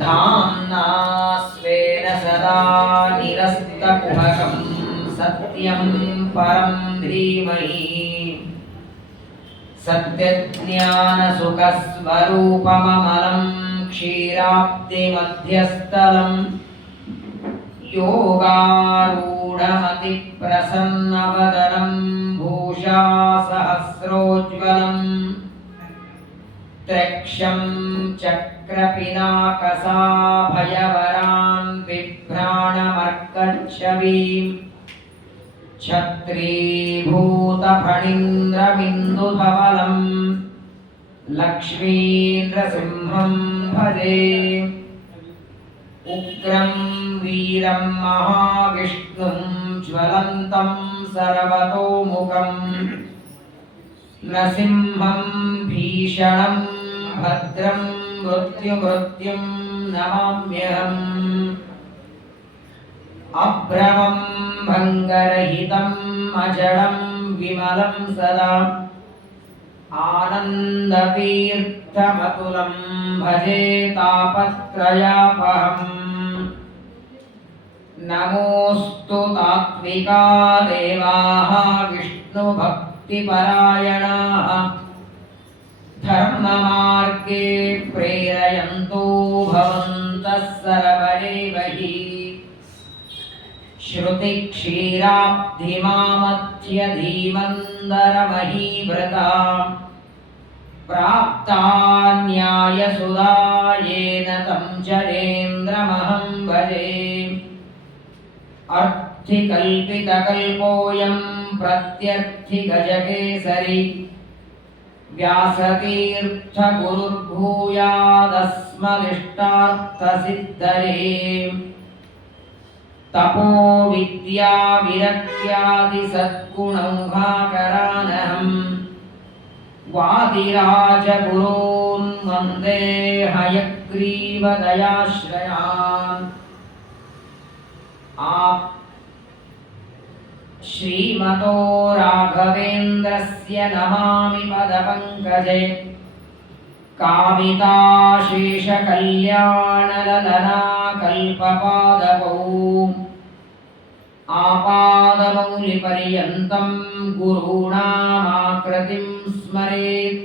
धाम्ना स्वेन सदा निरस्तकुहकं सत्यं परं धीमहि सत्यज्ञानसुखस्वरूपममलं क्षीराब्धिमध्यस्थलं योगारूढमतिप्रसन्नवदनं भूषा सहस्रोज्ज्वलम् त्र्यक्षं चक्रपिनाकसाभयवरान् बिभ्राणमर्कच्छवीं छत्रीभूतफणीन्द्रमिन्दुधवलं लक्ष्मीन्द्रसिंहं भजे उग्रं वीरं महाविष्णुं ज्वलन्तं सर्वतोमुखं नृसिंहं भीषणं भद्रं मृत्युं नमाम्यहम् अभ्रमं भङ्गरहितम् अजडं विमलं सदा आनन्दतीर्थमतुलं भजे तापत्रयापहम् नमोऽस्तु तात्विका देवाः विष्णुभक्तिपरायणाः धर्ममार्गे प्रेरयन्तो भवन्तः सर्वैव हि श्रुतिक्षीराब्धिमामध्यधीमन्दरमहीव्रता प्राप्ता न्यायसुधा येन तं जनेन्द्रमहं भजे अर्थिकल्पितकल्पोऽयं प्रत्यर्थिगजकेसरी व्यासतीर्थगुरुर्भूयादस्मदिष्टार्थसिद्धये तपो विद्या विरक्त्यादि सद्गुणौघाकरानहं वादिराजगुरून् वन्दे हयग्रीवदयाश्रयान् श्रीमतो राघवेन्द्रस्य नमामि पदपङ्कजे कामिताशेषकल्याणललना कल्पपादपौ आपादमौलिपर्यन्तं गुरूणामाकृतिं स्मरेत्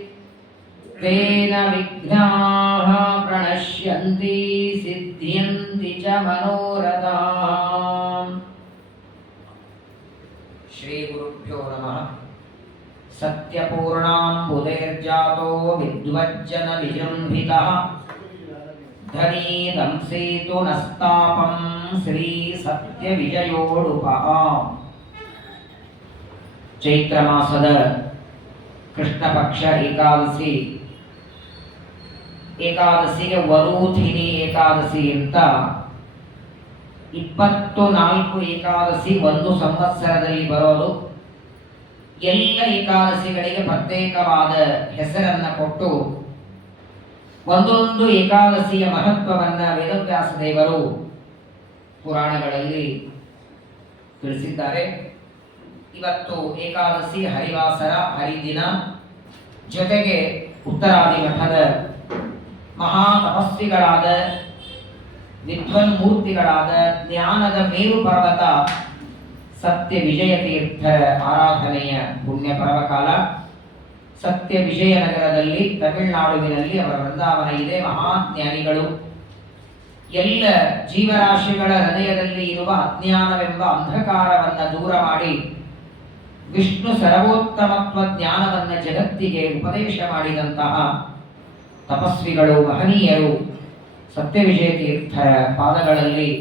तेन विघ्नाः प्रणश्यन्ति सिद्ध्यन्ति च मनोरथाः। श्री गुरुभ्यो नमः। सत्यपूर्णाम्बुधैर्जातो विद्वज्जनविजृम्भितः धनी दंसेतु नस्तापं श्री सत्यविजयोडुपः। चैत्र मासದ ಕೃಷ್ಣ ಪಕ್ಷ ಏಕಾದಶಿ ಏಕಾದಶಿಗೆ ವರೂಧಿನಿ ಏಕಾದಶಿ ಅಂತ 24 ಏಕಾದಶಿ ಒಂದು ಸಂವತ್ಸರದಲ್ಲಿ ಬರೋದು. ಎಲ್ಲ ಏಕಾದಶಿಗಳಿಗೆ ಪ್ರತ್ಯೇಕವಾದ ಹೆಸರನ್ನ ಕೊಟ್ಟು ಒಂದೊಂದು ಏಕಾದಶಿಯ ಮಹತ್ವವನ್ನು ವೇದವ್ಯಾಸ ದೇವರು ಪುರಾಣಗಳಲ್ಲಿ ತಿಳಿಸಿದ್ದಾರೆ. ಇವತ್ತು ಏಕಾದಶಿ ಹರಿವಾಸರ ಹರಿದಿನ, ಜೊತೆಗೆ ಉತ್ತರಾದಿ ಮಠದ ಮಹಾ ತಪಸ್ವಿಗಳಾದ ವಿದ್ವನ್ಮೂರ್ತಿಗಳಾದ ಜ್ಞಾನದ ಮೇರು ಪರ್ವತ ಸತ್ಯ ವಿಜಯ ತೀರ್ಥರ ಆರಾಧನೆಯ ಪುಣ್ಯ ಪರ್ವಕಾಲ. ಸತ್ಯ ವಿಜಯನಗರದಲ್ಲಿ ತಮಿಳುನಾಡುವಿನಲ್ಲಿ ಅವರ ವೃಂದಾವನ ಇದೆ. ಮಹಾಜ್ಞಾನಿಗಳು ಎಲ್ಲ ಜೀವರಾಶಿಗಳ ಹೃದಯದಲ್ಲಿ ಇರುವ ಅಜ್ಞಾನವೆಂಬ ಅಂಧಕಾರವನ್ನು ದೂರ ಮಾಡಿ ವಿಷ್ಣು ಸರ್ವೋತ್ತಮತ್ವ ಜ್ಞಾನವನ್ನು ಜಗತ್ತಿಗೆ ಉಪದೇಶ ಮಾಡಿದಂತಹ ತಪಸ್ವಿಗಳು, ಮಹನೀಯರು ಸತ್ಯವಿಜಯ ತೀರ್ಥರ ಪಾದಗಳಲ್ಲಿ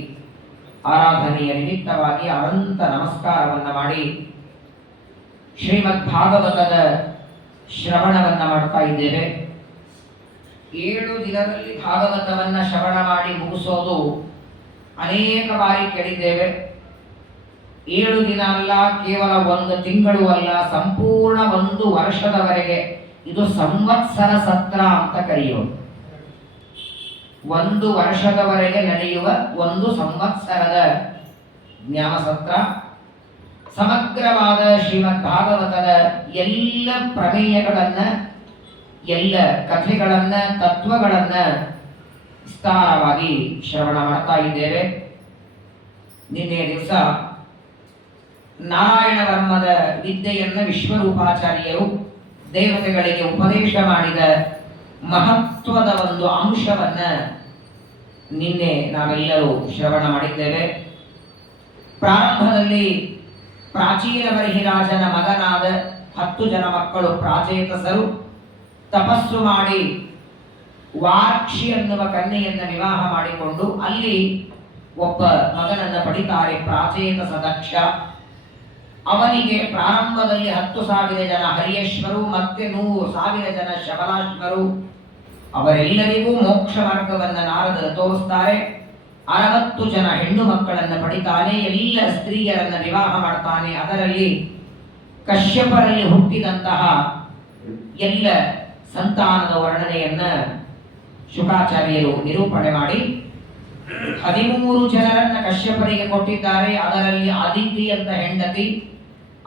ಆರಾಧನೆಯ ನಿಮಿತ್ತವಾಗಿ ಅನಂತ ನಮಸ್ಕಾರವನ್ನು ಮಾಡಿ ಶ್ರೀಮದ್ ಭಾಗವತದ ಶ್ರವಣವನ್ನು ಮಾಡ್ತಾ ಇದ್ದೇವೆ. 7 ದಿನದಲ್ಲಿ ಭಾಗವತವನ್ನು ಶ್ರವಣ ಮಾಡಿ ಮುಗಿಸೋದು ಅನೇಕ ಬಾರಿ ಕೇಳಿದ್ದೇವೆ. 7 ದಿನ ಅಲ್ಲ, ಕೇವಲ 1 ತಿಂಗಳು ಅಲ್ಲ, ಸಂಪೂರ್ಣ 1 ವರ್ಷದವರೆಗೆ ಇದು ಸಂವತ್ಸರ ಸತ್ರ ಅಂತ ಕರೆಯೋದು. 1 ವರ್ಷದವರೆಗೆ ನಡೆಯುವ 1 ಸಂವತ್ಸರದ ಜ್ಞಾನ ಸತ್ರ. ಸಮಗ್ರವಾದ ಶ್ರೀಮದ್ ಭಾಗವತದ ಎಲ್ಲ ಪ್ರಮೇಯಗಳನ್ನ, ಎಲ್ಲ ಕಥೆಗಳನ್ನ, ತತ್ವಗಳನ್ನ ವಿಸ್ತಾರವಾಗಿ ಶ್ರವಣ ಮಾಡ್ತಾ ಇದ್ದೇವೆ. ನಿನ್ನೆ ದಿವಸ ನಾರಾಯಣ ವರ್ಮದ ವಿದ್ಯೆಯನ್ನು ವಿಶ್ವರೂಪಾಚಾರ್ಯರು ದೇವತೆಗಳಿಗೆ ಉಪದೇಶ ಮಾಡಿದ ಮಹತ್ವದ ಒಂದು ಅಂಶವನ್ನ ನಿನ್ನೆ ನಾವೆಲ್ಲರೂ ಶ್ರವಣ ಮಾಡಿದ್ದೇವೆ. ಪ್ರಾರಂಭದಲ್ಲಿ ಪ್ರಾಚೀನ ಬರ್ಹಿರಾಜನ ಮಗನಾದ 10 ಜನ ಮಕ್ಕಳು ಪ್ರಾಚೇತಸರು ತಪಸ್ಸು ಮಾಡಿ ವಾರ್ಕ್ಷಿ ಎನ್ನುವ ಕನ್ಯೆಯನ್ನು ವಿವಾಹ ಮಾಡಿಕೊಂಡು ಅಲ್ಲಿ ಒಬ್ಬ ಮಗನನ್ನು ಪಡಿತಾರೆ, ಪ್ರಾಚೇತಸ ದಕ್ಷ. ಅವನಿಗೆ ಪ್ರಾರಂಭದಲ್ಲಿ 10,000 ಜನ ಹರಿಯೇಶ್ವರು ಮತ್ತೆ 100,000 ಜನ ಶಬಲಾಶ್ವರು. ಅವರೆಲ್ಲರಿಗೂ ಮೋಕ್ಷ ಮಾರ್ಗವನ್ನು ನಾರದರು ತೋರಿಸ್ತಾರೆ. 60 ಜನ ಹೆಣ್ಣು ಮಕ್ಕಳನ್ನು ಪಡಿತಾನೆ, ಎಲ್ಲ ಸ್ತ್ರೀಯರನ್ನ ವಿವಾಹ ಮಾಡ್ತಾನೆ. ಅದರಲ್ಲಿ ಕಶ್ಯಪರಲ್ಲಿ ಹುಟ್ಟಿದಂತಹ ಎಲ್ಲ ಸಂತಾನದ ವರ್ಣನೆಯನ್ನ ಶುಕಾಚಾರ್ಯರು ನಿರೂಪಣೆ ಮಾಡಿ 13 ಜನರನ್ನ ಕಶ್ಯಪರಿಗೆ ಕೊಟ್ಟಿದ್ದಾರೆ. ಅದರಲ್ಲಿ ಅದಿತಿ ಅಂತ ಹೆಂಡತಿ,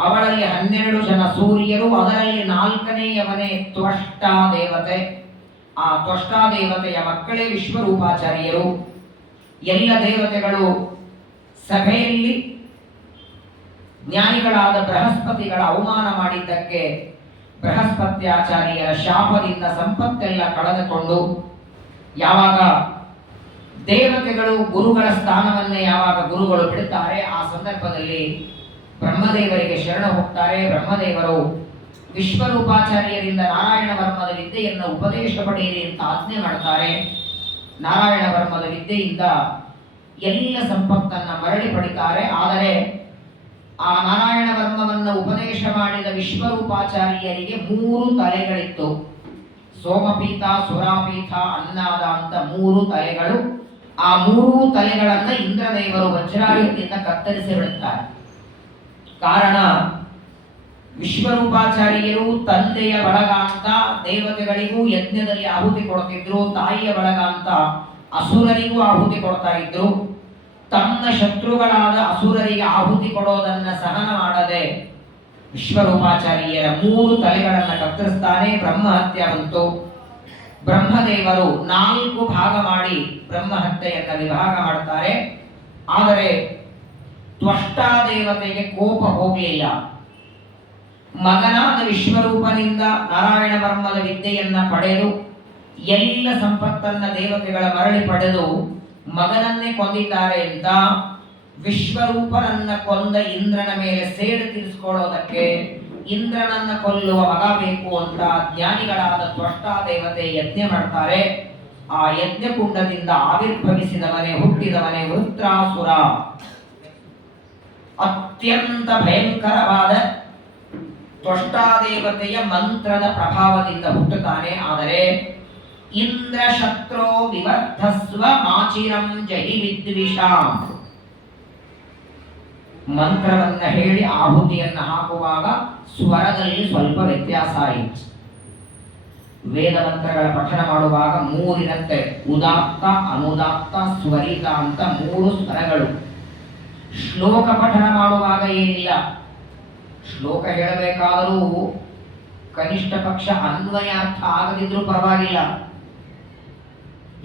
ಅವಳಲ್ಲಿ 12 ಜನ ಸೂರ್ಯರು, ಅದರಲ್ಲಿ 4ನೇಯವನೇ ತ್ವಷ್ಟಾ ದೇವತೆ. ಆ ತ್ವಷ್ಟಾ ದೇವತೆಯ ಮಕ್ಕಳೇ ವಿಶ್ವರೂಪಾಚಾರ್ಯರು. ಎಲ್ಲ ದೇವತೆಗಳು ಸಭೆಯಲ್ಲಿ ಜ್ಞಾನಿಗಳಾದ ಬೃಹಸ್ಪತಿಗಳ ಅವಮಾನ ಮಾಡಿದ್ದಕ್ಕೆ ಬೃಹಸ್ಪತ್ಯಾಚಾರ್ಯರ ಶಾಪದಿಂದ ಸಂಪತ್ತೆಲ್ಲ ಕಳೆದುಕೊಂಡು, ಯಾವಾಗ ದೇವತೆಗಳು ಗುರುಗಳ ಸ್ಥಾನವನ್ನೇ ಯಾವಾಗ ಗುರುಗಳು ಬಿಡುತ್ತಾರೆ, ಆ ಸಂದರ್ಭದಲ್ಲಿ ಬ್ರಹ್ಮದೇವರಿಗೆ ಶರಣ ಹೋಗ್ತಾರೆ. ಬ್ರಹ್ಮದೇವರು ವಿಶ್ವರೂಪಾಚಾರ್ಯರಿಂದ ನಾರಾಯಣ ವರ್ಮದ ವಿದ್ಯೆಯನ್ನು ಉಪದೇಶ ಪಡೆಯಿರಿ ಅಂತ ಆಜ್ಞೆ ಮಾಡ್ತಾರೆ. ನಾರಾಯಣ ವರ್ಮದ ವಿದ್ಯೆಯಿಂದ ಎಲ್ಲ ಸಂಪತ್ತನ್ನ ಮರಳಿ ಪಡಿತಾರೆ. ಆದರೆ ಆ ನಾರಾಯಣ ವರ್ಮವನ್ನು ಉಪದೇಶ ಮಾಡಿದ ವಿಶ್ವರೂಪಾಚಾರ್ಯರಿಗೆ 3 ತಲೆಗಳಿತ್ತು. ಸೋಮಪೀಠ, ಸುರಾಪೀಠ, ಅನ್ನಾದ ಅಂತ 3 ತಲೆಗಳು. ಆ 3 ತಲೆಗಳನ್ನ ಇಂದ್ರದೇವರು ವಜ್ರಾಯುಧದಿಂದ ಕತ್ತರಿಸಿ ಬಿಡುತ್ತಾರೆ. ಕಾರಣ, ವಿಶ್ವರೂಪಾಚಾರ್ಯರು ತಂದೆಯ ಬಳಗ ಅಂತ ದೇವತೆಗಳಿಗೂ ಯಜ್ಞದಲ್ಲಿ ಆಹುತಿ ಕೊಡ್ತಿದ್ರು, ತಾಯಿಯ ಬಳಗ ಅಂತ ಅಸುರರಿಗೂ ಆಹುತಿ ಕೊಡ್ತಾ ಇದ್ರು. ತಮ್ಮ ಶತ್ರುಗಳಾದ ಅಸುರರಿಗೆ ಆಹುತಿ ಕೊಡೋದನ್ನ ಸಹನ ಮಾಡದೆ ವಿಶ್ವರೂಪಾಚಾರ್ಯರ 3 ತಲೆಗಳನ್ನು ಕತ್ತರಿಸ್ತಾನೆ. ಬ್ರಹ್ಮಹತ್ಯೆ ಬಂತು. ಬ್ರಹ್ಮದೇವರು 4 ಭಾಗ ಮಾಡಿ ಬ್ರಹ್ಮಹತ್ಯೆಯನ್ನು ವಿಭಾಗ ಮಾಡ್ತಾರೆ. ಆದರೆ ತ್ವಷ್ಟಾ ದೇವತೆಗೆ ಕೋಪ ಹೋಗಲಿಲ್ಲ. ಮಗನಾದ ವಿಶ್ವರೂಪನಿಂದ ನಾರಾಯಣ ವರ್ಮದ ವಿದ್ಯೆಯನ್ನ ಪಡೆದು ಎಲ್ಲ ಸಂಪತ್ತನ್ನ ದೇವತೆಗಳ ಮರಳಿ ಪಡೆದು ಮಗನನ್ನೇ ಕೊಂದಿದ್ದಾರೆ ಅಂತ ವಿಶ್ವರೂಪನನ್ನ ಕೊಂದ ಇಂದ್ರನ ಮೇಲೆ ಸೇಡು ತೀರಿಸಿಕೊಳ್ಳೋದಕ್ಕೆ ಇಂದ್ರನನ್ನ ಕೊಲ್ಲುವ ಮಗ ಬೇಕು ಅಂತ ಜ್ಞಾನಿಗಳಾದ ತ್ವಷ್ಟಾ ದೇವತೆ ಯಜ್ಞ ಮಾಡ್ತಾರೆ. ಆ ಯಜ್ಞಕುಂಡದಿಂದ ಆವಿರ್ಭವಿಸಿದವನೇ ಹುಟ್ಟಿದವನೇ ವೃತ್ರಾಸುರ. ಅತ್ಯಂತ ಭಯಂಕರವಾದ ತ್ವಷ್ಟಾ ದೇವತೆಯ ಮಂತ್ರದ ಪ್ರಭಾವದಿಂದ ಹುಟ್ಟುತ್ತಾನೆ. ಆದರೆ ಇಂದ್ರ ಶತ್ರೋ ವಿವರ್ಧಸ್ವ ಮಾಚಿರಂ ಜಹಿ ವಿದ್ವಿಷಾಂ ಮಂತ್ರವನ್ನ ಹೇಳಿ ಆಹುತಿಯನ್ನ ಹಾಕುವಾಗ ಸ್ವರದಲ್ಲಿ ಸ್ವಲ್ಪ ವ್ಯತ್ಯಾಸ ಆಯಿತು. ವೇದ ಮಂತ್ರಗಳ ಪಠಣ ಮಾಡುವಾಗ 3 ಇರುತ್ತೆ. ಉದಾತ್ತ, ಅನುದಾತ್ತ, ಸ್ವರಿತ ಅಂತ 3 ಸ್ವರಗಳು. ಶ್ಲೋಕ ಪಠಣ ಮಾಡುವಾಗ ಏನಿಲ್ಲ. ಶ್ಲೋಕ ಹೇಳಬೇಕಾದರೂ ಕನಿಷ್ಠ ಪಕ್ಷ ಅನ್ವಯಾರ್ಥ ಆಗದಿದ್ರೂ ಪರವಾಗಿಲ್ಲ.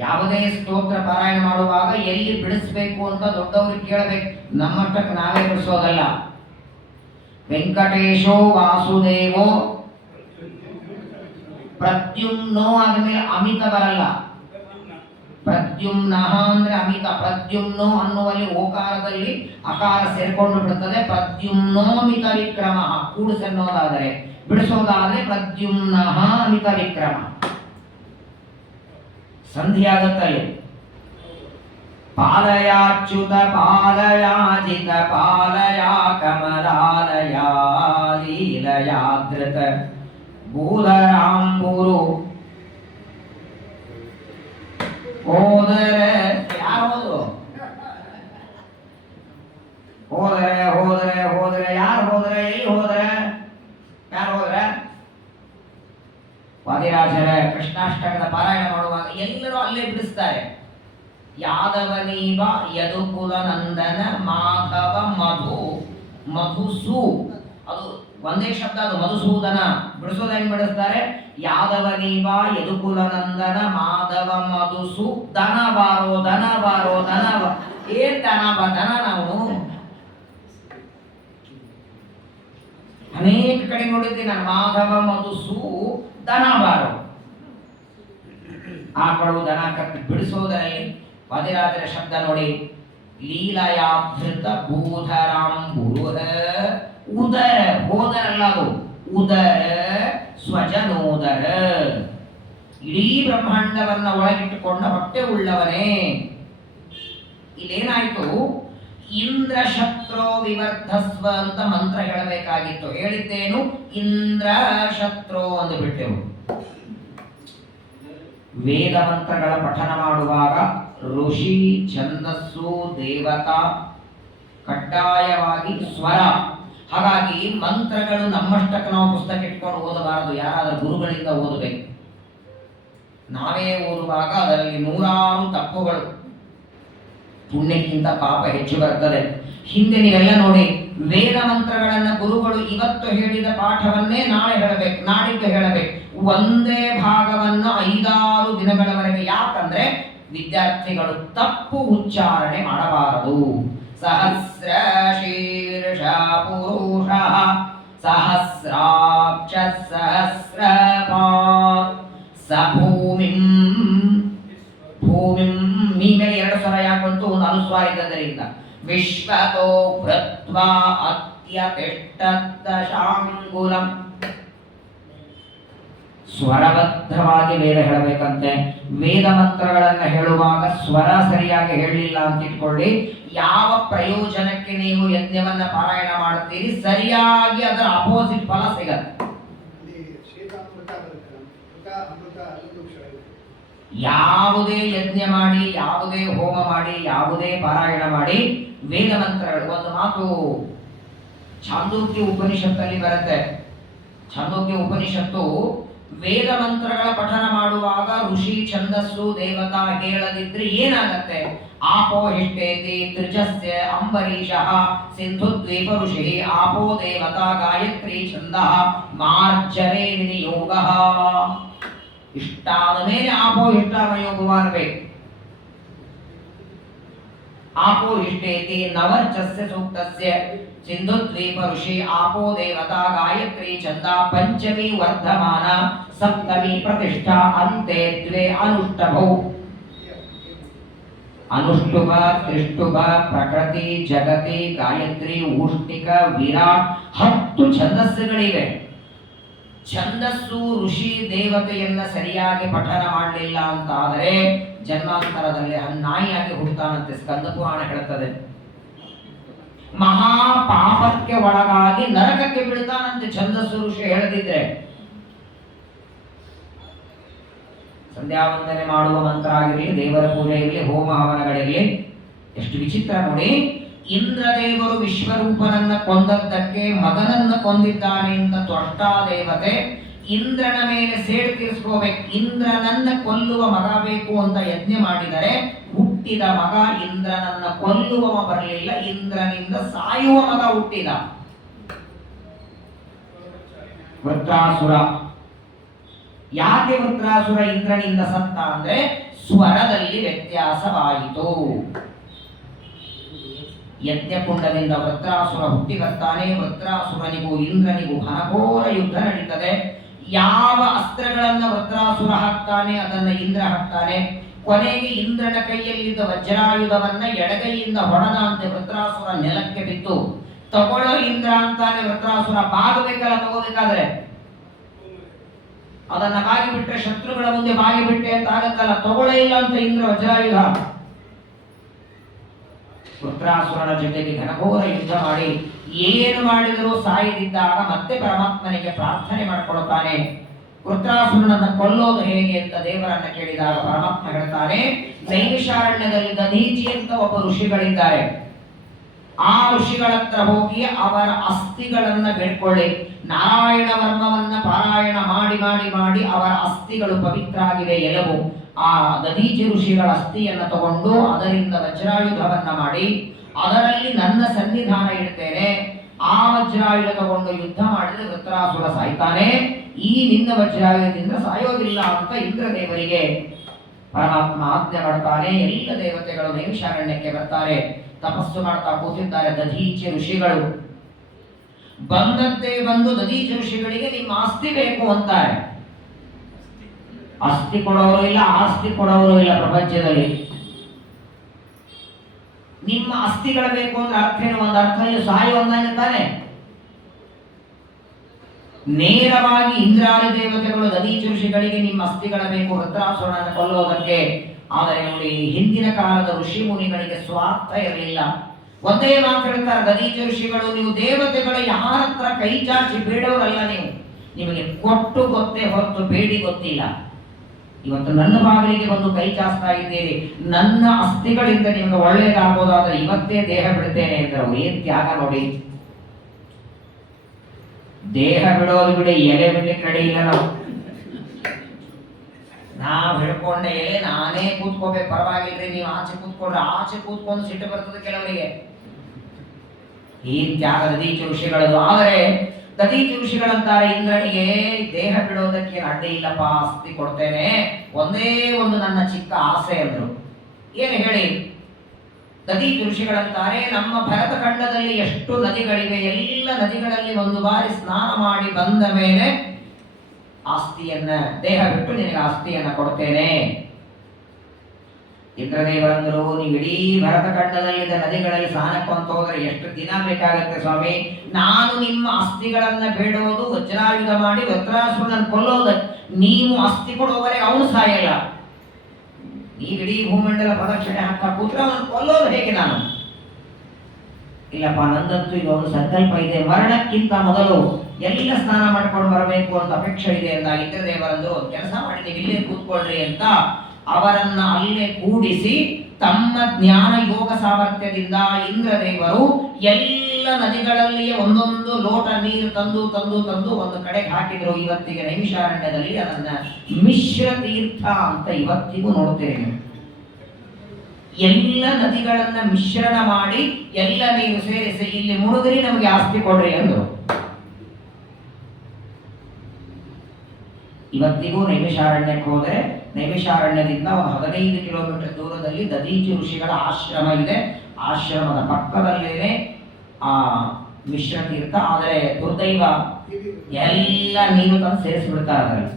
ಯಾವುದೇ ಸ್ತೋತ್ರ ಪಾರಾಯಣ ಮಾಡುವಾಗ ಎಲ್ಲಿ ಬಿಡಿಸ್ಬೇಕು ಅಂತ ದೊಡ್ಡವ್ರಿಗೆ ಕೇಳಬೇಕು. ನಮ್ಮಷ್ಟಕ್ಕೆ ನಾವೇ ಬಿಡಿಸೋದಲ್ಲ. ವೆಂಕಟೇಶೋ ವಾಸುದೇವೋ ಪ್ರದ್ಯುಮ್ನೋ ಆದ್ಮೇಲೆ ಅಮಿತ ಬರಲ್ಲ. ಪ್ರದ್ಯುಮ್ನಃ ಅಂದ್ರೆ ಅಮಿತ. ಪ್ರದ್ಯುಮ್ನೋ ಅನ್ನುವಲ್ಲಿ ಓಕಾರದಲ್ಲಿ ಅಕಾರ ಸೇರ್ಕೊಂಡು ಬಿಡುತ್ತದೆ. ಪ್ರದ್ಯುಮ್ನೋಮಿತ ವಿಕ್ರಮ ಕೂಡಿಸನ್ನೋದಾದರೆ, ಬಿಡಿಸೋದಾದ್ರೆ ಪ್ರದ್ಯುಮ್ನಃ ಅಮಿತ ವಿಕ್ರಮ. ಸಂಧಿಯಾಗುತ್ತಲ್ಲಿ ಪಾಲಯಾಚ್ಯುತ ಪಾಲಯಾಜಿತ ಪಾಲಯ ಕಮಲಾಲಯ ಲೀಲಯಾದೃತ ಭೂಧರಾಂಬುರು ಹೋದರೆ ಯಾರು ಹೋದ್ರೆ ಹೋದ್ರೆ ಹೋದ್ರೆ ಯಾರು ಹೋದ್ರೆ ಎಲ್ಲಿ ಹೋದ್ರೆ ಯಾರು ಹೋದ್ರೆ ವಾದಿರಾಜರ ಕೃಷ್ಣಾಷ್ಟಕದ ಪಾರಾಯಣ ಮಾಡುವಾಗ ಎಲ್ಲರೂ ಅಲ್ಲೇ ಬಿಡಿಸ್ತಾರೆ. ಯಾದವನೀವ ಯದುಕುಲ ನಂದನ ಮಾಧವ ಮಧು ಮಧುಸು. ಅದು ಒಂದೇ ಶಬ್ದ ಅದು ಮಧುಸೂದನ. ಬಿಡಿಸೋದು ಹೆಂಗ್ ಬಿಡಿಸ್ತಾರೆ? ಯಾದವ ನೀವ ಯದುಕುಲ ನಂದನ ಮಾಧವ ಮಧುಸು ದನ ಬಾರೋ ದನ ಬಾರೋ ದನ ಏನ್ ದನ ದನ. ನಾವು ಅನೇಕ ಕಡೆ ನೋಡಿದ್ದೀನಿ ನಾನು, ಮಾಧವ ಮಧುಸು ದನ ಬಾರೋ. ಆಕಳು ದನ ಕಟ್ಟಿ ಬಿಡಿಸೋದರಲ್ಲಿ ವಾದಿರಾಜರ ಶಬ್ದ ನೋಡಿ, ಲೀಲಯಾಧೃತ ಭೂಧರಾಂಬುರುಹ ಉದರ, ಹೋದರಲ್ಲ ಅದು ಉದರ ಸ್ವಜನೋದರ. ಇಡೀ ಬ್ರಹ್ಮಾಂಡವನ್ನ ಒಳಗಿಟ್ಟುಕೊಂಡ ಹೊಟ್ಟೆ ಉಳ್ಳವನೇ. ಇಲ್ಲೇನಾಯ್ತು? ಇಂದ್ರ ಶತ್ರು ವಿವರ್ಧಸ್ವ ಅಂತ ಮಂತ್ರ ಹೇಳಬೇಕಾಗಿತ್ತು. ಹೇಳಿದ್ದೇನು? ಇಂದ್ರ ಶತ್ರು ಅಂದು ಬಿಟ್ಟೆವು. ವೇದ ಮಂತ್ರಗಳ ಪಠನ ಮಾಡುವಾಗ ಋಷಿ, ಛಂದಸ್ಸು, ದೇವತಾ ಕಡ್ಡಾಯವಾಗಿ ಸ್ವರ. ಹಾಗಾಗಿ ಮಂತ್ರಗಳು ನಮ್ಮಷ್ಟಕ್ಕೆ ನಾವು ಪುಸ್ತಕ ಇಟ್ಕೊಂಡು ಓದಬಾರದು, ಯಾರಾದರೂ ಗುರುಗಳಿಂದ ಓದಬೇಕು. ನಾವೇ ಓದುವಾಗ ಅದರಲ್ಲಿ ನೂರಾರು ತಪ್ಪುಗಳು, ಪುಣ್ಯಕ್ಕಿಂತ ಪಾಪ ಹೆಚ್ಚು ಬರ್ತದೆ. ಹಿಂದೆ ನೀವೆಲ್ಲ ನೋಡಿ, ವೇದ ಮಂತ್ರಗಳನ್ನ ಗುರುಗಳು ಇವತ್ತು ಹೇಳಿದ ಪಾಠವನ್ನೇ ನಾಳೆ ಹೇಳಬೇಕು, ನಾಡಿದ್ದು ಹೇಳಬೇಕು. ಒಂದೇ ಭಾಗವನ್ನ 5-6 ದಿನಗಳವರೆಗೆ. ಯಾಕಂದ್ರೆ ವಿದ್ಯಾರ್ಥಿಗಳು ತಪ್ಪು ಉಚ್ಚಾರಣೆ ಮಾಡಬಾರದು. ಸಹಸ್ರ ಶೀರ್ಷ ಪುರುಷ ಸಹಸ್ರಾಕ್ಷ ಸಹಸ್ರಪಾತ್ ಸಭೂಮಿಂ. ಭೂಮಿಂ ಮೀ ಮೇಲೆ 2 ಸ್ವರ ಯಾಕೆ ಬಂತು? ಒಂದು ಅನುಸ್ವಾರ ಇದ್ದದರಿಂದ. ವಿಶ್ವತೋ ಕೃತ್ವಾ ಅತ್ಯತಿಷ್ಠದಶಾಂಗುಲಂ. ಸ್ವರಬದ್ಧವಾಗಿ ವೇದ ಹೇಳಬೇಕಂತೆ. ವೇದ ಮಂತ್ರಗಳನ್ನ ಹೇಳುವಾಗ ಸ್ವರ ಸರಿಯಾಗಿ ಹೇಳಲಿಲ್ಲ ಅಂತ ಇಟ್ಕೊಳ್ಳಿ, ಯಾವ ಪ್ರಯೋಜನಕ್ಕೆ ನೀವು ಯಜ್ಞವನ್ನ ಪಾರಾಯಣ ಮಾಡುತ್ತೀರಿ ಸರಿಯಾಗಿ ಅದರ ಅಪೋಸಿಟ್ ಫಲ ಸಿಗತ್ತೆ. ಯಾವುದೇ ಯಜ್ಞ ಮಾಡಿ, ಯಾವುದೇ ಹೋಮ ಮಾಡಿ, ಯಾವುದೇ ಪಾರಾಯಣ ಮಾಡಿ, ವೇದ ಮಂತ್ರಗಳು. ಒಂದು ಮಾತು ಛಾಂದೋಗ್ಯ ಉಪನಿಷತ್ತಲ್ಲಿ ಬರುತ್ತೆ. ಛಾಂದೋಗ್ಯ ಉಪನಿಷತ್ತು ವೇದ ಮಂತ್ರಗಳ ಪಠನ ಮಾಡುವಾಗ ಋಷಿ, ಛಂದಸ್ಸು, ದೇವತಾ ಹೇಳದಿದ್ರೆ ಏನಾಗತ್ತೆ? ಆಪೋ ಹಿಷ್ಟೇತಿ ತ್ರಿಜಸ್ಯ ಅಂಬರೀಷಃ ಸಿಂಧು ದ್ವೀಪ ಋಷಿ ಆಪೋ ದೇವತಾ ಗಾಯತ್ರಿ ಛಂದಃ ಮಾರ್ಜನೆ ವಿನಿಯೋಗಃ. ಇಷ್ಟಾದ ಮೇಲೆ ಆಪೋ ಹಿಷ್ಟಾಮಯೋಗವಾಗಬೇಕು. ಆಪೋ ಹಿಷ್ಟೇತಿ ನವರ್ಚಸ್ಯ ಸೂಕ್ತಸ್ಯ ಸಿಂಧು ದ್ವೀಪ ಋಷಿ ಆಪೋ ದೇವತಾ ಗಾಯತ್ರಿ ಛಂದ ಪಂಚಮಿ ವರ್ಧಮಾನ ಸಪ್ತಮಿ ಪ್ರತಿಷ್ಠಾ ಅಂತೆ ದ್ವೇ ಅನುಷ್ಟಭೌ. ಅನುಷ್ಟುಭ, ತ್ರಿಷ್ಟುಭ, ಪ್ರಕೃತಿ, ಜಗತಿ, ಗಾಯತ್ರಿ, ಊಷ್ಣಿಕ, ವಿರಾಟ್ 10 ಛಂದಸ್ಸುಗಳಿವೆ. ಛಂದಸ್ಸು ಋಷಿ ದೇವತೆಯನ್ನ ಸರಿಯಾಗಿ ಪಠನ ಮಾಡಲಿಲ್ಲ ಅಂತ ಆದರೆ ಜನ್ಮಾಂತರದಲ್ಲಿ ನಾಯಿಯಾಗಿ ಹುಟ್ಟುತ್ತಾನಂತೆ. ಸ್ಕಂದ ಪುರಾಣ ಹೇಳುತ್ತದೆ. ಮಹಾ ಪಾಪಕ್ಕೆ ಒಳಗಾಗಿ ನರಕಕ್ಕೆ ಬೀಳ್ತಾನಂತೆ ಛಂದಸ್ಸು ಋಷಿ ಹೇಳದಿದ್ರೆ. ಸಂಧ್ಯಾ ವಂದನೆ ಮಾಡುವ ಮಂತ್ರ ಆಗಿರಲಿ, ದೇವರ ಪೂಜೆ ಇರಲಿ, ಹೋಮ ಹವನಗಳಿರಲಿ, ಎಷ್ಟು ವಿಚಿತ್ರ ನೋಡಿ. ಇಂದ್ರದೇವರು ವಿಶ್ವರೂಪನನ್ನ ಕೊಂದದ್ದಕ್ಕೆ ಮಗನನ್ನ ಕೊಂದಿದ್ದಾನೆ ಅಂತ ತ್ವಷ್ಟಾ ದೇವತೆ ಇಂದ್ರನ ಮೇಲೆ ಸೇಡು ತೀರಿಸ್ಕೋಬೇಕು. ಇಂದ್ರನನ್ನ ಕೊಲ್ಲುವ ಮಗ ಬೇಕು ಅಂತ ಯಜ್ಞ ಮಾಡಿದರೆ ಹುಟ್ಟಿದ ಮಗ ಇಂದ್ರನನ್ನ ಕೊಲ್ಲುವ ಬರಲಿಲ್ಲ, ಇಂದ್ರನಿಂದ ಸಾಯುವ ಮಗ ಹುಟ್ಟಿದ. ವೃತ್ರಾಸುರ. ಯಾಕೆ ವೃತ್ರಾಸುರ ಇಂದ್ರನಿಂದ ಸತ್ತ ಅಂದ್ರೆ ಸ್ವರದಲ್ಲಿ ವ್ಯತ್ಯಾಸವಾಯಿತು. ಯಜ್ಞಕುಂಡದಿಂದ ವೃತ್ರಾಸುರ ಹುಟ್ಟಿ ಬರ್ತಾನೆ. ವೃತ್ರಾಸುರನಿಗೂ ಇಂದ್ರನಿಗೂ ಘನಘೋರ ಯುದ್ಧ ನಡೀತದೆ. ಯಾವ ಅಸ್ತ್ರಗಳನ್ನ ವೃತ್ರಾಸುರ ಹಾಕ್ತಾನೆ ಅದನ್ನ ಇಂದ್ರ ಹಾಕ್ತಾನೆ. ಕೊನೆಗೆ ಇಂದ್ರನ ಕೈಯಲ್ಲಿದ್ದ ವಜ್ರಾಯುಧವನ್ನ ಎಡಗೈಯಿಂದ ಹೊಡೆದ ಅಂತೆ ವೃತ್ರಾಸುರ ನೆಲಕ್ಕೆ ಬಿತ್ತು. ತಗೊಳ್ಳೋ ಇಂದ್ರ ಅಂತಾನೆ ವೃತ್ರಾಸುರ. ಬಾಗಬೇಕಲ್ಲ ತಗೋಬೇಕಾದ್ರೆ, ಅದನ್ನ ಬಾಗಿ ಬಿಟ್ರೆ ಶತ್ರುಗಳ ಮುಂದೆ ಬಾಗಿ ಬಿಟ್ಟೆ ಅಂತ ಆಗತ್ತಲ್ಲ. ತಗೊಳ್ಳೇ ಇಲ್ಲ ಅಂತ ಇಂದ್ರ ವಜ್ರಾಯುಧ. ವೃತ್ರಾಸುರನ ಜೊತೆಗೆ ಘನಘೋರ ಯುದ್ಧ ಮಾಡಿ ಏನು ಮಾಡಿದರೂ ಸಾಯದಿದ್ದಾಗ ಮತ್ತೆ ಪರಮಾತ್ಮನಿಗೆ ಪ್ರಾರ್ಥನೆ ಮಾಡಿಕೊಳ್ಳುತ್ತಾನೆ. ವೃತ್ರಾಸುರನನ್ನ ಕೊಲ್ಲೋದು ಹೇಗೆ ಅಂತ ದೇವರನ್ನ ಕೇಳಿದಾಗ ಪರಮಾತ್ಮ ಹೇಳ್ತಾನೆ, ನೈಮಿಷಾರಣ್ಯದಲ್ಲಿ ದಧೀಚಿ ಅಂತ ಒಬ್ಬ ಋಷಿಗಳಿದ್ದಾರೆ. ಆ ಋಷಿಗಳ ಹತ್ರ ಹೋಗಿ ಅವರ ಅಸ್ಥಿಗಳನ್ನ ಬೇಡ್ಕೊಳ್ಳಿ. ನಾರಾಯಣ ವರ್ಮವನ್ನ ಪಾರಾಯಣ ಮಾಡಿ ಮಾಡಿ ಮಾಡಿ ಅವರ ಅಸ್ಥಿಗಳು ಪವಿತ್ರ ಆಗಿವೆ, ಎಲುಬು. ಆ ದಧೀಚಿ ಋಷಿಗಳ ಅಸ್ಥಿಯನ್ನು ತಗೊಂಡು ಅದರಿಂದ ವಜ್ರಾಯುಧವನ್ನ ಮಾಡಿ ಅದರಲ್ಲಿ ನನ್ನ ಸನ್ನಿಧಾನ ಇಡ್ತೇನೆ. ಆ ವಜ್ರಾಯುಧ ತಗೊಂಡು ಯುದ್ಧ ಮಾಡಿದ್ರೆ ವೃತ್ರಾಸುರ ಸಾಯ್ತಾನೆ, ಈ ನಿನ್ನ ವಜ್ರಾಯುಧದಿಂದ ಸಾಯೋದಿಲ್ಲ ಅಂತ ಇಂದ್ರದೇವರಿಗೆ ಪರಮಾತ್ಮ ಆಜ್ಞೆ ಮಾಡ್ತಾನೆ. ಎಲ್ಲ ದೇವತೆಗಳು ನೈಮಿಷಾರಣ್ಯಕ್ಕೆ ಬರ್ತಾರೆ, ತಪಸ್ಸು ಮಾಡ್ತಾ ಕೂತಿದ್ದಾರೆ. ದಧೀಚಿ ಋಷಿಗಳು ಬಂದದ್ದೇ ಬಂದು ದಧೀಚಿ ಋಷಿಗಳಿಗೆ ನಿಮ್ಮ ಆಸ್ತಿ ಬೇಕು ಅಂತಾರೆ. ಆಸ್ತಿ ಕೊಡೋರು ಇಲ್ಲ, ಆಸ್ತಿ ಕೊಡೋರು ಇಲ್ಲ ಪ್ರಪಂಚದಲ್ಲಿ. ನಿಮ್ಮ ಆಸ್ತಿಗಳು ಬೇಕು ಅಂದ್ರೆ ಅರ್ಥ ಏನು? ಒಂದು ಅರ್ಥ ಸಾಯು ಅಂದಾನೆ ತಾನೆ. ನೇರವಾಗಿ ಇಂದ್ರಾದಿ ದೇವತೆಗಳು ದಧೀಚಿ ಋಷಿಗಳಿಗೆ ನಿಮ್ಮ ಅಸ್ಥಿಗಳ ಬೇಕು ವೃತ್ರಾಸುರನನ್ನು ಕೊಲ್ಲೋದಕ್ಕೆ. ಆದರೆ ನೋಡಿ, ಹಿಂದಿನ ಕಾಲದ ಋಷಿ ಮುನಿಗಳಿಗೆ ಸ್ವಾರ್ಥ ಇರಲಿಲ್ಲ. ಒಂದೇ ಮಾತು ಹೇಳ್ತಾರೆ ದಧೀಚಿ ಋಷಿಗಳು, ನೀವು ದೇವತೆಗಳು ಯಾರ ಹತ್ರ ಕೈ ಚಾಚಿ ಬೇಡವರಲ್ಲ, ನಿಮಗೆ ಕೊಟ್ಟು ಗೊತ್ತೇ ಹೊರತು ಬೇಡಿ ಗೊತ್ತಿಲ್ಲ. ಇವತ್ತು ನನ್ನ ಬಾಗಿಲಿಗೆ ಬಂದು ಕೈ ಚಾಚ್ತಾ ಇದ್ದೀರಿ, ನನ್ನ ಅಸ್ಥಿಗಳಿಂದ ನಿಮ್ಗೆ ಒಳ್ಳೇದಾಗೋದಾದ್ರೆ ಇವತ್ತೇ ದೇಹ ಬಿಡ್ತೇನೆ ಅಂದ್ರೆ ಅವ್ರು ಏನ್ ತ್ಯಾಗ ನೋಡಿ. ದೇಹ ಬಿಡೋದು ಬಿಡಿ, ಎಲೆ ಬಿಡ್ಲಿಕ್ಕೆ ರೆಡಿ ಇಲ್ಲ ನಾವು ಹಿಡ್ಕೊಂಡ ಎಲೆ ನಾನೇ ಕೂತ್ಕೋಬೇಕು, ಪರವಾಗಿಲ್ರಿ ನೀವು ಆಚೆ ಕೂತ್ಕೊಂಡ್ರೆ ಆಚೆ ಕೂತ್ಕೊಂಡು ಸಿಟ್ಟು ಬರ್ತದೆ ಕೆಲವರಿಗೆ. ಈ ತ್ಯಾಗ ದಧೀಚಿ ಋಷಿಗಳದು. ಆದರೆ ದಧೀಚಿ ಋಷಿಗಳಂತಾರೆ ಇಂದ್ರನಿಗೆ, ದೇಹ ಬಿಡೋದಕ್ಕೆ ಅಡ್ಡಿ ಇಲ್ಲಪ್ಪ, ಆಸ್ತಿ ಕೊಡ್ತೇನೆ, ಒಂದೇ ಒಂದು ನನ್ನ ಚಿಕ್ಕ ಆಸೆ ಅಂದ್ರು. ಏನು ಹೇಳಿ? ದಧೀಚಿ ಋಷಿಗಳಂತಾರೆ, ನಮ್ಮ ಭರತ ಖಂಡದಲ್ಲಿ ಎಷ್ಟು ನದಿಗಳಿವೆ, ಎಲ್ಲ ನದಿಗಳಲ್ಲಿ ಒಂದು ಬಾರಿ ಸ್ನಾನ ಮಾಡಿ ಬಂದ ಮೇಲೆ ಆಸ್ತಿಯನ್ನ, ದೇಹ ಬಿಟ್ಟು ನಿನಗೆ ಆಸ್ತಿಯನ್ನ ಕೊಡ್ತೇನೆ. ಇಂದ್ರದೇವರಂದರು, ನೀವು ಇಡೀ ಭರತ ಖಂಡದಲ್ಲಿದ್ದ ನದಿಗಳಲ್ಲಿ ಸ್ನಾನಕ್ಕೆ ಅಂತ ಹೋದ್ರೆ ಎಷ್ಟು ದಿನ ಬೇಕಾಗತ್ತೆ ಸ್ವಾಮಿ, ನಾನು ನಿಮ್ಮ ಅಸ್ಥಿಗಳನ್ನ ಬೇಡೋದು ವಜ್ರಾಯುಧ ಮಾಡಿ ವೃತ್ರಾಸುರನನ್ನು ಕೊಲ್ಲೋದು, ನೀವು ಅಸ್ಥಿ ಕೊಡುವವರೆಗೆ ಅವನು ಸಾಯಲ್ಲ. ನೀವು ಇಡೀ ಭೂಮಂಡಲ ಪ್ರದಕ್ಷಿಣೆ ಹಾಕ್ತಾ ಕೂತ್ರೆ ಅವನು ಕೊಲ್ಲೋದು ಹೇಗೆ ನಾನು? ಇಲ್ಲಪ್ಪ, ನಂದಂತೂ ಇದೊಂದು ಸಂಕಲ್ಪ ಇದೆ, ಮರಣಕ್ಕಿಂತ ಮೊದಲು ಎಲ್ಲ ಸ್ನಾನ ಮಾಡ್ಕೊಂಡು ಬರಬೇಕು ಅಂತ ಅಪೇಕ್ಷೆ ಇದೆ ಅಂತ ಇಂದ್ರದೇವರಂದ್ರು, ಕೆಲಸ ಮಾಡಿ ನೀವು ಇಲ್ಲೇ ಕೂತ್ಕೊಳ್ರಿ ಅಂತ ಅವರನ್ನ ಅಲ್ಲೇ ಕೂಡಿಸಿ ತಮ್ಮ ಜ್ಞಾನ ಯೋಗ ಸಾಮರ್ಥ್ಯದಿಂದ ಇಂದ್ರದೇವರು ಎಲ್ಲ ನದಿಗಳಲ್ಲಿಯೇ ಒಂದೊಂದು ಲೋಟ ನೀರು ತಂದು ತಂದು ತಂದು ಒಂದು ಕಡೆಗೆ ಹಾಕಿದ್ರು. ಇವತ್ತಿಗೆ ನೈಮಿಷಾರಣ್ಯದಲ್ಲಿ ಅದನ್ನ ಮಿಶ್ರ ತೀರ್ಥ ಅಂತ ಇವತ್ತಿಗೂ ನೋಡ್ತೇವೆ. ಎಲ್ಲ ನದಿಗಳನ್ನ ಮಿಶ್ರಣ ಮಾಡಿ ಎಲ್ಲ ನೀರು ಸೇರಿಸಿ ಇಲ್ಲಿ ಮುಳುಗರಿ ನಮಗೆ ಆಸ್ತಿ ಕೊಡ್ರಿ ಅಂದ್ರು. ಇವತ್ತಿಗೂ ನೈಮಿಷಾರಣ್ಯಕ್ಕೆ ಹೋದರೆ ನೈಮಿಷಾರಣ್ಯದಿಂದ ಒಂದು 15 ಕಿಲೋಮೀಟರ್ ದೂರದಲ್ಲಿ ದಧೀಚಿ ಋಷಿಗಳ ಆಶ್ರಮ ಇದೆ. ಆಶ್ರಮದ ಪಕ್ಕದಲ್ಲೇನೆ ಆ ಮಿಶ್ರ ತೀರ್ಥ. ಆದರೆ ದುರ್ದೈವ ಎಲ್ಲ ನೀರು ತಂದು ಸೇರಿಸಿಬಿಡ್ತಾರೆ. ಅದರಲ್ಲಿ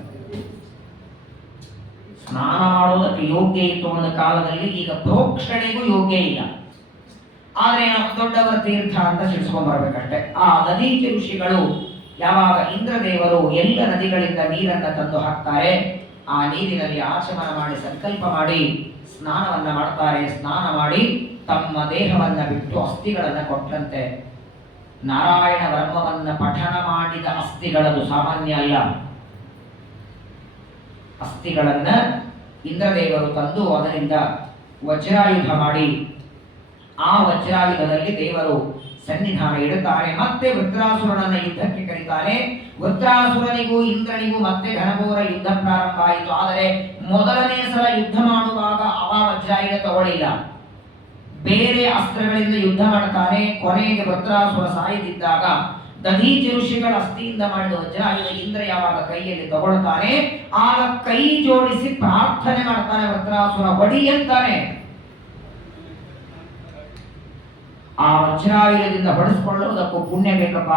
ಸ್ನಾನ ಮಾಡೋದಕ್ಕೆ ಯೋಗ್ಯ ಇತ್ತು ಒಂದು ಕಾಲದಲ್ಲಿ, ಈಗ ಪ್ರೋಕ್ಷಣೆಗೂ ಯೋಗ್ಯ ಇಲ್ಲ. ಆದ್ರೆ ದೊಡ್ಡವರ ತೀರ್ಥ ಅಂತ ತಿಳಿಸ್ಕೊಂಡ್ ಬರ್ಬೇಕಷ್ಟೆ. ಆ ದಧೀಚಿ ಋಷಿಗಳು ಯಾವಾಗ ಇಂದ್ರದೇವರು ಎಲ್ಲ ನದಿಗಳಿಂದ ನೀರನ್ನ ತಂದು ಹಾಕ್ತಾರೆ, ಆ ನೀರಿನಲ್ಲಿ ಆಚಮನ ಮಾಡಿ ಸಂಕಲ್ಪ ಮಾಡಿ ಸ್ನಾನವನ್ನ ಮಾಡ್ತಾರೆ. ಸ್ನಾನ ಮಾಡಿ ತಮ್ಮ ದೇಹವನ್ನ ಬಿಟ್ಟು ಅಸ್ಥಿಗಳನ್ನ ಕೊಟ್ಟಂತೆ. ನಾರಾಯಣ ವರ್ಮವನ್ನ ಪಠನ ಮಾಡಿದ ಅಸ್ಥಿಗಳದು ಸಾಮಾನ್ಯ ಅಲ್ಲ. ಅಸ್ಥಿಗಳನ್ನ ಇಂದ್ರದೇವರು ತಂದು ಅದರಿಂದ ವಜ್ರಾಯುಧ ಮಾಡಿ ಆ ವಜ್ರಾಯುಧದಲ್ಲಿ ದೇವರು ಸನ್ನಿಧಾನ ಇಡುತ್ತಾರೆ. ಮತ್ತೆ ವೃತ್ರಾಸುರನನ್ನ ಯುದ್ಧಕ್ಕೆ ಕರೀತಾನೆ. ವೃತ್ರಾಸುರನಿಗೂ ಇಂದ್ರನಿಗೂ ಮತ್ತೆ ಘನಘೋರ ಯುದ್ಧ ಪ್ರಾರಂಭ ಆಯಿತು. ಆದರೆ ಮೊದಲನೇ ಸಲ ಯುದ್ಧ ಮಾಡುವಾಗ ಅವ ವಜ್ರಾಯುಧ ತಗೊಳ್ಳಿಲ್ಲ, ಬೇರೆ ಅಸ್ತ್ರಗಳಿಂದ ಯುದ್ಧ ಮಾಡ್ತಾನೆ. ಕೊನೆಗೆ ವೃತ್ರಾಸುರ ಸಾಯದಿದ್ದಾಗ ದಧೀಚಿ ಋಷಿಗಳ ಅಸ್ಥಿಯಿಂದ ಮಾಡಿದ ವಜ್ರಾಯುಧ ಇಂದ್ರ ಯಾವಾಗ ಕೈಯಲ್ಲಿ ತಗೊಳ್ತಾನೆ, ಆಗ ಕೈ ಜೋಡಿಸಿ ಪ್ರಾರ್ಥನೆ ಮಾಡ್ತಾನೆ. ವೃತ್ರಾಸುರ ಹೊಡಿ ಅಂತಾನೆ. ಆ ವಜ್ರಾಯುಧದಿಂದ ಹೊಡೆಸ್ಕೊಳ್ಳುವುದಕ್ಕೂ ಪುಣ್ಯ ಬೇಕಪ್ಪ.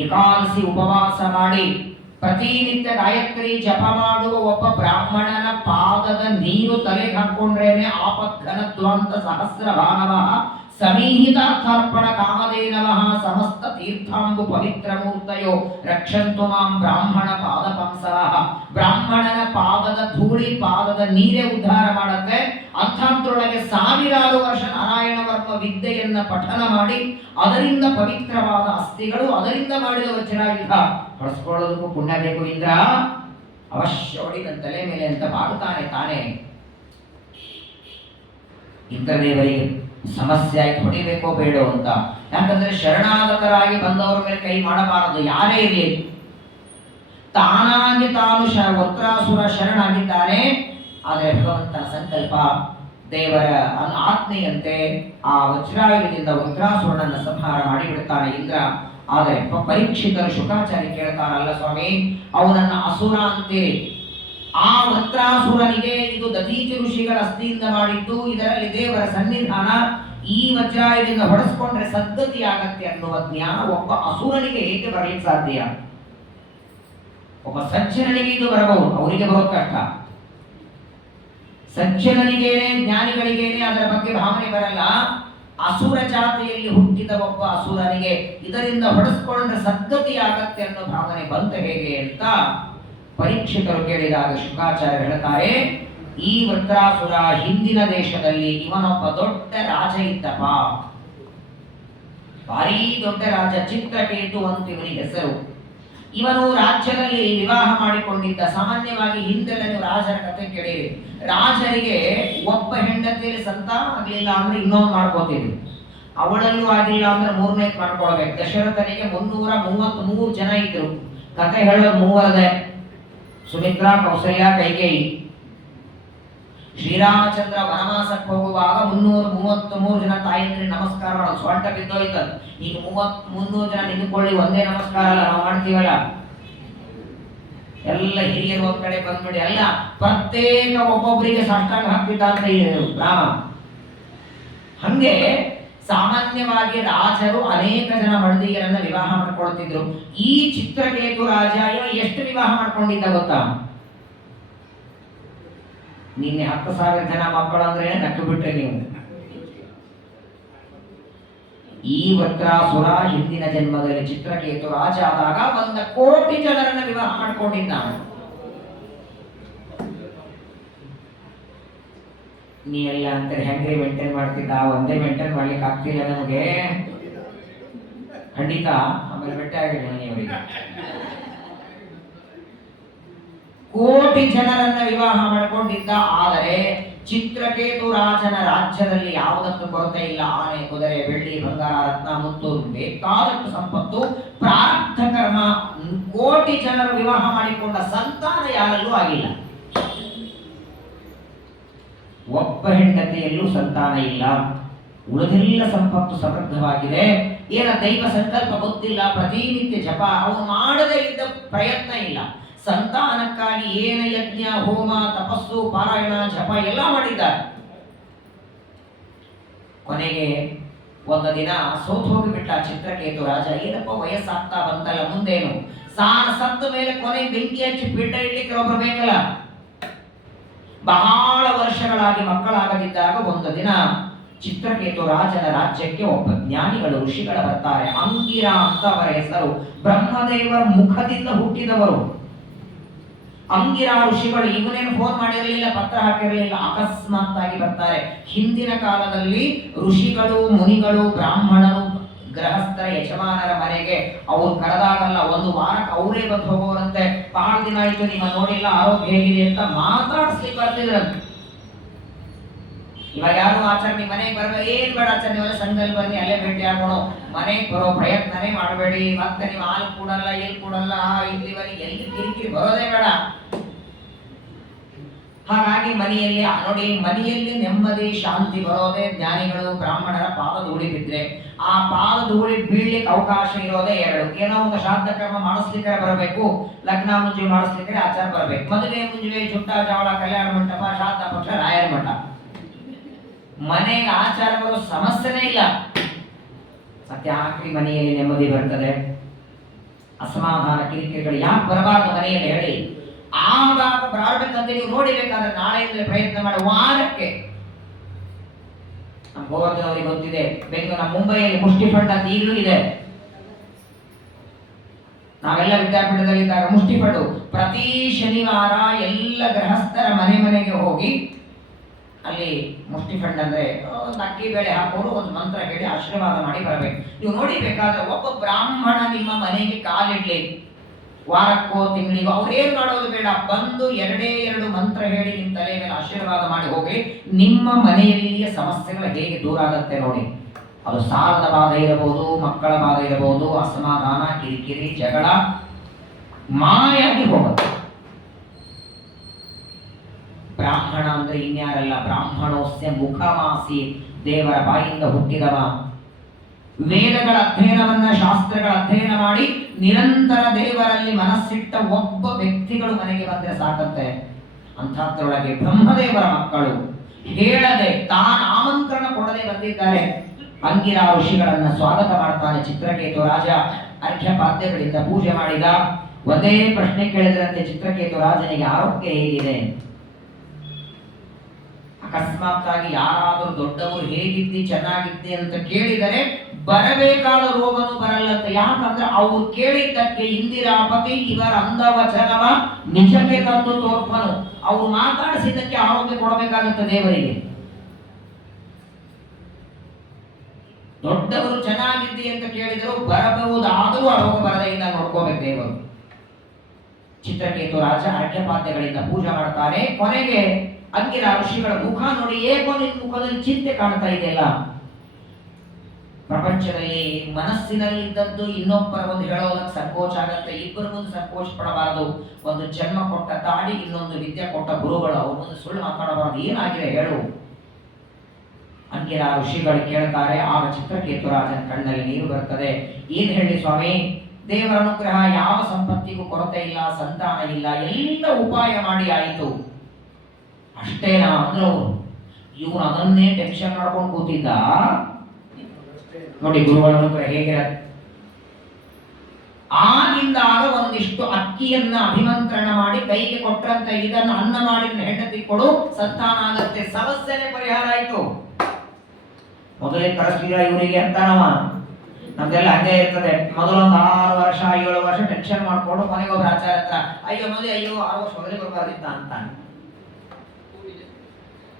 ಏಕಾದಶಿ ಉಪವಾಸ ಮಾಡಿ ಪ್ರತಿನಿತ್ಯ ಗಾಯತ್ರಿ ಜಪ ಮಾಡುವ ಒಬ್ಬ ಬ್ರಾಹ್ಮಣನ ಪಾದದ ನೀರು ತಲೆಗೆ ಹಾಕೊಂಡ್ರೇನೆ ಆಪದ್ಘನದ್ವಾಂತ ಸಹಸ್ರ ಭಾನವ ಸಮೀಹಿತಾರ್ಥಾರ್ಪಣ ಕಾಮಧೇನವಃ ಸಮಸ್ತ ತೀರ್ಥಾಂಬು ಪವಿತ್ರ ಮೂರ್ತಯೋ ರಕ್ಷಂತು ಮಾಂ ಬ್ರಾಹ್ಮಣ ಪಾದ ಪಂಸವಃ. ಬ್ರಾಹ್ಮಣನ ಪಾದದ ಧೂಳಿ, ಪಾದದ ನೀರೇ ಉದ್ಧಾರ ಮಾಡುತ್ತೆ. ಅಂಥದ್ರೊಳಗೆ ಸಾವಿರಾರು ವರ್ಷ ನಾರಾಯಣ ವರ್ಮ ವಿದ್ಯೆಯನ್ನ ಪಠನ ಮಾಡಿ ಅದರಿಂದ ಪವಿತ್ರವಾದ ಅಸ್ಥಿಗಳು, ಅದರಿಂದ ಮಾಡಿದ ವಜ್ರಾಯುಧ ಹೊಡೆಸ್ಕೊಳ್ಳೋದಕ್ಕೂ ಪುಣ್ಯ ಬೇಕು. ಇಂದ್ರ ಅವಶ್ಯ ಹೊಡಿ ನನ್ನ ತಲೆ ಮೇಲೆ ಅಂತ ಬಾಗುತ್ತಾನೆ ತಾನೇ. ಇಂದ್ರದೇವರಿಗೆ ಸಮಸ್ಯೆ ಆಯ್ತು, ಹೊಡಿಬೇಕೋ ಬೇಡೋ ಅಂತ. ಯಾಕಂದ್ರೆ ಶರಣಾಗತರಾಗಿ ಬಂದವರ ಮೇಲೆ ಕೈ ಮಾಡಬಾರದು, ಯಾರೇ ಇರಲಿ. ತಾನಾಗಿ ತಾನು ವೃತ್ರಾಸುರ ಶರಣಾಗಿದ್ದಾನೆ. ಆದರೆ ಭಗವಂತನ ಸಂಕಲ್ಪ, ದೇವರ ಆಜ್ಞೆಯಂತೆ ಆ ವಜ್ರಾಯುಧದಿಂದ ವಜ್ರಾಸುರನನ್ನು ಸಂಹಾರ ಮಾಡಿಬಿಡುತ್ತಾನೆ ಇಂದ್ರ. ಆದರೆ ಪರೀಕ್ಷಿತರು ಶುಕಾಚಾರ್ಯ ಕೇಳ್ತಾರಲ್ಲ ಸ್ವಾಮಿ, ಅವನನ್ನ ಅಸುರ ಅಂತೀರಿ, ಆ ವಜ್ರಾಸುರನಿಗೆ ಇದು ದಧೀಚಿ ಋಷಿಗಳ ಅಸ್ಥಿಯಿಂದ ಮಾಡಿದ್ದು, ಇದರಲ್ಲಿ ದೇವರ ಸನ್ನಿಧಾನ, ಈ ವಜ್ರಾಯುಧದಿಂದ ಹೊಡೆಸ್ಕೊಂಡ್ರೆ ಸದ್ಗತಿ ಆಗತ್ತೆ ಅನ್ನುವ ಜ್ಞಾನ ಒಬ್ಬ ಅಸುರನಿಗೆ ಹೇಗೆ ಬರಲಿಕ್ಕೆ ಸಾಧ್ಯ? ಒಬ್ಬ ಸಜ್ಜನನಿಗೆ ಇದು ಬರಬಹುದು, ಅವರಿಗೆ ಬರೋದು ಕಷ್ಟ. ಸಜ್ಜನನಿಗೇನೆ ಜ್ಞಾನಿಗಳಿಗೇನೆ ಅದರ ಬಗ್ಗೆ ಭಾವನೆ ಬರಲ್ಲ. ಅಸುರ ಜಾತಿಯಲ್ಲಿ ಹುಟ್ಟಿದ ಒಬ್ಬ ಅಸುರನಿಗೆ ಇದರಿಂದ ಹೊಡೆಸ್ಕೊಂಡ್ರೆ ಸದ್ಗತಿ ಆಗತ್ತೆ ಅನ್ನೋ ಭಾವನೆ ಬಂತ ಹೇಗೆ ಅಂತ ಪರೀಕ್ಷಿತರು ಕೇಳಿದಾಗ ಶುಕಾಚಾರ್ಯ ಹೇಳ್ತಾರೆ, ಈ ವೃತ್ರಾಸುರ ಹಿಂದಿನ ದೇಶದಲ್ಲಿ ಇವನೊಬ್ಬ ದೊಡ್ಡ ರಾಜ ಇದ್ದಪ್ಪ, ಭಾರೀ ದೊಡ್ಡ ರಾಜ, ಚಿತ್ರಕೇತು ಅಂತ ಇವನಿಗೆ ಹೆಸರು. ಇವನು ರಾಜ್ಯದಲ್ಲಿ ವಿವಾಹ ಮಾಡಿಕೊಂಡಿದ್ದ. ಸಾಮಾನ್ಯವಾಗಿ ಹಿಂದೆಲ್ಲ ನೀವು ರಾಜರ ಕಥೆ ಕೇಳಿರಿ, ರಾಜರಿಗೆ ಒಬ್ಬ ಹೆಂಡತಿಯಲ್ಲಿ ಸಂತಾನ ಆಗಲಿಲ್ಲ ಅಂದ್ರೆ ಇನ್ನೊಂದು ಮಾಡ್ಕೋತಿದ್ರು, ಅವಳಲ್ಲೂ ಆಗಿಲ್ಲ ಅಂದ್ರೆ ಮೂರನೇದು ಮಾಡ್ಕೊಳ್ಬೇಕು. ದಶರಥನಿಗೆ 333 ಜನ ಇದ್ರು. ಕಥೆ ಹೇಳೋದು ಮೂವರದೇ, ಸುಮಿತ್ರಾ, ಕೌಸಲ್ಯ, ಕೈಕೇಯಿ. ಶ್ರೀರಾಮಚಂದ್ರ ವನವಾಸಕ್ಕೆ ಹೋಗುವಾಗ 333 ಜನ ತಾಯಿಯಂದ್ರೆ ನಮಸ್ಕಾರ ಮಾಡೋದು, ಸೊಂಟ ಬಿದ್ದೋಯ್ತದ. ಈಗ 300 ಜನ ನಿಂತ್ಕೊಳ್ಳಿ, ಒಂದೇ ನಮಸ್ಕಾರ ಅಲ್ಲ ನಾವು ಮಾಡ್ತೀವಲ್ಲ, ಎಲ್ಲ ಹಿರಿಯರು ಒಂದ್ ಕಡೆ ಬಂದ್ಬಿಡಿ, ಅಲ್ಲ ಪ್ರತ್ಯೇಕ ಒಬ್ಬೊಬ್ಬರಿಗೆ ಸಾಷ್ಟಾಂಗ ಹಾಕ್ತಿದ್ದ ಅಂತ ರಾಮ. ಹಂಗೆ ಸಾಮಾನ್ಯವಾಗಿ ರಾಜರು ಅನೇಕ ಜನ ಮಡದಿಯರನ್ನ ವಿವಾಹ ಮಾಡ್ಕೊಳ್ತಿದ್ರು. ಈ ಚಿತ್ರಕೇತು ರಾಜ ಎಷ್ಟು ವಿವಾಹ ಮಾಡ್ಕೊಂಡಿದ್ದ ಗೊತ್ತಾ? ನಿನ್ನೆ 10,000 ಜನ ಮಕ್ಕಳು ಅಂದ್ರೆ ನಕ್ಕು ಬಿಟ್ರೆ ನೀವು. ಈ ವಕ್ರಾಸುರ ಹಿಂದಿನ ಜನ್ಮದಲ್ಲಿ ಚಿತ್ರಕೇತು ರಾಜ ಆದಾಗ 1 ಕೋಟಿ ಜನರನ್ನ ವಿವಾಹ ಮಾಡ್ಕೊಂಡಿದ್ದಾನೆ. ನೀವೆಲ್ಲ ಅಂತಾರೆ ಹೆಂಗ್ರಿ ಮೇಂಟೈನ್ ಮಾಡ್ತಿದ್ದ? ಒಂದೇ ಮೇಂಟೈನ್ ಮಾಡ್ಲಿಕ್ಕೆ ಆಗ್ತಿಲ್ಲ ನಮಗೆ, ಖಂಡಿತ. ಆಮೇಲೆ ಬೆಟ್ಟ ಆಗಿಲ್ಲ ಮನೆಯವರಿಗೆ. ಕೋಟಿ ಜನರನ್ನ ವಿವಾಹ ಮಾಡಿಕೊಂಡಿದ್ದ. ಆದರೆ ಚಿತ್ರಕೇತು ರಾಜನ ರಾಜ್ಯದಲ್ಲಿ ಯಾವುದಕ್ಕೂ ಕೊರತೆ ಇಲ್ಲ. ಆನೆ, ಕುದುರೆ, ಬೆಳ್ಳಿ, ಬಂಗಾರ, ರತ್ನ, ಮುತ್ತು ಬೇಕಾದಷ್ಟು ಸಂಪತ್ತು, ಪ್ರಾರಬ್ಧ ಕರ್ಮ. ಕೋಟಿ ಜನರು ವಿವಾಹ ಮಾಡಿಕೊಂಡ ಸಂತಾನ ಯಾರಲ್ಲೂ ಆಗಿಲ್ಲ. ಒಬ್ಬ ಹೆಂಡತಿಯಲ್ಲೂ ಸಂತಾನ ಇಲ್ಲ. ಉಳಿದೆಲ್ಲ ಸಂಪತ್ತು ಸಮೃದ್ಧವಾಗಿದೆ. ಏನ ದೈವ ಸಂಕಲ್ಪ ಗೊತ್ತಿಲ್ಲ, ಪ್ರತಿನಿತ್ಯ ಜಪ, ಅವನು ಮಾಡದೇ ಇದ್ದ ಪ್ರಯತ್ನ ಇಲ್ಲ. ಸಂತಾನಕ್ಕಾಗಿ ಏನ ಯಜ್ಞ, ಹೋಮ, ತಪಸ್ಸು, ಪಾರಾಯಣ, ಜಪ ಎಲ್ಲ ಮಾಡಿದ್ದಾರೆ. ಕೊನೆಗೆ ಒಂದು ದಿನ ಸೋತು ಹೋಗಿಬಿಟ್ಟ ಚಿತ್ರಕೇತು ರಾಜ. ಏನಪ್ಪ ವಯಸ್ಸಾಗ್ತಾ ಬಂತಲ್ಲ, ಮುಂದೇನು? ಸತ್ತ ಮೇಲೆ ಕೊನೆ ಬೆಂಕಿ ಹಚ್ಚಿ ಪೀಠ ಇಡ್ಲಿಕ್ಕೆ ಒಬ್ರು ಬೇಕಲ್ಲ. ಬಹಳ ವರ್ಷಗಳಾಗಿ ಮಕ್ಕಳಾಗದಿದ್ದಾಗ ಒಂದು ದಿನ ಚಿತ್ರಕೇತು ರಾಜನ ರಾಜ್ಯಕ್ಕೆ ಒಬ್ಬ ಜ್ಞಾನಿಗಳು, ಋಷಿಗಳ ಬರ್ತಾರೆ. ಅಂಗಿರ ಅಂತ ಅವರ ಹೆಸರು. ಬ್ರಹ್ಮದೇವರ ಮುಖದಿಂದ ಹುಟ್ಟಿದವರು ಅಂಗಿರ ಋಷಿಗಳು. ಇವನೇನು ಫೋನ್ ಮಾಡಿರಲಿಲ್ಲ, ಪತ್ರ ಹಾಕಿರಲಿಲ್ಲ, ಅಕಸ್ಮಾತ್ ಆಗಿ ಬರ್ತಾರೆ. ಹಿಂದಿನ ಕಾಲದಲ್ಲಿ ಋಷಿಗಳು, ಮುನಿಗಳು, ಬ್ರಾಹ್ಮಣರು, ಗೃಹಸ್ಥರ, ಯಜಮಾನರ ಮನೆಗೆ ಅವ್ರು ಕರೆದಾಗಲ್ಲ, ಒಂದು ವಾರಕ್ಕೆ ಅವರೇ ಬಂದು ಹೋಗೋರಂತೆ. ಬಹಳ ದಿನ ಆಯ್ತು ನಿಮ್ಮ ನೋಡಿಲ್ಲ, ಆರೋಗ್ಯ ಹೇಗಿದೆ ಅಂತ ಮಾತಾಡಿಸ್ಲಿಕ್ಕೆ ಬರ್ತಿದ್ರಂತೆ. ಇವಾಗ ಯಾರು ಆಚಾರ್ಯ ನಿಮ್ಮ ಮನೆಗೆ ಬರ್ಬೇಕು, ಏನ್ ಬೇಡ ಆಚಾರ್ಯ ನೀವೆಲ್ಲ ಸಂಘದಲ್ಲಿ ಬನ್ನಿ, ಅಲ್ಲೇ ಭೇಟಿ ಆಗೋಣ, ಮನೆಗೆ ಬರೋ ಪ್ರಯತ್ನನೇ ಮಾಡಬೇಡಿ. ಮತ್ತೆ ನೀವು ಹಾಲು ಕೂಡಲ್ಲ, ಎಲ್ಲಿ ಕೂಡಲ್ಲ, ಇಲ್ಲಿವರೆಗೆ ಎಲ್ಲಿ ಕಿರಿಕಿರಿ ಬರೋದೇ ಬೇಡ. ಹಾಗಾಗಿ ಮನೆಯಲ್ಲಿ ನೋಡಿ, ಮನೆಯಲ್ಲಿ ನೆಮ್ಮದಿ ಶಾಂತಿ ಬರೋದೇ ಜ್ಞಾನಿಗಳು ಬ್ರಾಹ್ಮಣರ ಪಾದ ಧೂಳಿ ಬಿದ್ರೆ. ಆ ಪಾದ ಧೂಳಿ ಬೀಳ್ಲಿಕ್ಕೆ ಅವಕಾಶ ಇರೋದೇ 2. ಏನೋ ಒಂದು ಶ್ರಾದ್ದ ಕರ್ಮ ಮಾಡಿಸ್ಲಿಕ್ಕೆ ಬರಬೇಕು, ಲಗ್ನ ಮುಂಜಿ ಮಾಡಿಸ್ಲಿಕ್ಕೆ ಆಚಾರ ಬರಬೇಕು, ಮದುವೆ ಮುಂಜುವೆ, ಚುಟ್ಟ ಚಾವಳ, ಕಲ್ಯಾಣ ಮಂಟಪ, ಶ್ರಾದ್ದ ಪಕ್ಷ, ರಾಯರ ಮಠ. ಮನೆಗೆ ಆಚಾರ ಬರೋ ಸಮಸ್ಯೆನೇ ಇಲ್ಲ. ಸತ್ಯ ಹಾಕಿ ಮನೆಯಲ್ಲಿ ನೆಮ್ಮದಿ ಬರ್ತದೆ. ಅಸಮಾಧಾನ, ಕಿರಿಕಿರಿಗಳು ಯಾಕೆ ಬರಬಾರದು ಮನೆಯಲ್ಲಿ ಹೇಳಿ? ಆಗಾಗ ಬರಬೇಕಂತ ನೀವು ನೋಡಿಬೇಕಾದ್ರೆ ನಾಳೆಯಿಂದ ಪ್ರಯತ್ನ ಮಾಡಿ. ವಾರಕ್ಕೆ ನಮ್ಮ ಗೋವರ್ಧನ್ ಅವರಿಗೆ ಗೊತ್ತಿದೆ, ಬೆಂಗಳೂರು, ಮುಂಬೈಯಲ್ಲಿ ಮುಷ್ಟಿ ಫಂಡ್ ಅಂತ ಈಗಲೂ ಇದೆ. ನಾವೆಲ್ಲ ವಿದ್ಯಾಪೀಠದಲ್ಲಿದ್ದಾಗ ಮುಷ್ಟಿ ಫಂಡ್ ಪ್ರತಿ ಶನಿವಾರ ಎಲ್ಲ ಗೃಹಸ್ಥರ ಮನೆಗೆ ಹೋಗಿ ಅಲ್ಲಿ ಮುಷ್ಟಿ ಫಂಡ್ ಅಂದ್ರೆ ಒಂದು ಅಕ್ಕಿ ಬೇಳೆ ಹಾಕೋರು, ಒಂದು ಮಂತ್ರ ಹೇಳಿ ಆಶೀರ್ವಾದ ಮಾಡಿ ಬರಬೇಕು. ನೀವು ನೋಡಿಬೇಕಾದ್ರೆ ಒಬ್ಬ ಬ್ರಾಹ್ಮಣ ನಿಮ್ಮ ಮನೆಗೆ ಕಾಲಿಡ್ಲಿ, ವಾರಕ್ಕೋ ತಿಂಗಳಿಗೋ ಅವ್ರೇನ್ ಮಾಡೋದು ಬೇಡ, ಬಂದು 2 ಮಂತ್ರ ಹೇಳಿ ನಿಮ್ಮ ತಲೆ ಮೇಲೆ ಆಶೀರ್ವಾದ ಮಾಡಿ ಹೋಗಿ. ನಿಮ್ಮ ಮನೆಯಲ್ಲಿಯ ಸಮಸ್ಯೆಗಳು ಹೇಗೆ ದೂರ ಆಗತ್ತೆ ನೋಡಿ. ಅದು ಸಾಲದ ಬಾಧೆ ಇರಬಹುದು, ಮಕ್ಕಳ ಬಾಧೆ ಇರಬಹುದು, ಅಸಮಾಧಾನ, ಕಿರಿಕಿರಿ, ಜಗಳ ಮಾಯಾಗಿ ಹೋಗುತ್ತೆ. ಬ್ರಾಹ್ಮಣ ಅಂದ್ರೆ ಇನ್ಯಾರಲ್ಲ, ಬ್ರಾಹ್ಮಣೋಸ್ಯ ಮುಖಮಾಸಿ, ದೇವರ ಬಾಯಿಂದ ಹುಟ್ಟಿದವ. ವೇದಗಳ ಅಧ್ಯಯನವನ್ನ, ಶಾಸ್ತ್ರಗಳ ಅಧ್ಯಯನ ಮಾಡಿ ನಿರಂತರ ದೇವರಲ್ಲಿ ಮನಸ್ಸಿಟ್ಟ ಒಬ್ಬ ವ್ಯಕ್ತಿಗಳು ಮನೆಗೆ ಬಂದ್ರೆ ಸಾಕಂತೆ. ಅಂಥದ್ರೊಳಗೆ ಬ್ರಹ್ಮದೇವರ ಮಕ್ಕಳು ಹೇಳದೆ, ತಾನು ಆಮಂತ್ರಣ ಕೊಡದೆ ಬಂದಿದ್ದಾರೆ. ಅಂಗಿರ ಋಷಿಗಳನ್ನ ಸ್ವಾಗತ ಮಾಡ್ತಾನೆ ಚಿತ್ರಕೇತು ರಾಜ. ಅರ್ಘ್ಯಪಾದ್ಯಗಳಿಂದ ಪೂಜೆ ಮಾಡಿದ. ಒಂದೇ ಪ್ರಶ್ನೆ ಕೇಳಿದ್ರಂತೆ ಚಿತ್ರಕೇತು ರಾಜನಿಗೆ, ಆರೋಗ್ಯ ಹೇಗಿದೆ? ಅಕಸ್ಮಾತ್ ಆಗಿ ಯಾರಾದರೂ ದೊಡ್ಡವರು ಹೇಗಿದ್ದಿ, ಚೆನ್ನಾಗಿದ್ದಿ ಅಂತ ಕೇಳಿದರೆ ಬರಬೇಕಾದ ರೋಗನು ಬರಲ್ಲಂತೆ. ಯಾಕಂದ್ರೆ ಅವ್ರು ಕೇಳಿದ್ದಕ್ಕೆ ಇಂದಿರಾಪತಿ ಇವರ ಅಂದವಚನವ ನಿಜಕ್ಕೆ ತಂದು ತೋರ್ಪನು. ಅವ್ರು ಮಾತಾಡಿಸಿದ್ದಕ್ಕೆ ಆರೋಗ್ಯ ಕೊಡಬೇಕಾಗತ್ತೆ ದೇವರಿಗೆ. ದೊಡ್ಡವರು ಚೆನ್ನಾಗಿದ್ದಿ ಅಂತ ಕೇಳಿದರು, ಬರಬಹುದಾದರೂ ಆ ರೋಗ ಬರದೇ ಇಲ್ಲ ನೋಡ್ಕೋಬೇಕು ದೇವರು. ಚಿತ್ರಕೇತು ರಾಜ ಅರ್ಘ್ಯಪಾದ್ಯಗಳಿಂದ ಪೂಜೆ ಮಾಡ್ತಾರೆ. ಕೊನೆಗೆ ಅಂಗಿರ ಋಷಿಗಳ ಮುಖ ನೋಡಿ, ಏಕೋ ನಿನ್ನ ಮುಖದಲ್ಲಿ ಚಿಂತೆ ಕಾಣ್ತಾ ಇದೆಯಲ್ಲ. ಪ್ರಪಂಚದಲ್ಲಿ ಮನಸ್ಸಿನಲ್ಲಿದ್ದದ್ದು ಇನ್ನೊಬ್ಬರ ಒಂದು ಹೇಳೋದಕ್ಕೆ ಸಂಕೋಚ ಆಗತ್ತೆ. ಇಬ್ಬರ ಮುಂದೆ ಸಂಕೋಚ ಪಡಬಾರದು. ಒಂದು ಜನ್ಮ ಕೊಟ್ಟ ತಾಡಿ, ಇನ್ನೊಂದು ವಿದ್ಯೆ ಕೊಟ್ಟ ಗುರುಗಳು, ಅವ್ರ ಮುಂದೆ ಸುಳ್ಳು ಮಾತಾಡಬಾರದು. ಏನಾಗಿದೆ ಹೇಳು? ಅಂಗಿರ ಋಷಿಗಳು ಕೇಳ್ತಾರೆ. ಆಗ ಚಿತ್ರಕೇತು ರಾಜನ ಕಣ್ಣಲ್ಲಿ ನೀರು ಬರ್ತದೆ. ಏನ್ ಹೇಳಿ ಸ್ವಾಮಿ, ದೇವರ ಅನುಗ್ರಹ, ಯಾವ ಸಂಪತ್ತಿಗೂ ಕೊರತೆ ಇಲ್ಲ, ಸಂತಾನ ಇಲ್ಲ, ಎಲ್ಲ ಉಪಾಯ ಮಾಡಿ ಆಯಿತು. ಅಷ್ಟೇನಾ ಅಂದ್ರೆ ಇವನು ಅದನ್ನೇ ಟೆನ್ಷನ್ ಮಾಡ್ಕೊಂಡು ಕೂತಿದ್ದ. ನೋಡಿ ಗುರುಗಳ ಅನುಗ್ರಹ ಹೇಗಿರತ್ತೆ. ಆಗಿಂದಾಗ ಒಂದಿಷ್ಟು ಅಕ್ಕಿಯನ್ನ ಅಭಿಮಂತ್ರಣ ಮಾಡಿ ಕೈಗೆ ಕೊಟ್ಟಂತ, ಇದನ್ನು ಅನ್ನ ಮಾಡಿ ಹೆಂಡತಿ ಕೊಡು, ಸಂತಾನ ಆಗತ್ತೆ. ಸಮಸ್ಯೆನೇ ಪರಿಹಾರ ಆಯ್ತು. ಮೊದಲೇ ಕಳಿಸ್ಲಿಲ್ಲ ಇವರಿಗೆ ಅಂತಾನವ. ನಮ್ದೆಲ್ಲ ಹಂಗೆ ಇರ್ತದೆ. ಮೊದಲೊಂದು 6 ವರ್ಷ 7 ವರ್ಷ ಟೆನ್ಷನ್ ಮಾಡ್ಕೊಂಡು ಕೊನೆಗೊಬ್ಬರು ಆಚಾರ ಹತ್ರ, ಅಯ್ಯೋ ಮೊದಲೇ 6 ವರ್ಷ ಮೊದಲೇ ಬರಬಾರ್ದಿತ್ತ ಅಂತಾನೆ.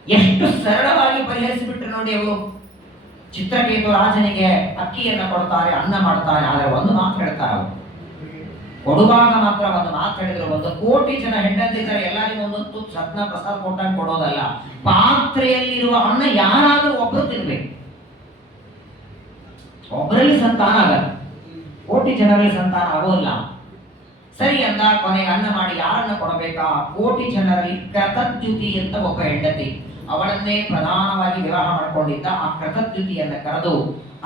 ಎಷ್ಟು ಸರಳವಾಗಿ ಪರಿಹರಿಸಿಬಿಟ್ರು ನೋಡಿ ಅವರು. ಚಿತ್ರಕೇತು ರಾಜನಿಗೆ ಅಕ್ಕಿಯನ್ನ ಕೊಡ್ತಾರೆ, ಅನ್ನ ಮಾಡ್ತಾರೆ. ಆದರೆ ಒಂದು ಮಾತು ಹೇಳ್ತಾರೆ ಅವರು. ಕೊಡುವಾಗ ಮಾತ್ರ ಒಂದು ಮಾತು ಹೇಳಿದ್ರು, 1 ಕೋಟಿ ಜನ ಹೆಂಡತಿದ್ದಾರೆ, ಎಲ್ಲರಿಗೂ ಒಂದೊಂದು ತುತ್ತು ಸತ್ನ ಪ್ರಸಾದ ಕೊಟ್ಟಂಗೆ ಕೊಡೋದಲ್ಲ. ಪಾತ್ರೆಯಲ್ಲಿರುವ ಅನ್ನ ಯಾರಾದರೂ ಒಬ್ಬರು ತಿನ್ಬೇಕು. ಒಬ್ಬರಲ್ಲಿ ಸಂತಾನ ಆಗಲ್ಲ, ಕೋಟಿ ಜನರಲ್ಲಿ ಸಂತಾನ ಆಗೋಲ್ಲ. ಸರಿ ಅಂದ. ಕೊನೆಗೆ ಅನ್ನ ಮಾಡಿ ಯಾರನ್ನ ಕೊಡಬೇಕಾ? ಕೋಟಿ ಜನರಲ್ಲಿ ಕೃತದ್ಯುತಿ ಅಂತ ಒಬ್ಬ ಹೆಂಡತಿ, ಅವಳನ್ನೇ ಪ್ರಧಾನವಾಗಿ ವಿವಾಹ ಮಾಡಿಕೊಂಡಿದ್ದ. ಆ ಕೃತದ್ಯುತಿಯನ್ನ ಕರೆದು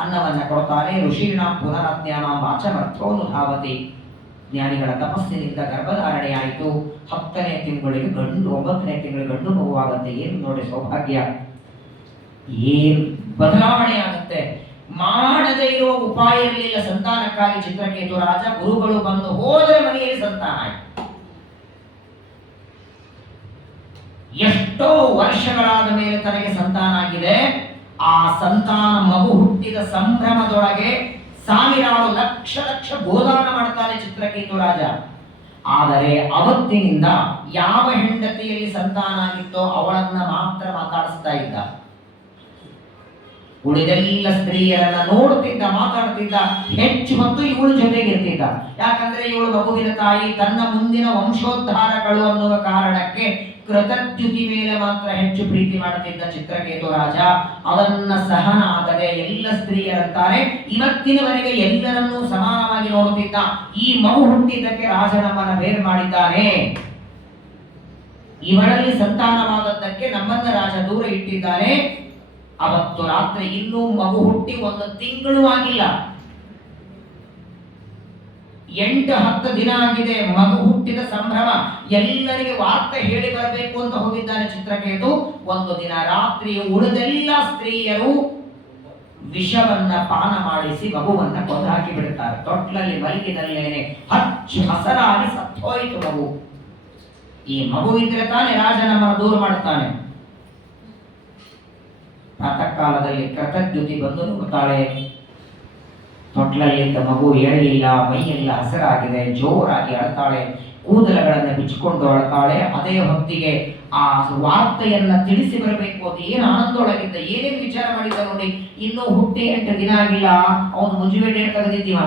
ಅನ್ನವನ್ನ ಕೊಡ್ತಾನೆ. ಋಷೀಣ ಪುನರಾಜ್ಞಾನ ವಾಚಮರ್ಥೋನುಧಾವತಿ. ಜ್ಞಾನಿಗಳ ತಪಸ್ಸಿನಿಂದ ಗರ್ಭಧಾರಣೆ ಆಯಿತು. 10ನೇ ತಿಂಗಳಿಗೆ ಗಂಡು, 9ನೇ ತಿಂಗಳಿಗೆ ಗಂಡು ಮಗುವಾಗತ್ತೆ. ಏನು ನೋಡಿ ಸೌಭಾಗ್ಯ, ಏನ್ ಬದಲಾವಣೆ ಆಗುತ್ತೆ. ಮಾಡದೇ ಇರುವ ಉಪಾಯ ಇರಲಿಲ್ಲ ಸಂತಾನಕ್ಕಾಗಿ. ಚಿತ್ರಕೇತು ರಾಜ ಗುರುಗಳು ಬಂದು ಹೋದರೆ ಮನೆಯಲ್ಲಿ ಸಂತಾನ ಆಯಿತು. ಎಷ್ಟೋ ವರ್ಷಗಳಾದ ಮೇಲೆ ತನಗೆ ಸಂತಾನ ಆಗಿದೆ. ಆ ಸಂತಾನ ಮಗು ಹುಟ್ಟಿದ ಸಂಭ್ರಮದೊಳಗೆ ಸಾವಿರಾರು ಲಕ್ಷ ಲಕ್ಷ ಗೋದಾನ ಮಾಡ್ತಾನೆ ಚಿತ್ರಕೇತು ರಾಜ. ಆದರೆ ಅವತ್ತಿನಿಂದ ಯಾವ ಹೆಂಡತಿಯಲ್ಲಿ ಸಂತಾನ ಆಗಿತ್ತೋ ಅವಳನ್ನ ಮಾತ್ರ ಮಾತಾಡಿಸ್ತಾ ಇದ್ದ. ಉಳಿದೆಲ್ಲ ಸ್ತ್ರೀಯರನ್ನ ನೋಡುತ್ತಿದ್ದ, ಮಾತಾಡುತ್ತಿದ್ದ. ಹೆಚ್ಚು ಹೊತ್ತು ಇವಳು ಜೊತೆಗಿರ್ತಿದ್ದ. ಯಾಕಂದ್ರೆ ಇವಳು ಮಗುವಿನ ತಾಯಿ, ತನ್ನ ಮುಂದಿನ ವಂಶೋದ್ಧಾರಗಳು ಅನ್ನುವ ಕಾರಣಕ್ಕೆ ಕೃತದ್ಯುತಿ ಮೇಲೆ ಮಾತ್ರ ಹೆಚ್ಚು ಪ್ರೀತಿ ಮಾಡುತ್ತಿದ್ದ ಚಿತ್ರಕೇತು ರಾಜ. ಅದನ್ನ ಸಹನ ಆಗದೆ ಎಲ್ಲ ಸ್ತ್ರೀಯರಂತಾರೆ, ಇವತ್ತಿನವರೆಗೆ ಎಲ್ಲರನ್ನೂ ಸಮಾನವಾಗಿ ನೋಡುತ್ತಿದ್ದ. ಈ ಮಗು ಹುಟ್ಟಿದ್ದಕ್ಕೆ ರಾಜ ನಮ್ಮನ್ನ ಬೇರೆ ಮಾಡಿದ್ದಾನೆ, ಇವಳಲ್ಲಿ ಸಂತಾನವಾದದ್ದಕ್ಕೆ ನಮ್ಮನ್ನ ರಾಜ ದೂರ ಇಟ್ಟಿದ್ದಾನೆ. ಅವತ್ತು ರಾತ್ರಿ ಇನ್ನೂ ಮಗು ಹುಟ್ಟಿ 1 ತಿಂಗಳು ಆಗಿಲ್ಲ, 8-10 ದಿನ ಆಗಿದೆ. ಮಗು ಹುಟ್ಟಿದ ಸಂಭ್ರಮ, ಎಲ್ಲರಿಗೆ ವಾರ್ತೆ ಹೇಳಿ ಬರಬೇಕು ಅಂತ ಹೋಗಿದ್ದಾನೆ ಚಿತ್ರಕೇತು. ಒಂದು ದಿನ ರಾತ್ರಿ ಉಳಿದೆಲ್ಲ ಸ್ತ್ರೀಯರು ವಿಷವನ್ನ ಪಾನ ಮಾಡಿಸಿ ಮಗುವನ್ನ ಕೊಂದು ಹಾಕಿ ಬಿಡುತ್ತಾರೆ. ತೊಟ್ಲಲ್ಲಿ ಮಲಗಿದಲ್ಲೇನೆ ಹಚ್ಚು ಹಸರಾಗಿ ಸತ್ತೋಯಿತು ಮಗು. ಈ ಮಗುವಿದ್ರೆ ತಾನೇ ರಾಜ ನಮ್ಮನ್ನು ದೂರ ಮಾಡುತ್ತಾನೆ. ಪ್ರಾತಃ ಕಾಲದಲ್ಲಿ ಕೃತದ್ಯುತಿ ಬಂದು ನೋಡ್ತಾಳೆ. ತೊಟ್ಲಲ್ಲಿದ್ದ ಮಗು ಏಳಲಿಲ್ಲ, ಮೈಯೆಲ್ಲ ಹಸರಾಗಿದೆ, ಜೋರಾಗಿ ಅಳ್ತಾಳೆ, ಕೂದಲುಗಳನ್ನು ಬಿಚ್ಚಿಕೊಂಡು ಅಳ್ತಾಳೆ. ಅದೇ ಹೊತ್ತಿಗೆ ಆ ವಾರ್ತೆಯನ್ನ ತಿಳಿಸಿ ಬರಬೇಕು ಅಂತ ಏನು ಆನಂದೊಳಗಿದ್ದ, ಏನೇನು ವಿಚಾರ ಮಾಡಿದ್ದ ನೋಡಿ. ಇನ್ನೂ ಹುಟ್ಟಿ 8 ದಿನ ಆಗಿಲ್ಲ, ಅವನು ಮದುವೆ ಡೇಟ್ ತೆಗೆದಿದ್ದೀವ,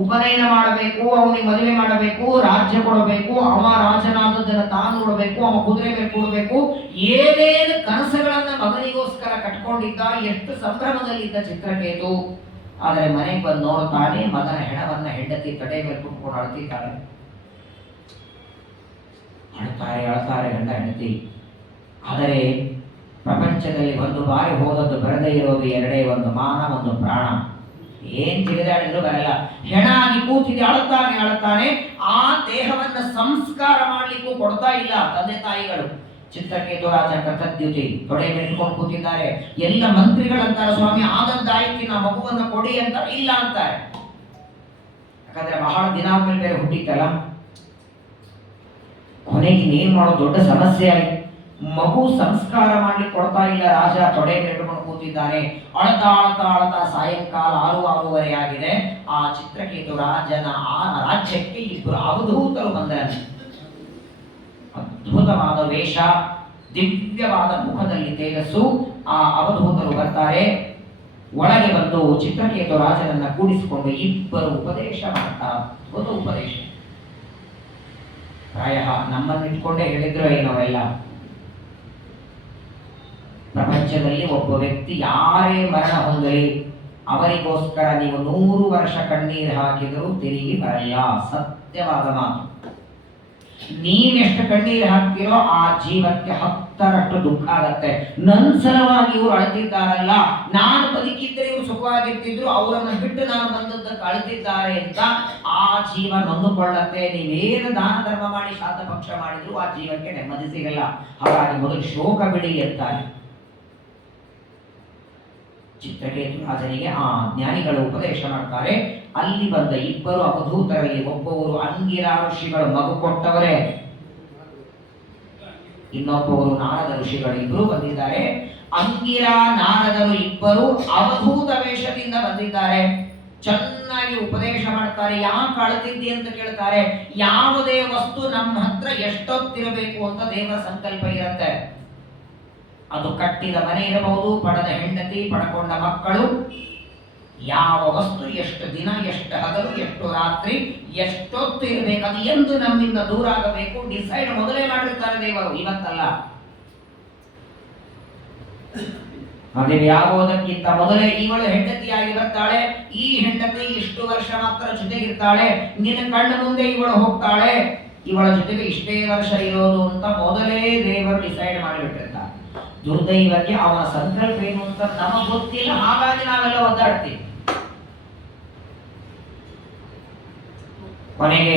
ಉಪನಯನ ಮಾಡಬೇಕು, ಅವನಿಗೆ ಮದುವೆ ಮಾಡಬೇಕು, ರಾಜ್ಯ ಕೊಡಬೇಕು, ಅವ ರಾಜನಾದದ್ದನ್ನು ತಾನು ನೋಡಬೇಕು, ಅವ ಕುದುರೆ ಮೇಲೆ ಕೂಡಬೇಕು, ಏನೇನು ಕನಸುಗಳನ್ನ ಮಗನಿಗೋಸ್ಕರ ಕಟ್ಕೊಂಡಿದ್ದ. ಎಷ್ಟು ಸಂಭ್ರಮದಲ್ಲಿದ್ದ ಚಿತ್ರಕೇತು. ಆದರೆ ಮನೆಗೆ ಬಂದು ನೋಡ್ತಾನೆ, ಮಗನ ಹೆಣವನ್ನ ಹೆಂಡತಿ ತಡೆ ಮೇಲೆ ಕುಟ್ಕೊಂಡು ಅಳ್ತಿದ್ದಾಳೆ. ಅಳ್ತಾರೆ ಅಳ್ತಾರೆ ಗಂಡ ಹೆಂಡತಿ. ಆದರೆ ಪ್ರಪಂಚದಲ್ಲಿ ಒಂದು ಬಾರಿ ಹೋದದ್ದು ಬರದೇ ಇರೋದು ಎರಡೇ, ಒಂದು ಮಾನ, ಒಂದು ಪ್ರಾಣ. ಏನ್ ತಿರುಗಾಡಿದ್ರು ಬರಲ್ಲ. ಹೆಣ ಆಗಿ ಕೂತಿದೆ, ಅಳುತ್ತಾನೆ ಅಳುತ್ತಾನೆ. ಆ ದೇಹವನ್ನ ಸಂಸ್ಕಾರ ಮಾಡ್ಲಿಕ್ಕೂ ಕೊಡ್ತಾ ಇಲ್ಲ ತಂದೆ ತಾಯಿಗಳು. ಚಿತ್ರಕೇತು ರಾಜ ಕೃತದ್ಯುತಿ ತೊಡೆ ಮೇಲ್ಕೊಂಡು ಕೂತಿದ್ದಾರೆ. ಎಲ್ಲ ಮಂತ್ರಿಗಳಂತಾರೆ, ಸ್ವಾಮಿ ಆದದ್ದಾಯ್ತಿನ ಮಗುವನ್ನ ಕೊಡಿ ಅಂತ. ಇಲ್ಲ ಅಂತಾರೆ. ಯಾಕಂದ್ರೆ ಬಹಳ ದಿನ ಆದ್ಮೇಲೆ ಬೇರೆ ಹುಟ್ಟಿತ್ತಲ್ಲ. ಕೊನೆಗೆ ಇನ್ನೇನ್ ಮಾಡೋ ದೊಡ್ಡ ಸಮಸ್ಯೆ ಆಯ್ತು. ಮಗು ಸಂಸ್ಕಾರ ಮಾಡ್ಲಿಕ್ಕೆ ಕೊಡ್ತಾ ಇಲ್ಲ. ರಾಜ ತೊಡೆ ಮೇಲ್ಕೊಂಡು ಕೂತಿದ್ದಾನೆ. ಅಳತಾ ಅಳತಾ ಅಳತಾ ಸಾಯಂಕಾಲ 6:30 ಆಗಿದೆ. ಆ ಚಿತ್ರಕೇತು ರಾಜನ ಆ ರಾಜ್ಯಕ್ಕೆ ಇಬ್ಬರು ಅವಧೂತರು ಬಂದರೆ. ಅದ್ಭುತವಾದ ವೇಷ, ದಿವ್ಯವಾದ ಮುಖದಲ್ಲಿ ತೇಜಸ್ಸು. ಆ ಅವಧೂತರು ಬರ್ತಾರೆ. ಒಳಗೆ ಬಂದು ಚಿತ್ರಕೇತು ರಾಜನನ್ನ ಕೂಡಿಸಿಕೊಂಡು ಇಬ್ಬರು ಉಪದೇಶ ಮಾಡ್ತಾರೆ. ಅದ್ಭುತ ಉಪದೇಶ. ಪ್ರಾಯ ನಮ್ಮನ್ನಿಟ್ಕೊಂಡೇ ಹೇಳಿದ್ರು ಏನವೆಲ್ಲ. ಪ್ರಪಂಚದಲ್ಲಿ ಒಬ್ಬ ವ್ಯಕ್ತಿ ಯಾರೇ ಮರಣ ಹೊಂದಲಿ, ಅವರಿಗೋಸ್ಕರ ನೀವು 100 ವರ್ಷ ಕಣ್ಣೀರು ಹಾಕಿದರೂ ತಿರುಗಿ ಬರಲ್ಲ. ಸತ್ಯವಾದ ಮಾತು. ನೀವೆಷ್ಟು ಕಣ್ಣೀರು ಹಾಕ್ತಿರೋ ಆ ಜೀವಕ್ಕೆ 10ರಷ್ಟು ದುಃಖ ಆಗತ್ತೆ. ನನ್ನ ಸಲುವಾಗಿ ಇವರು ಅಳ್ತಿದ್ದಾರಲ್ಲ, ನಾನು ಬದುಕಿದ್ರೆ ಇವರು ಸುಖವಾಗಿರ್ತಿದ್ರು, ಅವರನ್ನು ಬಿಟ್ಟು ನಾನು ಬಂದದ್ದಕ್ಕೆ ಅಳ್ತಿದ್ದಾರೆ ಅಂತ ಆ ಜೀವ ನೊಂದುಕೊಳ್ಳತ್ತೆ. ನೀವೇನು ದಾನ ಧರ್ಮ ಮಾಡಿ ಶ್ರಾದ್ದ ಪಕ್ಷ ಮಾಡಿದ್ರು ಆ ಜೀವಕ್ಕೆ ನೆಮ್ಮದಿ ಸಿಗಲ್ಲ. ಹಾಗಾಗಿ ಮೊದಲು ಶೋಕ ಬಿಡಿ ಅಂತಾರೆ. ಚಿತ್ರಕೇತು ರಾಜನಿಗೆ ಆ ಜ್ಞಾನಿಗಳು ಉಪದೇಶ ಮಾಡ್ತಾರೆ. ಅಲ್ಲಿ ಬಂದ ಇಬ್ಬರು ಅವಧೂತರಲ್ಲಿ ಒಬ್ಬವರು ಅಂಗಿರಾ ಋಷಿಗಳು, ಮಗು ಕೊಟ್ಟವರೇ. ಇನ್ನೊಬ್ಬವರು ನಾರದ ಋಷಿಗಳು. ಇಬ್ಬರು ಬಂದಿದ್ದಾರೆ. ಅಂಗಿರಾ ನಾರದರು ಇಬ್ಬರು ಅವಧೂತ ವೇಷದಿಂದ ಬಂದಿದ್ದಾರೆ. ಚೆನ್ನಾಗಿ ಉಪದೇಶ ಮಾಡ್ತಾರೆ. ಯಾಕೆ ಅಳ್ತಿದ್ದಿ ಅಂತ ಕೇಳ್ತಾರೆ. ಯಾವುದೇ ವಸ್ತು ನಮ್ಮ ಹತ್ರ ಎಷ್ಟೊತ್ತಿರಬೇಕು ಅಂತ ದೇವರ ಸಂಕಲ್ಪ ಇರುತ್ತೆ. ಅದು ಕಟ್ಟಿದ ಮನೆ ಇರಬಹುದು, ಪಡೆದ ಹೆಂಡತಿ, ಪಡ್ಕೊಂಡ ಮಕ್ಕಳು. ಯಾವ ವಸ್ತು ಎಷ್ಟು ದಿನ, ಎಷ್ಟು ಹಗಲು, ಎಷ್ಟು ರಾತ್ರಿ, ಎಷ್ಟೊತ್ತು ಇರಬೇಕು, ಅದು ಎಂದು ನಮ್ಮಿಂದ ದೂರ ಆಗಬೇಕು ಡಿಸೈಡ್ ಮೊದಲೇ ಮಾಡಿರ್ತಾರೆ ದೇವರು. ಇವತ್ತಲ್ಲ, ಮದುವೆ ಆಗೋದಕ್ಕಿಂತ ಮೊದಲೇ ಇವಳು ಹೆಂಡತಿಯಾಗಿ ಬರ್ತಾಳೆ. ಈ ಹೆಂಡತಿ ಇಷ್ಟು ವರ್ಷ ಮಾತ್ರ ಜೊತೆಗಿರ್ತಾಳೆ. ನಿನ್ನ ಕಣ್ಣ ಮುಂದೆ ಇವಳು ಹೋಗ್ತಾಳೆ. ಇವಳ ಜೊತೆಗೆ ಇಷ್ಟೇ ವರ್ಷ ಇರೋದು ಅಂತ ಮೊದಲೇ ದೇವರು ಡಿಸೈಡ್ ಮಾಡಿಬಿಟ್ಟಿರ್ತಾರೆ. ದುರ್ದೈವಕ್ಕೆ ಅವನ ಸಂಕಲ್ಪ ಏನು ಅಂತ ನಮಗೆ ಗೊತ್ತಿಲ್ಲ. ಹಾಗಾಗಿ ನಾವೆಲ್ಲ ಒದ್ದಾಡ್ತೀವಿ. ಕೊನೆಗೆ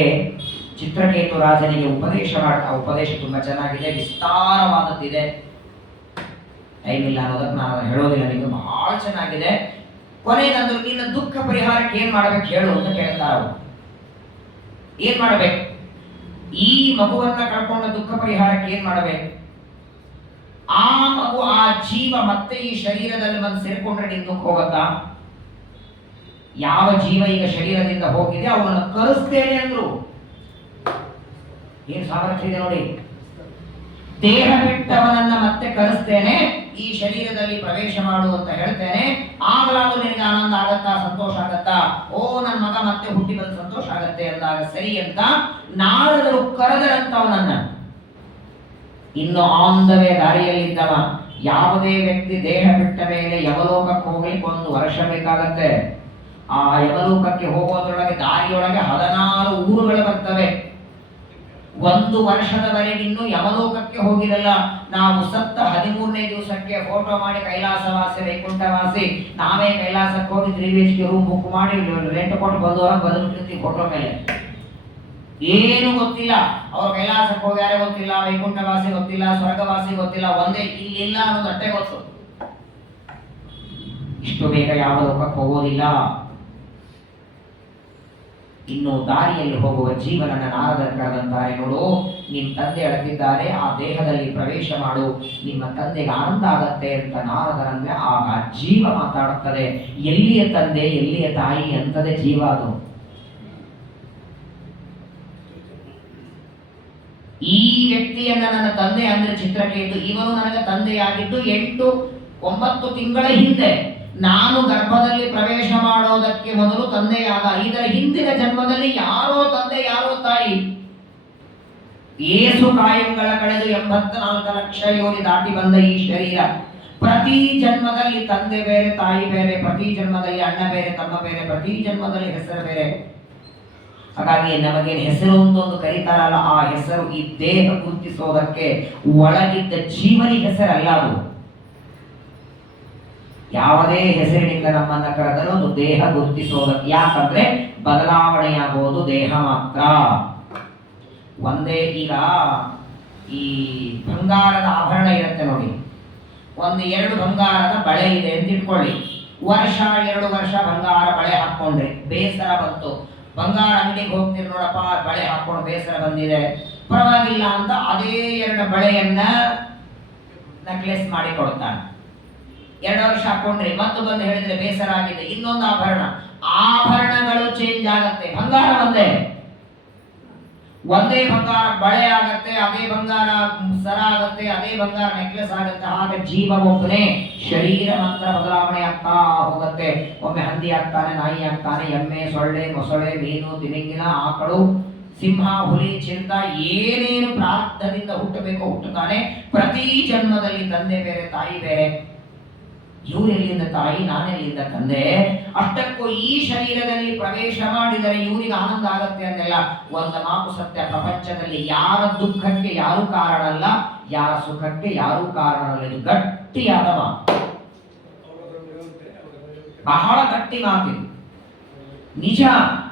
ಚಿತ್ರಕೇತು ರಾಜನಿಗೆ ಉಪದೇಶ ಮಾಡ್ತಾ, ಉಪದೇಶ ತುಂಬಾ ಚೆನ್ನಾಗಿದೆ, ವಿಸ್ತಾರವಾದದ್ದಿದೆ. ಟೈಮ್ ಇಲ್ಲ ಅನ್ನೋದಕ್ಕೆ ನಾನು ಹೇಳೋದಿಲ್ಲ, ನಿಮಗೆ ಬಹಳ ಚೆನ್ನಾಗಿದೆ. ಕೊನೆಗಂದ್ರು ನಿನ್ನ ದುಃಖ ಪರಿಹಾರಕ್ಕೆ ಏನ್ ಮಾಡ್ಬೇಕು ಹೇಳು ಅಂತ ಕೇಳ್ತಾರ. ಏನ್ ಮಾಡ್ಬೇಕು? ಈ ಮಗುವನ್ನ ಕಳ್ಕೊಂಡ ದುಃಖ ಪರಿಹಾರಕ್ಕೆ ಏನ್ ಮಾಡ್ಬೇಕು? ಆ ಮಗು, ಆ ಜೀವ ಮತ್ತೆ ಈ ಶರೀರದಲ್ಲಿ ಬಂದು ಸೇರ್ಕೊಂಡ್ರೆ ನಿನ್ ದುಃಖ ಹೋಗತ್ತಾ? ಯಾವ ಜೀವ ಈಗ ಶರೀರದಿಂದ ಹೋಗಿದೆ ಅವನನ್ನು ಕರೆಸ್ತೇನೆ ಅಂದ್ರು. ಏನ್ ಸಾಮರ್ಥ್ಯ ಇದೆ ನೋಡಿ. ದೇಹ ಬಿಟ್ಟವನನ್ನ ಮತ್ತೆ ಕರೆಸ್ತೇನೆ, ಈ ಶರೀರದಲ್ಲಿ ಪ್ರವೇಶ ಮಾಡು ಅಂತ ಹೇಳ್ತೇನೆ. ಆಗಲಾದ್ರೂ ನಿನಗೆ ಆನಂದ ಆಗತ್ತಾ, ಸಂತೋಷ ಆಗತ್ತಾ? ಓ, ನನ್ನ ಮಗ ಮತ್ತೆ ಹುಟ್ಟಿ ಬಂದು ಸಂತೋಷ ಆಗತ್ತೆ ಅಂದಾಗ ಸರಿ ಅಂತ ನಾರದರು ಕರೆದರಂತವನನ್ನ. ಇನ್ನು ಆಂದವೇ ದಾರಿಯಲ್ಲಿದ್ದವ. ಯಾವುದೇ ವ್ಯಕ್ತಿ ದೇಹ ಬಿಟ್ಟ ಮೇಲೆ ಯಮಲೋಕಕ್ಕೆ ಹೋಗ್ಲಿಕ್ಕೆ 1 ವರ್ಷ ಬೇಕಾಗತ್ತೆ. ಆ ಯಮಲೋಕಕ್ಕೆ ಹೋಗೋದ್ರೊಳಗೆ ದಾರಿಯೊಳಗೆ 16 ಊರುಗಳು ಬರ್ತವೆ. 1 ವರ್ಷದವರೆಗೆ ಇನ್ನು ಯಮಲೋಕಕ್ಕೆ ಹೋಗಿರಲ್ಲ. ನಾವು ಸತ್ತ 13ನೇ ದಿವಸಕ್ಕೆ ಫೋಟೋ ಮಾಡಿ ಕೈಲಾಸವಾಸಿ, ವೈಕುಂಠವಾಸಿ, ನಾವೇ ಕೈಲಾಸಕ್ಕೆ ಹೋಗಿ 3 BHK ರೂಮ್ ಬುಕ್ ಮಾಡಿ ರೆಂಟ್ ಕೊಟ್ಟು ಬಂದವರಾಗ ಬಂದ್ಬಿಟ್ಟಿರ್ತೀವಿ. ಫೋಟೋ ಮೇಲೆ ಏನು ಗೊತ್ತಿಲ್ಲ. ಅವ್ರು ಕೈಲಾಸಕ್ಕೆ ಹೋಗ್ಯಾರೆ ಗೊತ್ತಿಲ್ಲ, ವೈಕುಂಠವಾಸಿ ಗೊತ್ತಿಲ್ಲ, ಸ್ವರ್ಗವಾಸಿ ಗೊತ್ತಿಲ್ಲ, ಒಂದೇ ಇಲ್ಲಿಲ್ಲ ಅನ್ನೋದು ಅಷ್ಟೇ ಗೊತ್ತು. ಇಷ್ಟು ಬೇಗ ಯಾವ ಲೋಕಕ್ಕೆ ಹೋಗೋದಿಲ್ಲ. ಇನ್ನು ದಾರಿಯಲ್ಲಿ ಹೋಗುವ ಜೀವನನ್ನ ನಾರದರು ಕರೆದಂತಾರೆ. ನೋಡು, ನಿಮ್ ತಂದೆ ಅಳತಿದ್ದಾರೆ, ಆ ದೇಹದಲ್ಲಿ ಪ್ರವೇಶ ಮಾಡು, ನಿಮ್ಮ ತಂದೆಗೆ ಆನಂದ ಆಗತ್ತೆ ಅಂತ ನಾರದರಂದ್ರೆ ಆಗ ಜೀವ ಮಾತಾಡುತ್ತದೆ. ಎಲ್ಲಿಯ ತಂದೆ, ಎಲ್ಲಿಯ ತಾಯಿ ಅಂತದೇ ಜೀವ ಅದು. ಈ ವ್ಯಕ್ತಿಯನ್ನ ನನ್ನ ತಂದೆ ಅಂದ್ರೆ ಚಿತ್ರಕೇತು, ಇವನು ನನಗೆ ತಂದೆಯಾಗಿದ್ದು 8-9 ತಿಂಗಳ ಹಿಂದೆ. ನಾನು ಗರ್ಭದಲ್ಲಿ ಪ್ರವೇಶ ಮಾಡೋದಕ್ಕೆ ಮೊದಲು ತಂದೆಯಾದ. ಇದರ ಹಿಂದಿನ ಜನ್ಮದಲ್ಲಿ ಯಾರೋ ತಂದೆ ಯಾರೋ ತಾಯಿ. ಏಸು ಕಾಯಂಗಳ ಕಳೆದು 84 ಲಕ್ಷ ಯೋನಿ ದಾಟಿ ಬಂದ ಈ ಶರೀರ. ಪ್ರತಿ ಜನ್ಮದಲ್ಲಿ ತಂದೆ ಬೇರೆ, ತಾಯಿ ಬೇರೆ, ಪ್ರತಿ ಜನ್ಮದಲ್ಲಿ ಅಣ್ಣ ಬೇರೆ, ತಮ್ಮ ಬೇರೆ, ಪ್ರತಿ ಜನ್ಮದಲ್ಲಿ ಹೆಸರು ಬೇರೆ. ಹಾಗಾಗಿ ನಮಗೇನು ಹೆಸರು ಅಂತ ಒಂದು ಕರೀತಾರಲ್ಲ, ಆ ಹೆಸರು ಈ ದೇಹ ಗುರುತಿಸೋದಕ್ಕೆ ಒಳಗಿದ್ದ ಜೀವನಿಗೆ ಹೆಸರಲ್ಲ ಅದು. ಯಾವುದೇ ಹೆಸರಿನಿಂದ ನಮ್ಮನ್ನ ಕರೆದರೂ ಅದು ದೇಹ ಗುರುತಿಸೋದಕ್ಕೆ. ಯಾಕಂದ್ರೆ ಬದಲಾವಣೆಯಾಗುವುದು ದೇಹ ಮಾತ್ರ. ಒಂದೇ ಈಗ ಈ ಬಂಗಾರದ ಆಭರಣ ಇರುತ್ತೆ ನೋಡಿ, 1-2 ಬಂಗಾರದ ಬಳೆ ಇದೆ ಅಂತ ಇಟ್ಕೊಳ್ಳಿ. 1-2 ವರ್ಷ ಬಂಗಾರ ಬಳೆ ಹಾಕೊಂಡ್ರಿ, ಬೇಸರ ಬಂತು, ಬಂಗಾರ ಅಂಗಡಿಗೆ ಹೋಗ್ತೀರಿ, ನೋಡಪ್ಪ ಬಳೆ ಹಾಕೊಂಡು ಬೇಸರ ಬಂದಿದೆ, ಪರವಾಗಿಲ್ಲ ಅಂತ ಅದೇ 2 ಬಳೆಯನ್ನ ನೆಕ್ಲೆಸ್ ಮಾಡಿ ಕೊಡ್ತಾನೆ. 2 ವರ್ಷ ಹಾಕೊಂಡ್ರಿ, ಮತ್ತು ಬಂದು ಹೇಳಿದ್ರೆ ಬೇಸರ ಆಗಿದೆ, ಇನ್ನೊಂದು ಆಭರಣ. ಆಭರಣಗಳು ಚೇಂಜ್ ಆಗತ್ತೆ, ಬಂಗಾರ ಒಂದೇ ಬಂಗಾರ ಬಳೆ ಆಗತ್ತೆ, ಅದೇ ಬಂಗಾರ ಸರ ಆಗತ್ತೆ, ಅದೇ ಬಂಗಾರ ನೆಕ್ಲೆಸ್ ಆಗತ್ತೆ. ಹಾಗೆ ಜೀವ ಒಬ್ಬನೇ, ಶರೀರ ಮಾತ್ರ ಬದಲಾವಣೆ ಆಗ್ತಾ ಹೋಗುತ್ತೆ. ಒಮ್ಮೆ ಹಂದಿ ಆಗ್ತಾನೆ, ನಾಯಿ ಆಗ್ತಾನೆ, ಎಮ್ಮೆ, ಸೊಳ್ಳೆ, ಮೊಸಳೆ, ಮೀನು, ತಿಮಿಂಗಿಲ, ಆಕಳು, ಸಿಂಹ, ಹುಲಿ, ಚಿಂತ, ಏನೇನು ಪ್ರಾರಬ್ಧದಿಂದ ಹುಟ್ಟಬೇಕೋ ಹುಟ್ಟುತ್ತಾನೆ. ಪ್ರತಿ ಜನ್ಮದಲ್ಲಿ ತಂದೆ ಬೇರೆ ತಾಯಿ ಬೇರೆ, ಇವರೆಲ್ಲಿಂದ ತಾಯಿ, ನಾನೆಲ್ಲಿಂದ ತಂದೆ. ಅಷ್ಟಕ್ಕೂ ಈ ಶರೀರದಲ್ಲಿ ಪ್ರವೇಶ ಮಾಡಿದರೆ ಇವರಿಗೆ ಆನಂದ ಆಗತ್ತೆ ಅಂತೆಲ್ಲ ಒಂದು ಮಾತು ಸತ್ಯ. ಪ್ರಪಂಚದಲ್ಲಿ ಯಾರ ದುಃಖಕ್ಕೆ ಯಾರು ಕಾರಣ ಅಲ್ಲ, ಯಾರ ಸುಖಕ್ಕೆ ಯಾರು ಕಾರಣ ಅಲ್ಲ. ಇದು ಗಟ್ಟಿಯಾದ ಮಾತು, ಬಹಳ ಗಟ್ಟಿ ಮಾತಿದು, ನಿಜ.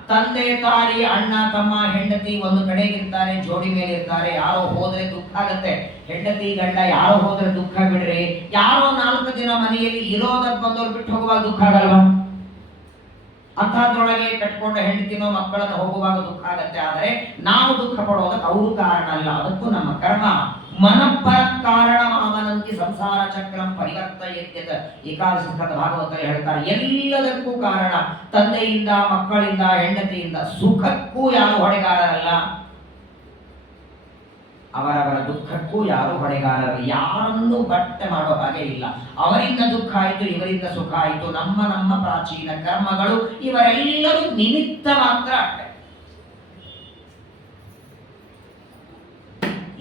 ತಂದೆ ತಾಯಿ, ಅಣ್ಣ ತಮ್ಮ, ಹೆಂಡತಿ ಒಂದು ಕಡೆಗಿರ್ತಾರೆ, ಜೋಡಿ ಮೇಲೆ ಇರ್ತಾರೆ. ಯಾರೋ ಹೋದ್ರೆ ದುಃಖ ಆಗತ್ತೆ, ಹೆಂಡತಿ ಗಂಡ ಯಾರೋ ಹೋದ್ರೆ ದುಃಖ ಬಿಡ್ರಿ. ಯಾರೋ 4 ದಿನ ಮನೆಯಲ್ಲಿ ಇರೋದಕ್ಕೆ ಬಂದವ್ರು ಬಿಟ್ಟು ಹೋಗುವಾಗ ದುಃಖ ಆಗಲ್ವಾ? ಅಂಥದ್ರೊಳಗೆ ಕಟ್ಕೊಂಡ ಹೆಂಡತಿನೋ ಮಕ್ಕಳನ್ನು ಹೋಗುವಾಗ ದುಃಖ ಆಗತ್ತೆ. ಆದರೆ ನಾವು ದುಃಖ ಪಡೋದಕ್ಕೆ ಅವರು ಕಾರಣ ಅಲ್ಲ, ಅದಕ್ಕೂ ನಮ್ಮ ಕರ್ಮ. ಮನಃಪರ ಕಾರಣ ಮಾಮನಂತಿ ಸಂಸಾರ ಚಕ್ರಂ ಪರಿವರ್ತಯತ್ಯತ. ಏಕಾದಶಿ ಸ್ಕಂದ ಭಾಗವತದಲ್ಲಿ ಹೇಳ್ತಾರೆ, ಎಲ್ಲದಕ್ಕೂ ಕಾರಣ ತಂದೆಯಿಂದ, ಮಕ್ಕಳಿಂದ, ಹೆಂಡತಿಯಿಂದ. ಸುಖಕ್ಕೂ ಯಾರು ಹೊಣೆಗಾರರಲ್ಲ, ಅವರವರ ದುಃಖಕ್ಕೂ ಯಾರು ಹೊಣೆಗಾರರು. ಯಾರನ್ನೂ ಬಟ್ಟೆ ಮಾಡೋ ಹಾಗೆ ಇಲ್ಲ. ಅವರಿಂದ ದುಃಖ ಆಯಿತು, ಇವರಿಂದ ಸುಖ ಆಯಿತು, ನಮ್ಮ ನಮ್ಮ ಪ್ರಾಚೀನ ಕರ್ಮಗಳು, ಇವರೆಲ್ಲರೂ ನಿಮಿತ್ತ ಮಾತ್ರ ಅಷ್ಟೆ.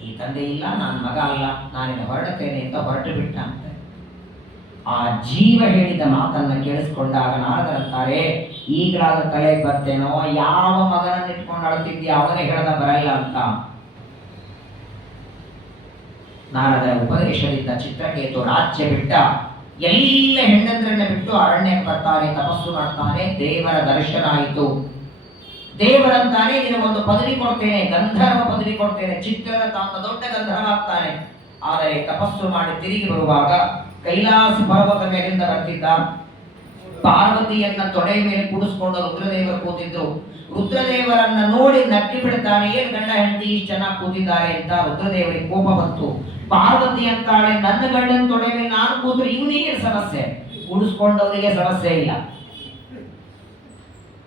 ಈ ತಂದೆ ಇಲ್ಲ, ನಾನು ಮಗ ಅಲ್ಲ, ನಾನಿನ್ನು ಹೊರಡುತ್ತೇನೆ ಅಂತ ಹೊರಟು ಬಿಟ್ಟ ಅಂತ. ಆ ಜೀವ ಹೇಳಿದ ಮಾತನ್ನ ಕೇಳಿಸ್ಕೊಂಡಾಗ ನಾರದರಂತಾರೆ, ಈಗಲಾದ ತಲೆಗೆ ಬರ್ತೇನೋ, ಯಾವ ಮಗನನ್ನ ಇಟ್ಕೊಂಡು ಅಳ್ತಿದ್ಯಾ, ಅವನೇ ಹೇಳ್ದ ಬರಲ್ಲ ಅಂತ. ನಾರದ ಉಪದೇಶದಿಂದ ಚಿತ್ರಕೇತು ರಾಜ್ಯ ಬಿಟ್ಟ, ಎಲ್ಲ ಹೆಂಡಂದ್ರನ್ನ ಬಿಟ್ಟು ಅರಣ್ಯಕ್ಕೆ ಬರ್ತಾನೆ, ತಪಸ್ಸು ಮಾಡ್ತಾನೆ. ದೇವರ ದರ್ಶನ ಆಯಿತು. ದೇವರಂತಾನೆ, ನಿನಗೊಂದು ಪದವಿ ಕೊಡ್ತೇನೆ, ಗಂಧರ್ವ ಪದವಿ ಕೊಡ್ತೇನೆ. ಚಿತ್ರನ ತಾನು ದೊಡ್ಡ ಗಂಧರ್ವ ಆಗ್ತಾನೆ. ಆದರೆ ತಪಸ್ಸು ಮಾಡಿ ತಿರುಗಿ ಬರುವಾಗ ಕೈಲಾಸ ಪರ್ವತ ಮೇಲಿಂದ ಬರ್ತಿದ್ದ. ಪಾರ್ವತಿಯನ್ನ ತೊಡೆ ಮೇಲೆ ಕೂಡಿಸ್ಕೊಂಡು ರುದ್ರದೇವರು ಕೂತಿದ್ರು. ರುದ್ರದೇವರನ್ನ ನೋಡಿ ನಕ್ಕಿ ಬಿಡ್ತಾನೆ, ಏನ್ ಗಂಡ ಹೆಂಡತಿ ಇಷ್ಟು ಚೆನ್ನಾಗಿ ಕೂತಿದ್ದಾರೆ ಅಂತ. ರುದ್ರದೇವರಿಗೆ ಕೋಪ ಬಂತು. ಪಾರ್ವತಿ ಅಂತಾಳೆ, ನನ್ನ ಗಂಡನ ತೊಡೆ ಮೇಲೆ ನಾನು ಕೂತ್ರೆ ಇವನಿಗೆ ಸಮಸ್ಯೆ, ಕೂಡಿಸ್ಕೊಂಡವರಿಗೆ ಸಮಸ್ಯೆ ಇಲ್ಲ.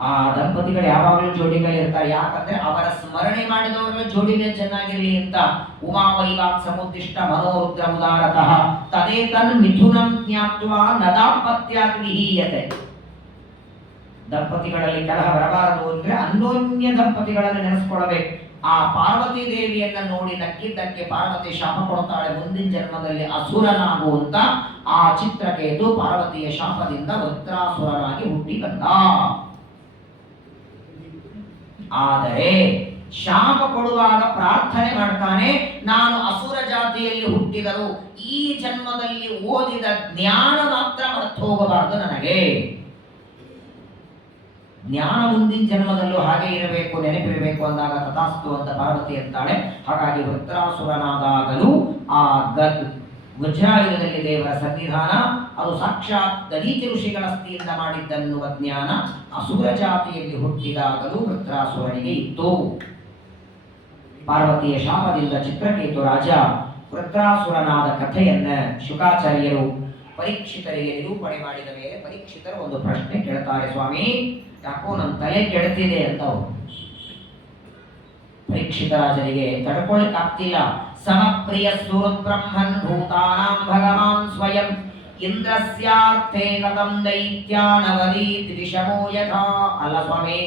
ಆ ದಂಪತಿಗಳು ಯಾವಾಗಲೂ ಜೋಡಿ ಮೇಲೆ ಇರ್ತಾರೆ. ಯಾಕಂದ್ರೆ ಅವರ ಸ್ಮರಣೆ ಮಾಡಿದವರ ಜೋಡಿ ಮೇಲೆ ಚೆನ್ನಾಗಿರಲಿ ಅಂತ. ಉಮಾ ವೈವಾಕ್ ಸಮುದ್ದಿಷ್ಟ ಮನೋರುದ್ರ ಉದಾರತಃ ತದೇತನ್ ಮಿಥುನಂ ಜ್ಞಾತ್ವಾ ನದಾಪತ್ಯಾತ್ ವಿಹೀಯತೆ. ದಂಪತಿಗಳಲ್ಲಿ ಕಲಹ ಬರಬಾರದು ಅಂದ್ರೆ ಅನ್ಯೋನ್ಯ ದಂಪತಿಗಳನ್ನು ನೆನೆಸ್ಕೊಳ್ಬೇಕು. ಆ ಪಾರ್ವತಿ ದೇವಿಯನ್ನ ನೋಡಿ ನಕ್ಕಿದ್ದಕ್ಕೆ ಪಾರ್ವತಿ ಶಾಪ ಕೊಡ್ತಾಳೆ, ಮುಂದಿನ ಜನ್ಮದಲ್ಲಿ ಅಸುರನಾಗುವಂತ. ಆ ಚಿತ್ರಕೇತು ಪಾರ್ವತಿಯ ಶಾಪದಿಂದ ವೃತ್ರಾಸುರನಾಗಿ ಹುಟ್ಟಿ ಬಂದ. ಆದರೆ ಶಾಪ ಕೊಡುವಾಗ ಪ್ರಾರ್ಥನೆ ಮಾಡ್ತಾನೆ, ನಾನು ಅಸುರ ಜಾತಿಯಲ್ಲಿ ಹುಟ್ಟಿದರೂ ಈ ಜನ್ಮದಲ್ಲಿ ಓದಿದ ಜ್ಞಾನ ಮಾತ್ರ ಮರೆತು ಹೋಗಬಾರದು ನನಗೆ. ಜ್ಞಾನ ಮುಂದಿನ ಜನ್ಮದಲ್ಲೂ ಹಾಗೆ ಇರಬೇಕು, ನೆನಪಿರಬೇಕು ಅಂದಾಗ ತಥಾಸ್ತು ಅಂತ ಪಾರ್ವತಿ ಅಂತಾಳೆ. ಹಾಗಾಗಿ ವೃತ್ರಾಸುರನಾದಾಗಲೂ ಆ ವಜ್ರಾಯುಧದಲ್ಲಿ ದೇವರ ಸನ್ನಿಧಾನ, ಅದು ಸಾಕ್ಷಾತ್ ದಧೀಚಿ ಋಷಿಗಳ ಅಸ್ಥಿಯಿಂದ ಮಾಡಿದ್ದನ್ನುವ ಜ್ಞಾನ ಅಸುರ ಜಾತಿಯಲ್ಲಿ ಹುಟ್ಟಿದಾಗಲೂ ವೃತ್ರಾಸುರನಿಗೆ ಇತ್ತು. ಪಾರ್ವತಿಯ ಶಾಪದಿಂದ ಚಿತ್ರಕೇತು ರಾಜ ವೃತ್ರಾಸುರನಾದ ಕಥೆಯನ್ನ ಶುಕಾಚಾರ್ಯರು ಪರೀಕ್ಷಿತರಿಗೆ ನಿರೂಪಣೆ ಮಾಡಿದ ಮೇಲೆ ಪರೀಕ್ಷಿತರು ಒಂದು ಪ್ರಶ್ನೆ ಕೇಳ್ತಾರೆ, ಸ್ವಾಮಿ ಯಾಕೋ ನನ್ನ ತಲೆ ಕೆಡ್ತಿದೆ ಅಂತ. ಪರೀಕ್ಷಿತ ರಾಜರಿಗೆ ತಡ್ಕೊಳ್ಳಿಕ್ಕಾಗ್ತಿಲ್ಲ. ಸಮಪ್ರಿಯ ಸುಹೃತ್ ಬ್ರಹ್ಮನ್ ಭೂತಾನಾಂ ಭಗವಾನ್ ಸ್ವಯಂ ಇಂದ್ರಸ್ಯಾರ್ಥೇ ಕಥಂ ದೈತ್ಯಾನವದೀತ್ ವಿಷಮೋ ಯಥಾ. ಅಲ್ಲ ಸ್ವಾಮಿ,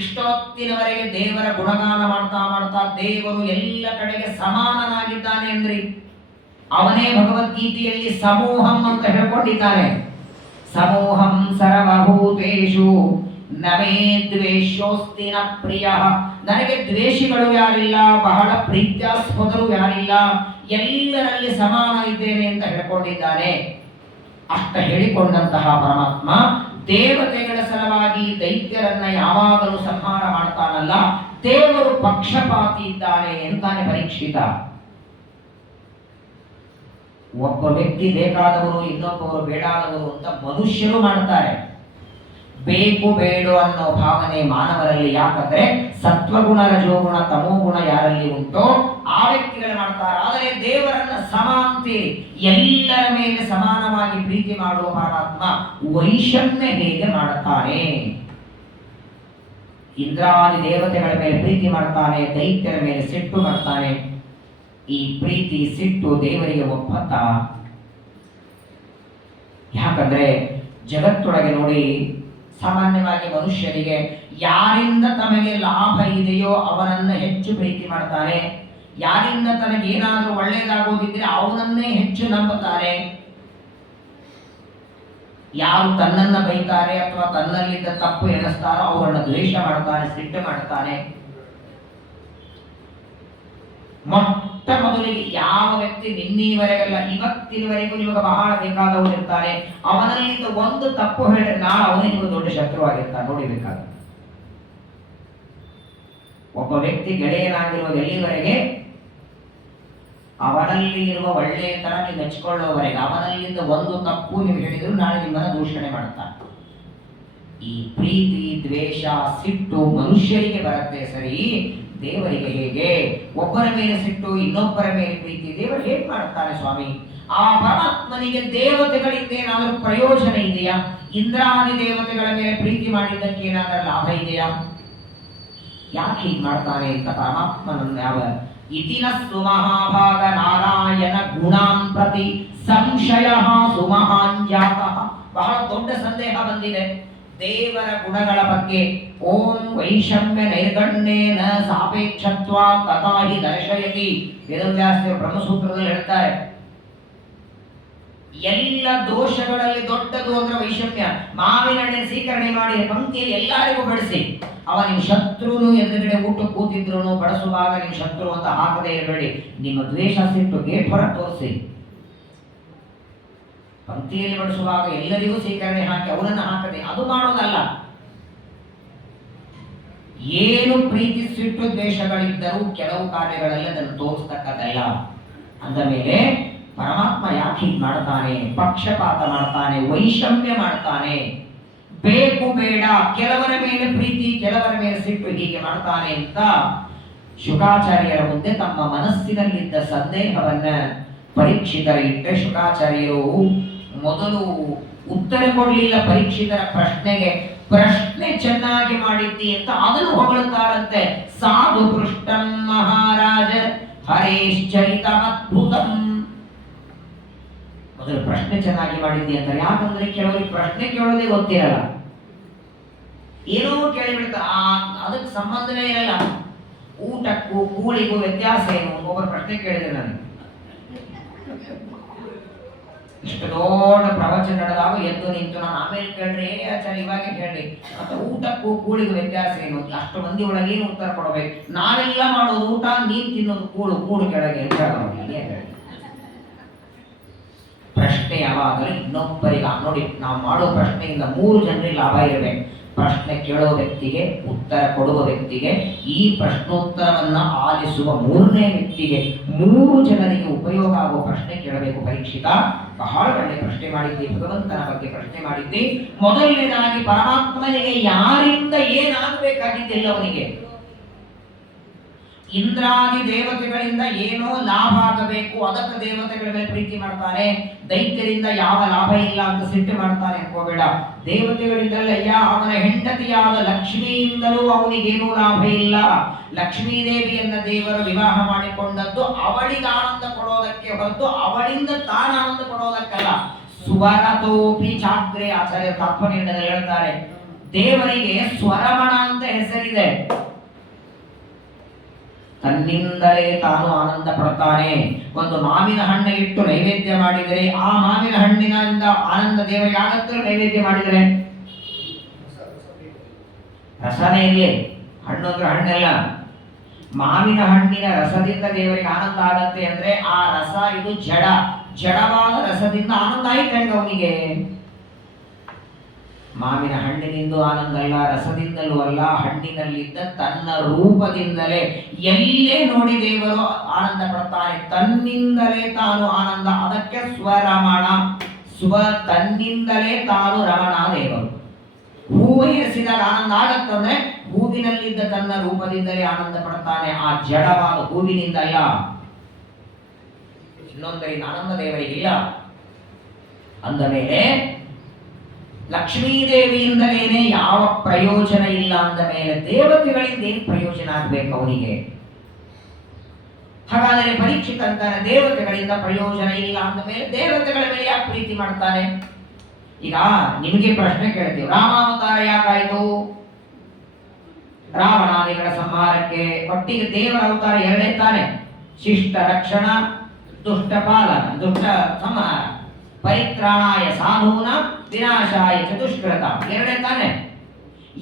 ಇಷ್ಟೊತ್ತಿನವರೆಗೆ ದೇವರ ಗುಣಗಾನ ಮಾಡ್ತಾ ಮಾಡ್ತಾ ದೇವರು ಎಲ್ಲ ಕಡೆಗೆ ಸಮಾನನಾಗಿದ್ದಾನೆ ಅಂದ್ರಿ. ಅವನೇ ಭಗವದ್ಗೀತೆಯಲ್ಲಿ ಸಮೂಹಂ ಅಂತ ಹೇಳ್ಕೊಂಡಿದ್ದಾನೆ. ಸಮೂಹಂ ಸರ್ವಭೂತೇಷು ನಮೇ ದ್ವೇಷೋಸ್ತಿ ನ ಪ್ರಿಯ, ನನಗೆ ದ್ವೇಷಿಗಳು ಯಾರಿಲ್ಲ, ಬಹಳ ಪ್ರೀತ್ಯಾಸ್ಪದರು ಯಾರಿಲ್ಲ, ಎಲ್ಲರಲ್ಲಿ ಸಮಾನ ಇದ್ದೇನೆ ಅಂತ ಹೇಳ್ಕೊಂಡಿದ್ದಾನೆ. ಅಷ್ಟ ಹೇಳಿಕೊಂಡಂತಹ ಪರಮಾತ್ಮ ದೇವತೆಗಳ ಸಲುವಾಗಿ ದೈತ್ಯರನ್ನ ಯಾವಾಗಲೂ ಸಂಹಾರ ಮಾಡ್ತಾನಲ್ಲ, ದೇವರು ಪಕ್ಷಪಾತಿ ಇದ್ದಾನೆ ಅಂತಾನೆ ಪರೀಕ್ಷಿತ. ಒಬ್ಬ ವ್ಯಕ್ತಿ ಬೇಕಾದವರು ಇನ್ನೊಬ್ಬರು ಬೇಡಾದವರು ಅಂತ ಮನುಷ್ಯರು ಮಾಡ್ತಾರೆ. ಬೇಕು ಬೇಡು ಅನ್ನೋ ಭಾವನೆ ಮಾನವರಲ್ಲಿ, ಯಾಕಂದ್ರೆ ಸತ್ವಗುಣ ರಜೋಗುಣ ತಮೋಗುಣ ಯಾರಲ್ಲಿ ಉಂಟೋ ಆ ವ್ಯಕ್ತಿಗಳು ಮಾಡ್ತಾರೆ. ಆದರೆ ದೇವರನ್ನ ಸಮಾಂತಿ ಎಲ್ಲರ ಮೇಲೆ ಸಮಾನವಾಗಿ ಪ್ರೀತಿ ಮಾಡುವ ಪರಮಾತ್ಮ ವೈಷಮ್ಯ ಹೇಗೆ ಮಾಡುತ್ತಾನೆ? ಇಂದ್ರಾದಿ ದೇವತೆಗಳ ಮೇಲೆ ಪ್ರೀತಿ ಮಾಡ್ತಾನೆ, ದೈತ್ಯರ ಮೇಲೆ ಸಿಟ್ಟು ಮಾಡ್ತಾನೆ. ಈ ಪ್ರೀತಿ ಸಿಟ್ಟು ದೇವರಿಗೆ ಒಪ್ಪತ್ತ? ಯಾಕಂದ್ರೆ ಜಗತ್ತೊಳಗೆ ನೋಡಿ, ಸಾಮಾನ್ಯವಾಗಿ ಮನುಷ್ಯರಿಗೆ ಯಾರಿಂದ ತಮಗೆ ಲಾಭ ಇದೆಯೋ ಅವನನ್ನ ಹೆಚ್ಚು ಪ್ರೀತಿ ಮಾಡ್ತಾನೆ, ಯಾರಿಂದ ತನಗೇನಾದ್ರೂ ಒಳ್ಳೇದಾಗೋದಿದ್ರೆ ಅವನನ್ನೇ ಹೆಚ್ಚು ನಂಬುತ್ತಾರೆ. ಯಾರು ತನ್ನನ್ನ ಬೈತಾರೆ ಅಥವಾ ತನ್ನಲ್ಲಿದ್ದ ತಪ್ಪು ಎಣಿಸ್ತಾರೋ ಅವರನ್ನ ದ್ವೇಷ ಮಾಡ್ತಾನೆ, ಸಿಟ್ಟು ಮಾಡ್ತಾನೆ. ಮೊಟ್ಟ ಮೊದಲಿಗೆ ಯಾವ ವ್ಯಕ್ತಿ ನಿನ್ನೆಯವರೆಗೆಲ್ಲ ಇವತ್ತಿನವರೆಗೂ ನಿಮಗೆ ಬಹಳ ಬೇಕಾದವರು ಇರ್ತಾರೆ, ಅವನಲ್ಲಿಂದ ಒಂದು ತಪ್ಪು ಹೇಳಿದ್ರೆ ನಾಳೆ ಅವನೇ ನಿಮಗೆ ದೊಡ್ಡ ಶತ್ರುವಾಗಿರ್ತಾನೆ. ನೋಡಿಬೇಕಾದ ಒಬ್ಬ ವ್ಯಕ್ತಿ ಗೆಳೆಯನಾಗಿರುವುದು ಎಲ್ಲಿವರೆಗೆ? ಅವನಲ್ಲಿ ಇರುವ ಒಳ್ಳೆಯತನ ನೀವು ಮೆಚ್ಚಿಕೊಳ್ಳುವವರೆಗೆ. ಅವನಲ್ಲಿಂದ ಒಂದು ತಪ್ಪು ನೀವು ಹೇಳಿದ್ರು ನಾಳೆ ನಿಮ್ಮನ್ನ ದೂಷಣೆ ಮಾಡ್ತಾನೆ. ಈ ಪ್ರೀತಿ ದ್ವೇಷ ಸಿಟ್ಟು ಮನುಷ್ಯರಿಗೆ ಬರುತ್ತೆ ಸರಿ, ದೇವರಿಗೆ ಹೇಗೆ? ಒಬ್ಬರ ಮೇಲೆ ಸಿಟ್ಟು ಇನ್ನೊಬ್ಬರ ಮೇಲೆ ಪ್ರೀತಿ ದೇವರು ಹೇಗೆ ಮಾಡ್ತಾನೆ ಸ್ವಾಮಿ? ಆ ಪರಮಾತ್ಮನಿಗೆ ದೇವತೆಗಳಿಂದ ಏನಾದರೂ ಪ್ರಯೋಜನ ಇದೆಯಾ? ಇಂದ್ರಾದಿ ದೇವತೆಗಳ ಮೇಲೆ ಪ್ರೀತಿ ಮಾಡಿದ್ದಕ್ಕೆ ಏನಾದರೂ ಲಾಭ ಇದೆಯಾ? ಯಾಕೆ ಹೀಗೆ ಮಾಡ್ತಾನೆ ಅಂತ ಪರಮಾತ್ಮನನ್ನು ಯಾವ ಇತಿನ ಸುಮಹಾಭಾಗ ನಾರಾಯಣ ಗುಣಾಂ ಪ್ರತಿ ಸಂಶಯ ಸುಮಹಾಂಜಾತ. ಬಹಳ ದೊಡ್ಡ ಸಂದೇಹ ಬಂದಿದೆ ದೇವರ ಗುಣಗಳ ಬಗ್ಗೆ. ಓಂ ವೈಷಮ್ಯ ನೈರ್ಗಣ್ಯೇನ ಸಾಪೇಕ್ಷತ್ವ ತಥಾ ಹಿ ದರ್ಶಯತಿ. ವೇದವ್ಯಾಸರು ಬ್ರಹ್ಮಸೂತ್ರದಲ್ಲಿ ಹೇಳ್ತಾರೆ, ಎಲ್ಲ ದೋಷಗಳಲ್ಲಿ ದೊಡ್ಡದು ಅಂದ್ರೆ ವೈಷಮ್ಯ. ಮಾವಿನ ಹಣ್ಣೆ ಸ್ವೀಕರಣೆ ಮಾಡಿ ಪಂಕ್ತಿಯಲ್ಲಿ ಎಲ್ಲರಿಗೂ ಬಡಿಸಿ, ಅವ ನಿಮ್ಮ ಶತ್ರುನು ಎದುರುಗಡೆ ಊಟ ಕೂತಿದ್ರು ಬಡಿಸುವಾಗ ನಿಮ್ಮ ಶತ್ರು ಅಂತ ಹಾಕದೇ ಇರಬೇಡಿ. ನಿಮ್ಮ ದ್ವೇಷ ಸಿಟ್ಟು ಗೇಟ್ ಹೊರ ತೋರಿಸಿ. ಪಂಕ್ತಿಯಲ್ಲಿ ಬಡಿಸುವಾಗ ಎಲ್ಲರಿಗೂ ಸ್ವೀಕರಣೆ ಹಾಕಿ ಅವರನ್ನು ಹಾಕದೆ ಅದು ಮಾಡೋದಲ್ಲ. ಏನು ಪ್ರೀತಿ ಸಿಟ್ಟು ದ್ವೇಷಗಳಿದ್ದರೂ ಕೆಲವು ಕಾರ್ಯಗಳಲ್ಲಿ ಅದನ್ನು ತೋರಿಸ್ತಕ್ಕದ್ದಲ್ಲ. ಅಂದ ಮೇಲೆ ಪರಮಾತ್ಮ ಯಾಕೆ ಹೀಗೆ ಮಾಡ್ತಾನೆ? ಪಕ್ಷಪಾತ ಮಾಡ್ತಾನೆ, ವೈಷಮ್ಯ ಮಾಡ್ತಾನೆ. ಬೇಕು ಬೇಡ, ಕೆಲವರ ಮೇಲೆ ಪ್ರೀತಿ ಕೆಲವರ ಮೇಲೆ ಸಿಟ್ಟು, ಹೀಗೆ ಮಾಡ್ತಾನೆ ಅಂತ ಶುಕಾಚಾರ್ಯರ ಮುಂದೆ ತಮ್ಮ ಮನಸ್ಸಿನಲ್ಲಿದ್ದ ಸಂದೇಹವನ್ನ ಪರೀಕ್ಷಿತರ ಇಟ್ಟರೆ, ಶುಕಾಚಾರ್ಯರು ಮೊದಲು ಉತ್ತರ ಕೊಡಲಿಲ್ಲ ಪರೀಕ್ಷಿತರ ಪ್ರಶ್ನೆಗೆ. ಪ್ರಶ್ನೆ ಚೆನ್ನಾಗಿ ಮಾಡಿದ್ದಿ ಅಂತ ಅದನ್ನು ಹೊಗಳುತ್ತಾರಂತೆ. ಸಾಧು ಪೃಷ್ಟಂ ಮಹಾರಾಜ ಹರೇಶ್ಚರಿತಮದ್ಭುತಂ. ಮೊದಲು ಪ್ರಶ್ನೆ ಚೆನ್ನಾಗಿ ಮಾಡಿದ್ದಿ ಅಂತಾರೆ. ಯಾಕಂದ್ರೆ ಕೆಲವರಿಗೆ ಪ್ರಶ್ನೆ ಕೇಳೋದೇ ಗೊತ್ತಿರಲ್ಲ, ಏನೋ ಕೇಳಿಬಿಡ್ತಾರೆ, ಅದಕ್ಕೆ ಸಂಬಂಧವೇ ಇರಲ್ಲ. ಊಟಕ್ಕೂ ಕೂಳಿಗೂ ವ್ಯತ್ಯಾಸ ಏನು? ಒಬ್ಬರು ಪ್ರಶ್ನೆ ಕೇಳಿದ್ರೆ ನನಗೆ ಇಷ್ಟು ದೊಡ್ಡ ಪ್ರವಚನ ನಡೆದಾಗ ಎದ್ದು ನಿಂತು ನಾನು ಆಮೇಲೆ ಕೇಳ್ರಿ ಆಚಾರ್ಯ ಇವಾಗ ಹೇಳ್ರಿ ಮತ್ತೆ ಊಟಕ್ಕೂ ಕೂಳಿಗೂ ವ್ಯತ್ಯಾಸ ಏನು? ಅಷ್ಟು ಮಂದಿ ಒಳಗೆ ಏನು ಉತ್ತರ ಕೊಡಬೇಕು? ನಾವೆಲ್ಲ ಮಾಡೋದು ಊಟ, ನೀನ್ ತಿನ್ನೋದು ಕೂಳು, ಕೂಡು ಕೆಳಗೆ ಅಂತ ಪ್ರಶ್ನೆ ಯಾವಾಗಲೂ ಇನ್ನೊಬ್ಬರಿಗೆ. ನೋಡಿ, ನಾವು ಮಾಡೋ ಪ್ರಶ್ನೆಯಿಂದ 3 ಜನರಿಗೆ ಲಾಭ ಇರಬೇಕು. ಪ್ರಶ್ನೆ ಕೇಳೋ ವ್ಯಕ್ತಿಗೆ, ಉತ್ತರ ಕೊಡುವ ವ್ಯಕ್ತಿಗೆ, ಈ ಪ್ರಶ್ನೋತ್ತರವನ್ನ ಆಲಿಸುವ 3ನೇ ವ್ಯಕ್ತಿಗೆ, 3 ಜನರಿಗೆ ಉಪಯೋಗ ಆಗುವ ಪ್ರಶ್ನೆ ಕೇಳಬೇಕು. ಪರೀಕ್ಷಿತ ಬಹಳ ಒಳ್ಳೆ ಪ್ರಶ್ನೆ ಮಾಡಿದ್ದಿ, ಭಗವಂತನ ಬಗ್ಗೆ ಪ್ರಶ್ನೆ ಮಾಡಿದ್ದಿ. ಮೊದಲನೇದಾಗಿ ಪರಮಾತ್ಮನಿಗೆ ಯಾರಿಂದ ಏನಾಗಬೇಕಾಗಿದ್ದಿಲ್ಲ ಅವನಿಗೆ. ಇಂದ್ರಾದಿ ದೇವತೆಗಳಿಂದ ಏನೋ ಲಾಭ ಆಗಬೇಕು, ಅದಕ್ಕೆ ದೇವತೆಗಳ ಮೇಲೆ ಪ್ರೀತಿ ಮಾಡ್ತಾನೆ. ದೈತ್ಯರಿಂದ ಯಾವ ಲಾಭ ಇಲ್ಲ ಅಂತ ಸಿಟ್ಟು ಮಾಡ್ತಾನೆ ಅನ್ಕೋಬೇಡ. ದೇವತೆಗಳಿಂದಲಯ್ಯ, ಅವನ ಹೆಂಡತಿಯಾದ ಲಕ್ಷ್ಮಿಯಿಂದಲೂ ಅವನಿಗೇನೂ ಲಾಭ ಇಲ್ಲ. ಲಕ್ಷ್ಮೀದೇವಿಯನ್ನ ದೇವರು ವಿವಾಹ ಮಾಡಿಕೊಂಡದ್ದು ಅವಳಿಗೆ ಆನಂದ ಕೊಡೋದಕ್ಕೆ ಹೊರತು ಅವಳಿಂದ ತಾನು ಆನಂದ ಕೊಡೋದಕ್ಕಲ್ಲ. ಸ್ವರತೋಪಿ ಚಾಗ್ರೆ. ಆಚಾರ್ಯ ತತ್ವನಿರ್ಣಯದಲ್ಲಿ ಹೇಳ್ತಾರೆ, ದೇವರಿಗೆ ಸ್ವರಮಣ ಅಂತ ಹೆಸರಿದೆ. ತನ್ನಿಂದಲೇ ತಾನು ಆನಂದ ಪಡ್ತಾನೆ. ಒಂದು ಮಾವಿನ ಹಣ್ಣು ಇಟ್ಟು ನೈವೇದ್ಯ ಮಾಡಿದರೆ ಆ ಮಾವಿನ ಹಣ್ಣಿನಿಂದ ಆನಂದ ದೇವರಿಗೆ ಆಗತ್ತಲ್ಲ. ನೈವೇದ್ಯ ಮಾಡಿದರೆ ರಸನೇ ಇರಲಿ, ಹಣ್ಣು ಅಂದ್ರೆ ಹಣ್ಣೆಲ್ಲ. ಮಾವಿನ ಹಣ್ಣಿನ ರಸದಿಂದ ದೇವರಿಗೆ ಆನಂದ ಆಗತ್ತೆ ಅಂದ್ರೆ ಆ ರಸ ಇದು ಜಡವಾದ ರಸದಿಂದ ಆನಂದ ಆಯ್ತು ಹೆಂಗ ಅವನಿಗೆ? ಮಾವಿನ ಹಣ್ಣಿನಿಂದ ಆನಂದ ಅಲ್ಲ, ರಸದಿಂದಲೂ ಅಲ್ಲ, ಹಣ್ಣಿನಲ್ಲಿದ್ದ ತನ್ನ ರೂಪದಿಂದಲೇ ಎಲ್ಲೇ ನೋಡಿ ದೇವರು ಆನಂದ ಪಡ್ತಾನೆ. ತನ್ನಿಂದಲೇ ತಾನು ಆನಂದ, ಅದಕ್ಕೆ ಸ್ವರಮಣ. ತನ್ನಿಂದಲೇ ತಾನು ರಮಣ ದೇವರು. ಹೂವು ಏರಿಸಿದಾಗ ಆನಂದ ಆಗತ್ತಂದ್ರೆ ಹೂವಿನಲ್ಲಿದ್ದ ತನ್ನ ರೂಪದಿಂದಲೇ ಆನಂದ ಪಡ್ತಾನೆ, ಆ ಜಡವಾದ ಹೂವಿನಿಂದಲ್ಲ, ಇನ್ನೊಂದರಿಂದ ಆನಂದ ದೇವರಿಗಿಲ್ಲ. ಅಂದ ಮೇಲೆ ಲಕ್ಷ್ಮೀದೇವಿಯಿಂದಲೇನೆ ಯಾವ ಪ್ರಯೋಜನ ಇಲ್ಲ ಅಂದ ಮೇಲೆ ದೇವತೆಗಳಿಂದ ಏನು ಪ್ರಯೋಜನ ಆಗ್ಬೇಕು ಅವನಿಗೆ? ಹಾಗಾದರೆ ಪರೀಕ್ಷಿತ ಅಂತಾನೆ ದೇವತೆಗಳಿಂದ ಪ್ರಯೋಜನ ಇಲ್ಲ ಅಂದ ಮೇಲೆ ದೇವತೆಗಳ ಮೇಲೆ ಯಾಕೆ ಪ್ರೀತಿ ಮಾಡ್ತಾನೆ? ಈಗ ನಿಮಗೆ ಪ್ರಶ್ನೆ ಕೇಳ್ತೀವಿ, ರಾಮಾವತಾರ ಯಾಕಾಯ್ತು? ರಾವಣಾದಿಗಳ ಸಂಹಾರಕ್ಕೆ. ಒಟ್ಟಿಗೆ ದೇವರ ಅವತಾರ ಎರಡೇ ತಾನೆ, ಶಿಷ್ಟ ರಕ್ಷಣ, ದುಷ್ಟ ಪಾಲನ, ದುಷ್ಟ ಸಂಹಾರ. ಪರಿತ್ರಾಣಾಯ ಸಾಧೂನ ವಿನಾಶಾಯ ಚತುಷ್ಕೃತ, ಎರಡೇ ತಾನೆ.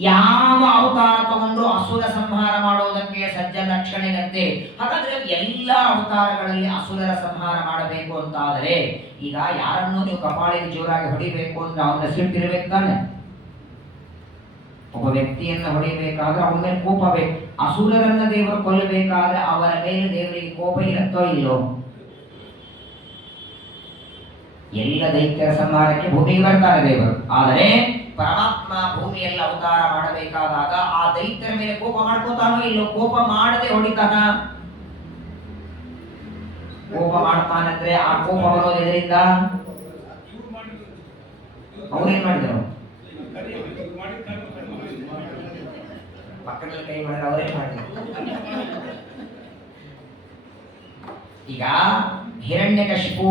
ಯಾವ ಅವತಾರ ತಗೊಂಡು ಅಸುರ ಸಂಹಾರ ಮಾಡೋದಕ್ಕೆ ಸಜ್ಜನ ರಕ್ಷಣೆಗಂತೆ. ಹಾಗಾದ್ರೆ ಎಲ್ಲ ಅವತಾರಗಳಲ್ಲಿ ಅಸುರರ ಸಂಹಾರ ಮಾಡಬೇಕು ಅಂತಾದರೆ ಈಗ ಯಾರನ್ನು ನೀವು ಕಪಾಳಿಗೆ ಜೋರಾಗಿ ಹೊಡಿಬೇಕು ಅಂದ್ರೆ ಅವನ ಸಿಟ್ಟಿರ್ಬೇಕು ತಾನೆ. ಒಬ್ಬ ವ್ಯಕ್ತಿಯನ್ನ ಹೊಡಿಬೇಕಾದ್ರೆ ಅವನ ಮೇಲೆ ಕೋಪ ಬೇಕು. ಅಸುರರನ್ನ ದೇವರು ಕೊಲ್ಲಬೇಕಾದ್ರೆ ಅವರ ಮೇಲೆ ದೇವರಿಗೆ ಕೋಪ ಇರುತ್ತೋ ಇಲ್ಲೋ? ಎಲ್ಲ ದೈತ್ಯರ ಸಂಹಾರಕ್ಕೆ ಭೂಮಿಗೆ ಬರ್ತಾರೆ ದೇವರು. ಆದರೆ ಪರಮಾತ್ಮ ಭೂಮಿಯಲ್ಲಿ ಅವತಾರ ಮಾಡಬೇಕಾದಾಗ ಆ ದೈತ್ಯರ ಮೇಲೆ ಕೋಪ ಮಾಡ್ಕೋತಾನೋ ಇಲ್ಲೋ? ಕೋಪ ಮಾಡದೆ ಹೊಡಿತಾನ? ಕೋಪ ಮಾಡ್ತಾನಂದ್ರೆ ಆ ಕೋಪ ಬರೋದು ಎದರಿಂದ? ಅವ್ರೇನ್ ಮಾಡಿದರು? ಪಕ್ಕದಲ್ಲಿ ಕೈ ಮಾಡಿದ್ರೆ ಅವರೇ ಮಾಡಿದ್ರು. ಈಗ ಹಿರಣ್ಯಕಶಿಪು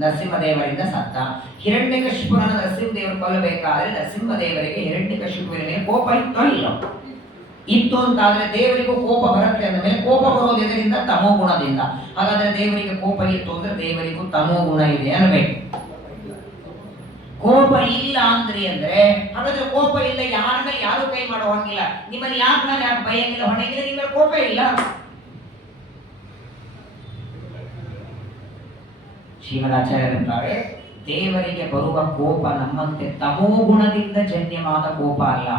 ನರಸಿಂಹದೇವರಿಂದ ಸತ್ತ. ಹಿರಣ್ಯಕಶಿಪುರನ್ನು ನರಸಿಂಹದೇವರು ಕೊಲ್ಲಬೇಕಾದ್ರೆ ನರಸಿಂಹದೇವರಿಗೆ ಹಿರಣ್ಯಕಶಿಪುವಿನ ಮೇಲೆ ಕೋಪ ಇತ್ತೋ ಇಲ್ಲೋ? ಇತ್ತು ಅಂತಾದ್ರೆ ದೇವರಿಗೂ ಕೋಪ ಬರುತ್ತೆ ಅಂದ ಮೇಲೆ ಕೋಪ ಬರೋದು ಎದರಿಂದ? ತಮೋ ಗುಣದಿಂದ. ಹಾಗಾದ್ರೆ ದೇವರಿಗೆ ಕೋಪ ಇತ್ತು ಅಂದ್ರೆ ದೇವರಿಗೂ ತಮೋ ಗುಣ ಇದೆ ಅನ್ನಬೇಕು. ಕೋಪ ಇಲ್ಲ ಅಂದ್ರಿ ಅಂದ್ರೆ ಹಾಗಾದ್ರೆ ಕೋಪ ಇಲ್ಲ, ಯಾರ ಮೇಲೆ ಯಾರು ಕೈ ಮಾಡೋ ಹಂಗಿಲ್ಲ. ನಿಮ್ಮಲ್ಲಿ ಯಾಕೆ ಭಯಂಗಿಲ್ಲ, ಹೊಣೆಗಿಲ್ಲ, ನಿಮ್ಮಲ್ಲಿ ಕೋಪ ಇಲ್ಲ. ಶ್ರೀಮದಾಚಾರ್ಯರಂತಾರೆ, ದೇವರಿಗೆ ಬರುವ ಕೋಪ ನಮ್ಮಂತೆ ತಮೋ ಗುಣದಿಂದ ಜನ್ಯವಾದ ಕೋಪ ಅಲ್ಲ.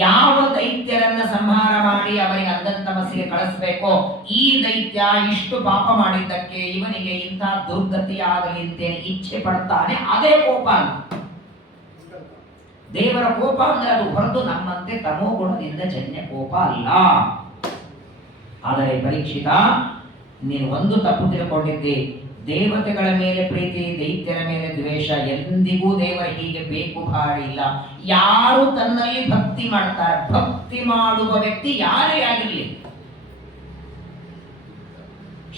ಯಾವ ದೈತ್ಯರನ್ನ ಸಂಹಾರ ಮಾಡಿ ಅವರಿಗೆ ಅಂಧಂತಮಸ್ಸಿಗೆ ಕಳಿಸ್ಬೇಕೋ, ಈ ದೈತ್ಯ ಇಷ್ಟು ಪಾಪ ಮಾಡಿದ್ದಕ್ಕೆ ಇವನಿಗೆ ಇಂಥ ದುರ್ಗತಿ ಆಗಲಿ ಅಂತೇಳಿ ಇಚ್ಛೆ ಪಡ್ತಾನೆ, ಅದೇ ಕೋಪ ಅಂತ. ದೇವರ ಕೋಪ ಅಂದ್ರೆ ಅದು ಹೊರತು ನಮ್ಮಂತೆ ತಮೋ ಗುಣದಿಂದ ಜನ್ಯ ಕೋಪ ಅಲ್ಲ. ಆದರೆ ಪರೀಕ್ಷಿತ, ನೀನು ಒಂದು ತಪ್ಪು ತಿಳ್ಕೊಂಡಿದ್ದಿ. ದೇವತೆಗಳ ಮೇಲೆ ಪ್ರೀತಿ, ದೈತ್ಯರ ಮೇಲೆ ದ್ವೇಷ. ಎಂದಿಗೂ ದೇವರ ಹೀಗೆ ಬೇಕು ಹಾಡಿಲ್ಲ. ಯಾರು ತನ್ನಲ್ಲಿ ಭಕ್ತಿ ಮಾಡ್ತಾರೆ, ಭಕ್ತಿ ಮಾಡುವ ವ್ಯಕ್ತಿ ಯಾರೇ ಆಗಿರಲಿ.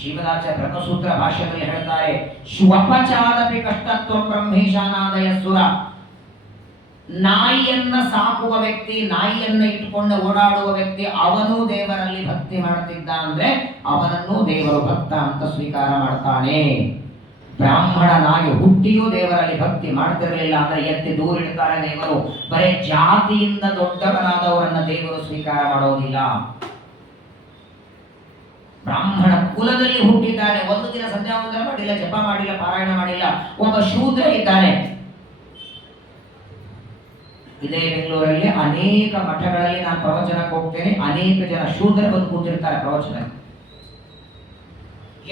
ಶ್ರೀಮದಾಚಾರ್ಯ ಬ್ರಹ್ಮಸೂತ್ರ ಭಾಷ್ಯದಲ್ಲಿ ಹೇಳ್ತಾರೆ, ಶ್ವಪಚಾರಪಿ ಕಷ್ಟತ್ವ ಬ್ರಹ್ಮೇಶಾನಾದಯ ಸುರ. ನಾಯಿಯನ್ನ ಸಾಕುವ ವ್ಯಕ್ತಿ, ನಾಯಿಯನ್ನ ಇಟ್ಟುಕೊಂಡು ಓಡಾಡುವ ವ್ಯಕ್ತಿ, ಅವನು ದೇವರಲ್ಲಿ ಭಕ್ತಿ ಮಾಡ್ತಿದ್ದ ಅಂದ್ರೆ ಅವನನ್ನು ದೇವರು ಭಕ್ತ ಅಂತ ಸ್ವೀಕಾರ ಮಾಡ್ತಾನೆ. ಬ್ರಾಹ್ಮಣನಾಗಿ ಹುಟ್ಟಿಯೂ ದೇವರಲ್ಲಿ ಭಕ್ತಿ ಮಾಡ್ತಿರಲಿಲ್ಲ ಅಂದ್ರೆ ಎತ್ತಿ ದೂರಿಡ್ತಾರೆ ದೇವರು. ಬರೇ ಜಾತಿಯಿಂದ ದೊಡ್ಡವರಾದವರನ್ನ ದೇವರು ಸ್ವೀಕಾರ ಮಾಡೋದಿಲ್ಲ. ಬ್ರಾಹ್ಮಣ ಕುಲದಲ್ಲಿ ಹುಟ್ಟಿದ್ದಾನೆ, ಒಂದು ದಿನ ಸಂಧ್ಯಾ ವಂದನ ಮಾಡಿಲ್ಲ, ಜಪ ಮಾಡಿಲ್ಲ, ಪಾರಾಯಣ ಮಾಡಿಲ್ಲ, ಒಬ್ಬ ಶೂದ್ರ ಇದ್ದಾನೆ. ಇದೇ ಬೆಂಗಳೂರಲ್ಲಿ ಅನೇಕ ಮಠಗಳಲ್ಲಿ ನಾನು ಪ್ರವಚನಕ್ಕೆ ಹೋಗ್ತೇನೆ, ಅನೇಕ ಜನ ಶೂದ್ರ ಬಂದು ಕೂತಿರ್ತಾರೆ ಪ್ರವಚನ.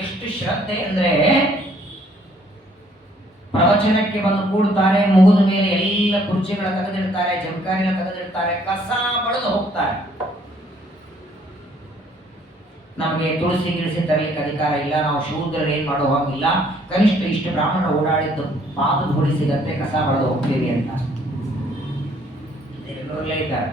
ಎಷ್ಟು ಶ್ರದ್ಧೆ ಅಂದ್ರೆ ಪ್ರವಚನಕ್ಕೆ ಬಂದು ಕೂಡ್ತಾರೆ, ಮುಗಿದ ಮೇಲೆ ಎಲ್ಲ ಕುರ್ಚಿಗಳ ತೆಗೆದಿಡ್ತಾರೆ, ಜಮಖಾನಿನ ತೆಗೆದಿಡ್ತಾರೆ, ಕಸ ಬಳಿದು ಹೋಗ್ತಾರೆ. ನಮಗೆ ತುಳಸಿ ಗಿಳಿಸಿ ತರಲಿಕ್ಕೆ ಅಧಿಕಾರ ಇಲ್ಲ, ನಾವು ಶೂದ್ರರು ಏನ್ ಮಾಡೋ ಹಾಗಿಲ್ಲ, ಕನಿಷ್ಠ ಇಷ್ಟು ಬ್ರಾಹ್ಮಣ ಓಡಾಡಿದ್ದು ಪಾದದ ಹುಡಿ ಸಿಗತ್ತೆ, ಕಸ ಬಳಿದು ಹೋಗ್ತೀವಿ ಅಂತ ಇದ್ದಾರೆ.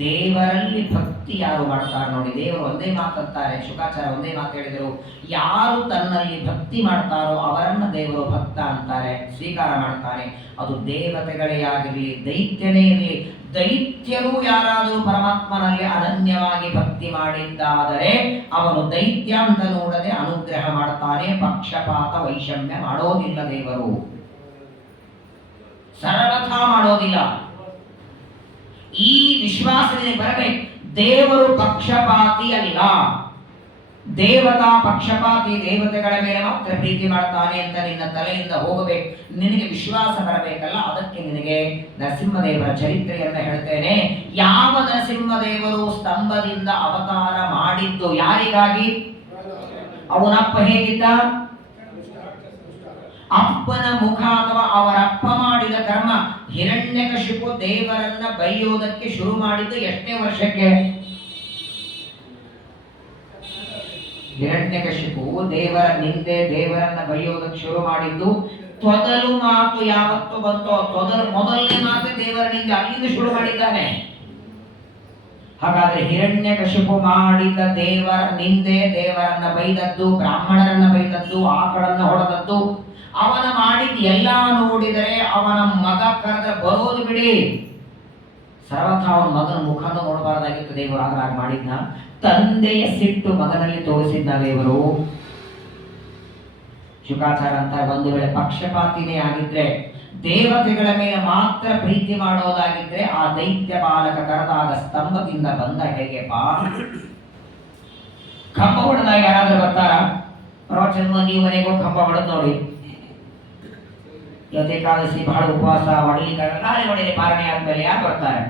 ದೇವರಲ್ಲಿ ಭಕ್ತಿ ಯಾರು ಮಾಡ್ತಾರೆ ನೋಡಿ, ದೇವರು ಒಂದೇ ಮಾತಂತಾರೆ, ಶುಕಾಚಾರ್ಯ ಒಂದೇ ಮಾತು ಹೇಳಿದರು, ಯಾರು ತನ್ನಲ್ಲಿ ಭಕ್ತಿ ಮಾಡ್ತಾರೋ ಅವರನ್ನ ದೇವರು ಭಕ್ತ ಅಂತಾರೆ, ಸ್ವೀಕಾರ ಮಾಡ್ತಾನೆ. ಅದು ದೇವತೆಗಳೇ ಆಗಿರಲಿ, ದೈತ್ಯನೇ ಇರಲಿ. ದೈತ್ಯರು ಯಾರಾದರೂ ಪರಮಾತ್ಮನಲ್ಲಿ ಅನನ್ಯವಾಗಿ ಭಕ್ತಿ ಮಾಡಿದ್ದಾದರೆ ಅವನು ದೈತ್ಯ ಅಂತ ನೋಡದೆ ಅನುಗ್ರಹ ಮಾಡ್ತಾನೆ, ಪಕ್ಷಪಾತ ವೈಷಮ್ಯ ಮಾಡೋದಿಲ್ಲ ದೇವರು. ಸರ್ವಥಾ ಮಾಡೋದಿಲ್ಲ. ಈ ವಿಶ್ವಾಸದಲ್ಲಿ ಬರಬೇಕು. ದೇವರು ಪಕ್ಷಪಾತಿ ಅಲ್ಲ, ದೇವತಾ ಪಕ್ಷಪಾತಿ, ದೇವತೆಗಳ ಮೇಲೆ ಮಾತ್ರ ಪ್ರೀತಿ ಮಾಡ್ತಾನೆ ಅಂತ ನಿನ್ನ ತಲೆಯಿಂದ ಹೋಗಬೇಕು. ನಿನಗೆ ವಿಶ್ವಾಸ ಬರಬೇಕಲ್ಲ, ಅದಕ್ಕೆ ನಿನಗೆ ನರಸಿಂಹದೇವರ ಚರಿತ್ರೆಯನ್ನು ಹೇಳ್ತೇನೆ. ಯಾವ ನರಸಿಂಹದೇವರು ಸ್ತಂಭದಿಂದ ಅವತಾರ ಮಾಡಿದ್ದು ಯಾರಿಗಾಗಿ? ಅವನಪ್ಪ ಹೇಗಿದ್ದ? ಅಪ್ಪನ ಮುಖ ಅಥವಾ ಅವರಪ್ಪ ಮಾಡಿದ ಕರ್ಮ. ಹಿರಣ್ಯಕಶಿಪು ದೇವರನ್ನ ಬೈಯೋದಕ್ಕೆ ಶುರು ಮಾಡಿದ್ದು ಎಷ್ಟನೇ ವರ್ಷಕ್ಕೆ? ಹಿರಣ್ಯಕಶಿಪು ದೇವರ ನಿಂದೆ, ದೇವರನ್ನ ಬೈಯೋದಕ್ಕೆ ಶುರು ಮಾಡಿದ್ದು ತೊದಲು ಮಾತು ಯಾವತ್ತು ಬಂತೋ, ಮೊದಲನೇ ಮಾತು ದೇವರ ನಿಂದೆ, ಅಲ್ಲಿಂದ ಶುರು ಮಾಡಿದ್ದಾನೆ. ಹಾಗಾದ್ರೆ ಹಿರಣ್ಯಕಶಿಪು ಮಾಡಿದ ದೇವರ ನಿಂದೆ, ದೇವರನ್ನ ಬೈದದ್ದು, ಬ್ರಾಹ್ಮಣರನ್ನ ಬೈದದ್ದು, ಆಕಳನ್ನ ಹೊಡೆದದ್ದು, ಅವನ ಮಾಡಿದ ಎಲ್ಲ ನೋಡಿದರೆ ಅವನ ಮಗ ಕರೆದ ಬರೋದು ಬಿಡಿ, ಸರ್ವಥ ಅವನ ಮಗನ ಮುಖನ ನೋಡಬಾರ್ದಾಗಿತ್ತು ದೇವರು. ಆಗ ಮಾಡಿದ್ನ ತಂದೆಯ ಸಿಟ್ಟು ಮಗನಲ್ಲಿ ತೋರಿಸಿದ್ದ ದೇವರು. ಶುಕಾಚಾರ ಅಂತ ಒಂದು ವೇಳೆ ಪಕ್ಷಪಾತಿನೇ ಆಗಿದ್ರೆ, ದೇವತೆಗಳ ಮೇಲೆ ಮಾತ್ರ ಪ್ರೀತಿ ಮಾಡೋದಾಗಿದ್ರೆ ಆ ದೈತ್ಯ ಬಾಲಕ ಕರೆದಾಗ ಸ್ತಂಭದಿಂದ ಬಂದ ಹೇಗೆಪ್ಪ? ಕಂಬ ಹೊಡೆದಾಗ ಯಾರಾದ್ರೂ ಬರ್ತಾರ? ಪ್ರವಚನ ನೀವು ಮನೆಗೂ ಕಂಬ ಹೊಡೆದ್ ನೋಡಿ. ಇವತ್ತು ಏಕಾದಶಿ ಬಹಳ ಉಪವಾಸ ಹೊಡಲಿಕ್ಕಾಗಲ್ಲ, ನಾಳೆ ಹೊಡೆಯಲಿ ಪಾರಣೆ ಆದ್ಮೇಲೆ ಯಾರು ಬರ್ತಾರೆ?